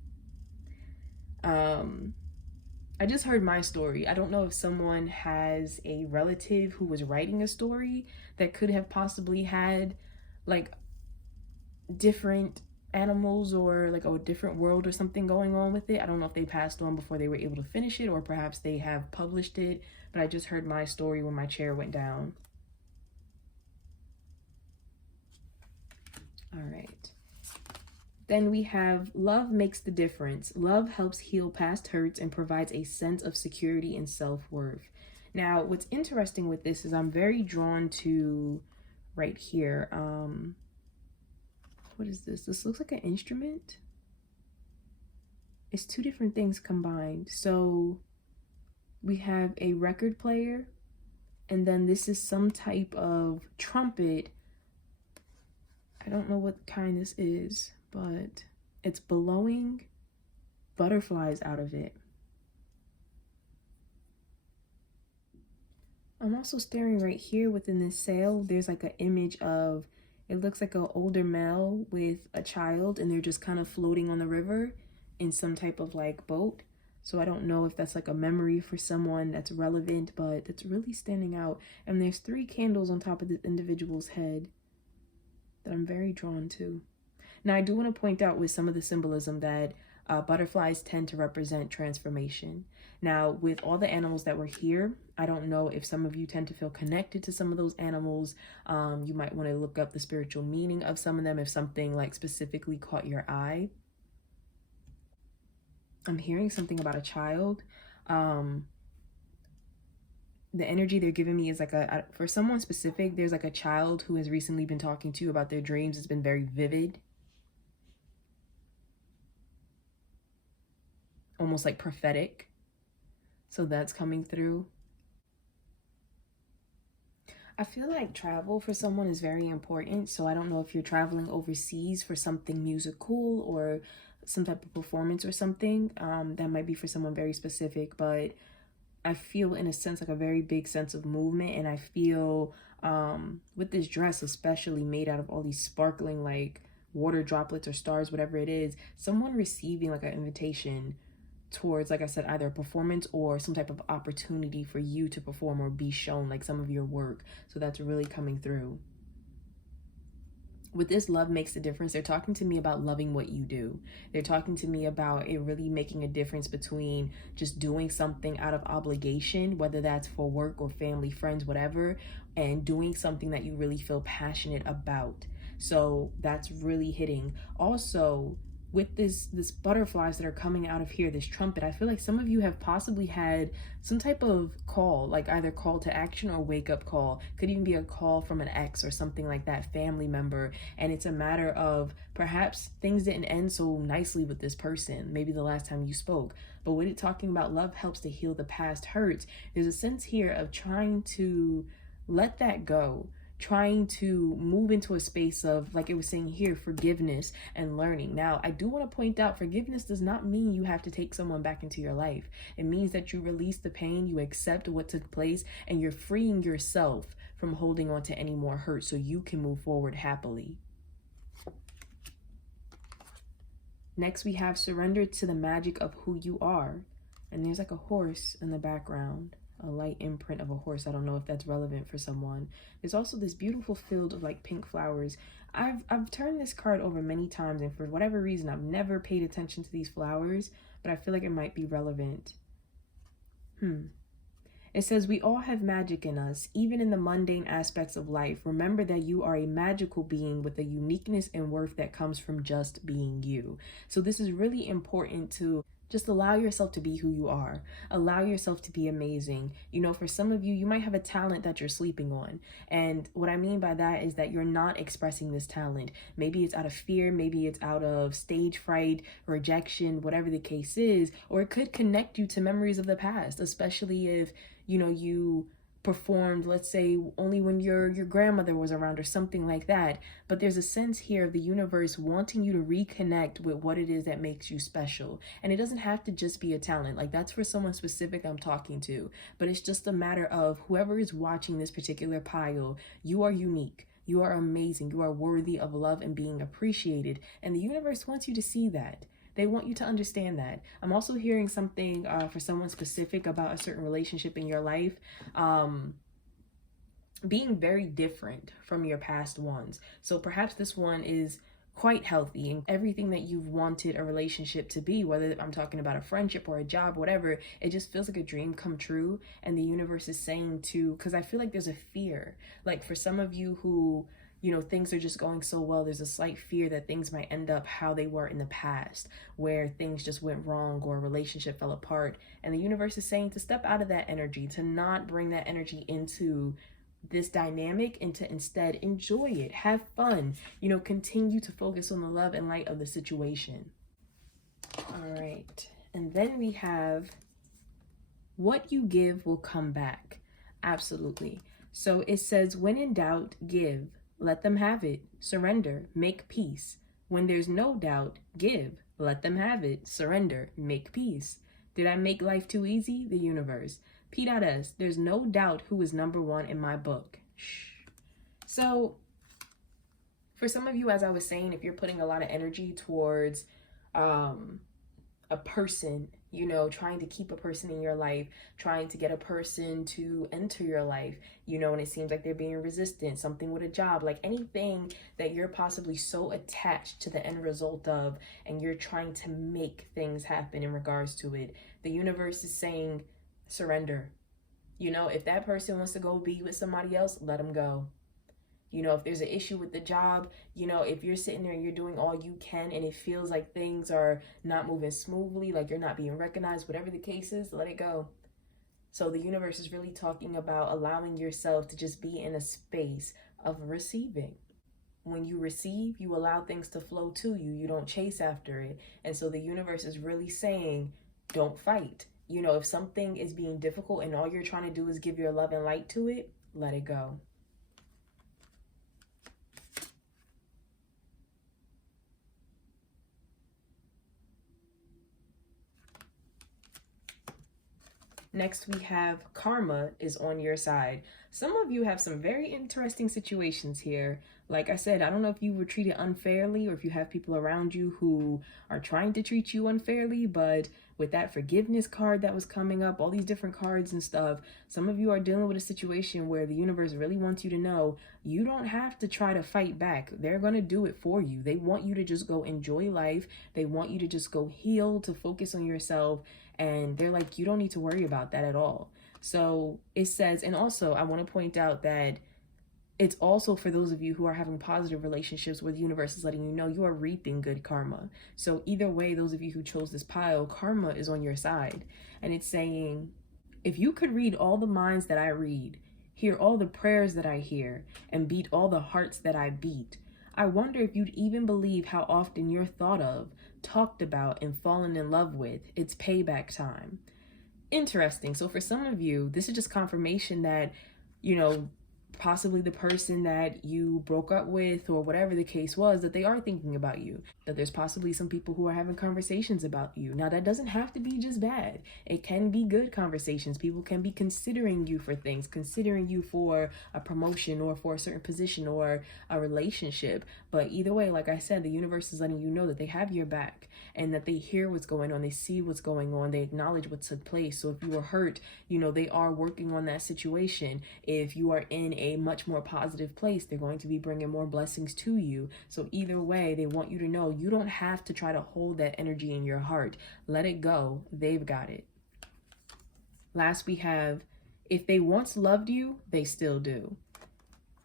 I just heard my story. I don't know if someone has a relative who was writing a story that could have possibly had like different animals or like a different world or something going on with it. I don't know if they passed on before they were able to finish it, or perhaps they have published it, but I just heard my story when my chair went down. All right. Then we have love makes the difference. Love helps heal past hurts and provides a sense of security and self-worth. Now, what's interesting with this is I'm very drawn to right here. What is this? This looks like an instrument. It's two different things combined. So we have a record player, and then this is some type of trumpet. I don't know what kind this is, but it's blowing butterflies out of it. I'm also staring right here within this sail. There's like an image of, it looks like an older male with a child, and they're just kind of floating on the river in some type of like boat. So I don't know if that's like a memory for someone that's relevant, but it's really standing out. And there's 3 candles on top of this individual's head that I'm very drawn to. Now, I do want to point out with some of the symbolism that butterflies tend to represent transformation. Now, with all the animals that were here, I don't know if some of you tend to feel connected to some of those animals. You might want to look up the spiritual meaning of some of them if something like specifically caught your eye. I'm hearing something about a child. the energy they're giving me is like for someone specific, there's like a child who has recently been talking to you about their dreams. It's been very vivid, almost like prophetic. So that's coming through. I feel like travel for someone is very important. So I don't know if you're traveling overseas for something musical or some type of performance or something. That might be for someone very specific, but I feel in a sense like a very big sense of movement. And I feel with this dress, especially made out of all these sparkling like water droplets or stars, whatever it is, someone receiving like an invitation towards, like I said, either a performance or some type of opportunity for you to perform or be shown like some of your work. So that's really coming through. With this love makes a difference, they're talking to me about loving what you do. They're talking to me about it really making a difference between just doing something out of obligation, whether that's for work or family, friends, whatever, and doing something that you really feel passionate about. So that's really hitting. Also, with this butterflies that are coming out of here, this trumpet, I feel like some of you have possibly had some type of call, like either call to action or wake up call. Could even be a call from an ex or something like that, family member. And it's a matter of perhaps things didn't end so nicely with this person, maybe the last time you spoke. But when it's talking about love helps to heal the past hurts, there's a sense here of trying to let that go, trying to move into a space of, like it was saying here, forgiveness and learning. Now, I do want to point out, forgiveness does not mean you have to take someone back into your life. It means that you release the pain, you accept what took place, and you're freeing yourself from holding on to any more hurt so you can move forward happily. Next, we have surrender to the magic of who you are. And there's like a horse in the background, a light imprint of a horse. I don't know if that's relevant for someone. There's also this beautiful field of like pink flowers. I've turned this card over many times, and for whatever reason I've never paid attention to these flowers, but I feel like it might be relevant. It says, we all have magic in us, even in the mundane aspects of life. Remember that you are a magical being with a uniqueness and worth that comes from just being you. So this is really important to just allow yourself to be who you are. Allow yourself to be amazing. You know, for some of you, you might have a talent that you're sleeping on. And what I mean by that is that you're not expressing this talent. Maybe it's out of fear. Maybe it's out of stage fright, rejection, whatever the case is. Or it could connect you to memories of the past, especially if, you know, you performed, let's say, only when your grandmother was around or something like that. But there's a sense here of the universe wanting you to reconnect with what it is that makes you special. And it doesn't have to just be a talent. Like, that's for someone specific I'm talking to. But it's just a matter of whoever is watching this particular pile, you are unique. You are amazing. You are worthy of love and being appreciated. And the universe wants you to see that. They want you to understand that. I'm also hearing something for someone specific about a certain relationship in your life being very different from your past ones. So perhaps this one is quite healthy and everything that you've wanted a relationship to be, whether I'm talking about a friendship or a job, whatever, it just feels like a dream come true. And the universe is saying to, because I feel like there's a fear, like for some of you who, you know, things are just going so well, there's a slight fear that things might end up how they were in the past, where things just went wrong or a relationship fell apart. And the universe is saying to step out of that energy, to not bring that energy into this dynamic, and to instead enjoy it, have fun, you know, continue to focus on the love and light of the situation. All right. And then we have what you give will come back. Absolutely. So it says, when in doubt, give. Let them have it. Surrender. Make peace. When there's no doubt, give. Let them have it. Surrender. Make peace. Did I make life too easy? The universe. P.S. There's no doubt who is number one in my book. Shh. So for some of you, as I was saying, if you're putting a lot of energy towards a person, you know, trying to keep a person in your life, trying to get a person to enter your life, you know, and it seems like they're being resistant, something with a job, like anything that you're possibly so attached to the end result of, and you're trying to make things happen in regards to it, the universe is saying, surrender. You know, if that person wants to go be with somebody else, let them go. You know, if there's an issue with the job, you know, if you're sitting there and you're doing all you can and it feels like things are not moving smoothly, like you're not being recognized, whatever the case is, let it go. So the universe is really talking about allowing yourself to just be in a space of receiving. When you receive, you allow things to flow to you. You don't chase after it. And so the universe is really saying, don't fight. You know, if something is being difficult and all you're trying to do is give your love and light to it, let it go. Next, we have karma is on your side. Some of you have some very interesting situations here. Like I said, I don't know if you were treated unfairly or if you have people around you who are trying to treat you unfairly, but with that forgiveness card that was coming up, all these different cards and stuff, some of you are dealing with a situation where the universe really wants you to know you don't have to try to fight back. They're going to do it for you. They want you to just go enjoy life. They want you to just go heal, to focus on yourself. And they're like, you don't need to worry about that at all. So it says, and also I want to point out that it's also for those of you who are having positive relationships where the universe is letting you know you are reaping good karma. So either way, those of you who chose this pile, karma is on your side. And it's saying, if you could read all the minds that I read, hear all the prayers that I hear, and beat all the hearts that I beat, I wonder if you'd even believe how often you're thought of, talked about, and fallen in love with. It's payback time. Interesting. So for some of you, this is just confirmation that, you know, possibly the person that you broke up with or whatever the case was, that they are thinking about you, that there's possibly some people who are having conversations about you. Now, that doesn't have to be just bad. It can be good conversations. People can be considering you for things, considering you for a promotion or for a certain position or a relationship. But either way, like I said, the universe is letting you know that they have your back and that they hear what's going on. They see what's going on. They acknowledge what took place. So if you were hurt, you know, they are working on that situation. If you are in a much more positive place, they're going to be bringing more blessings to you. So either way, they want you to know you don't have to try to hold that energy in your heart. Let it go. They've got it. Last, we have, if they once loved you, they still do.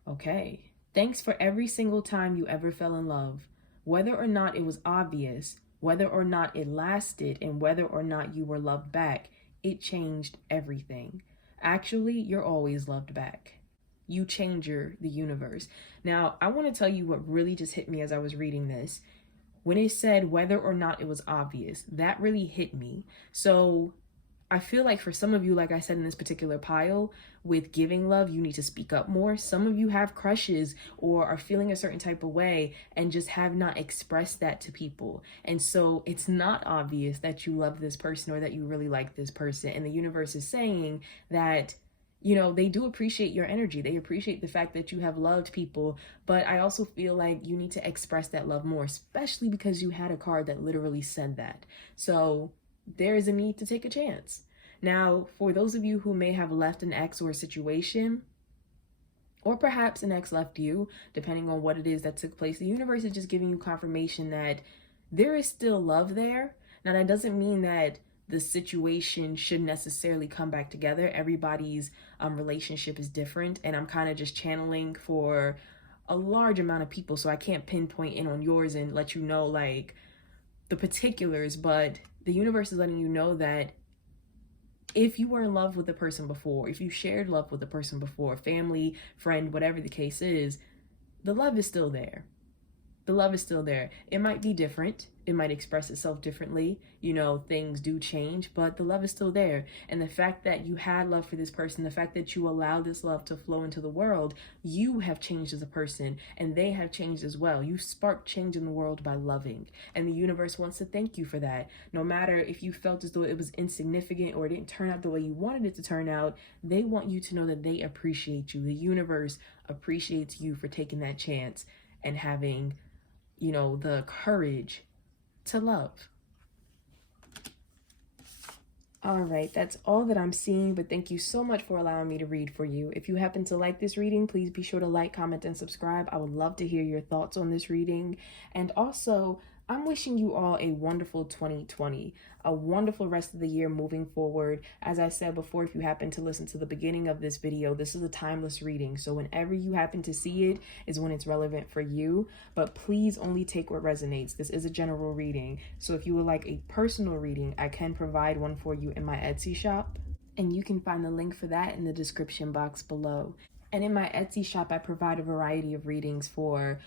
Okay. Thanks for every single time you ever fell in love. Whether or not it was obvious, whether or not it lasted, and whether or not you were loved back, it changed everything. Actually, you're always loved back. You changer the universe. Now, I want to tell you what really just hit me as I was reading this. When it said whether or not it was obvious, that really hit me. So I feel like for some of you, like I said in this particular pile, with giving love, you need to speak up more. Some of you have crushes or are feeling a certain type of way and just have not expressed that to people. And so it's not obvious that you love this person or that you really like this person. And the universe is saying that, you know, they do appreciate your energy. They appreciate the fact that you have loved people. But I also feel like you need to express that love more, especially because you had a card that literally said that. So there is a need to take a chance. Now, for those of you who may have left an ex or a situation, or perhaps an ex left you, depending on what it is that took place, the universe is just giving you confirmation that there is still love there. Now, that doesn't mean that the situation should necessarily come back together. Everybody's relationship is different, and I'm kind of just channeling for a large amount of people, so I can't pinpoint in on yours and let you know like the particulars, but the universe is letting you know that if you were in love with the person before, if you shared love with the person before, family, friend, whatever the case is, the love is still there. The love is still there. It might be different. It might express itself differently. You know, things do change, but the love is still there. And the fact that you had love for this person, the fact that you allowed this love to flow into the world, you have changed as a person and they have changed as well. You sparked change in the world by loving. And the universe wants to thank you for that. No matter if you felt as though it was insignificant or it didn't turn out the way you wanted it to turn out, they want you to know that they appreciate you. The universe appreciates you for taking that chance and having, you know, the courage to love. All right, that's all that I'm seeing, but thank you so much for allowing me to read for you. If you happen to like this reading, please be sure to like, comment, and subscribe. I would love to hear your thoughts on this reading. And also, I'm wishing you all a wonderful 2020, a wonderful rest of the year moving forward. As I said before, if you happen to listen to the beginning of this video, this is a timeless reading. So whenever you happen to see it is when it's relevant for you, but please only take what resonates. This is a general reading. So if you would like a personal reading, I can provide one for you in my Etsy shop. And you can find the link for that in the description box below. And in my Etsy shop, I provide a variety of readings for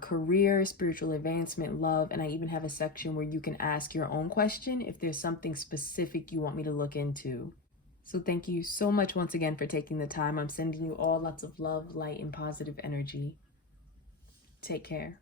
career, spiritual advancement, love, and I even have a section where you can ask your own question if there's something specific you want me to look into. So thank you so much once again for taking the time. I'm sending you all lots of love, light, and positive energy. Take care.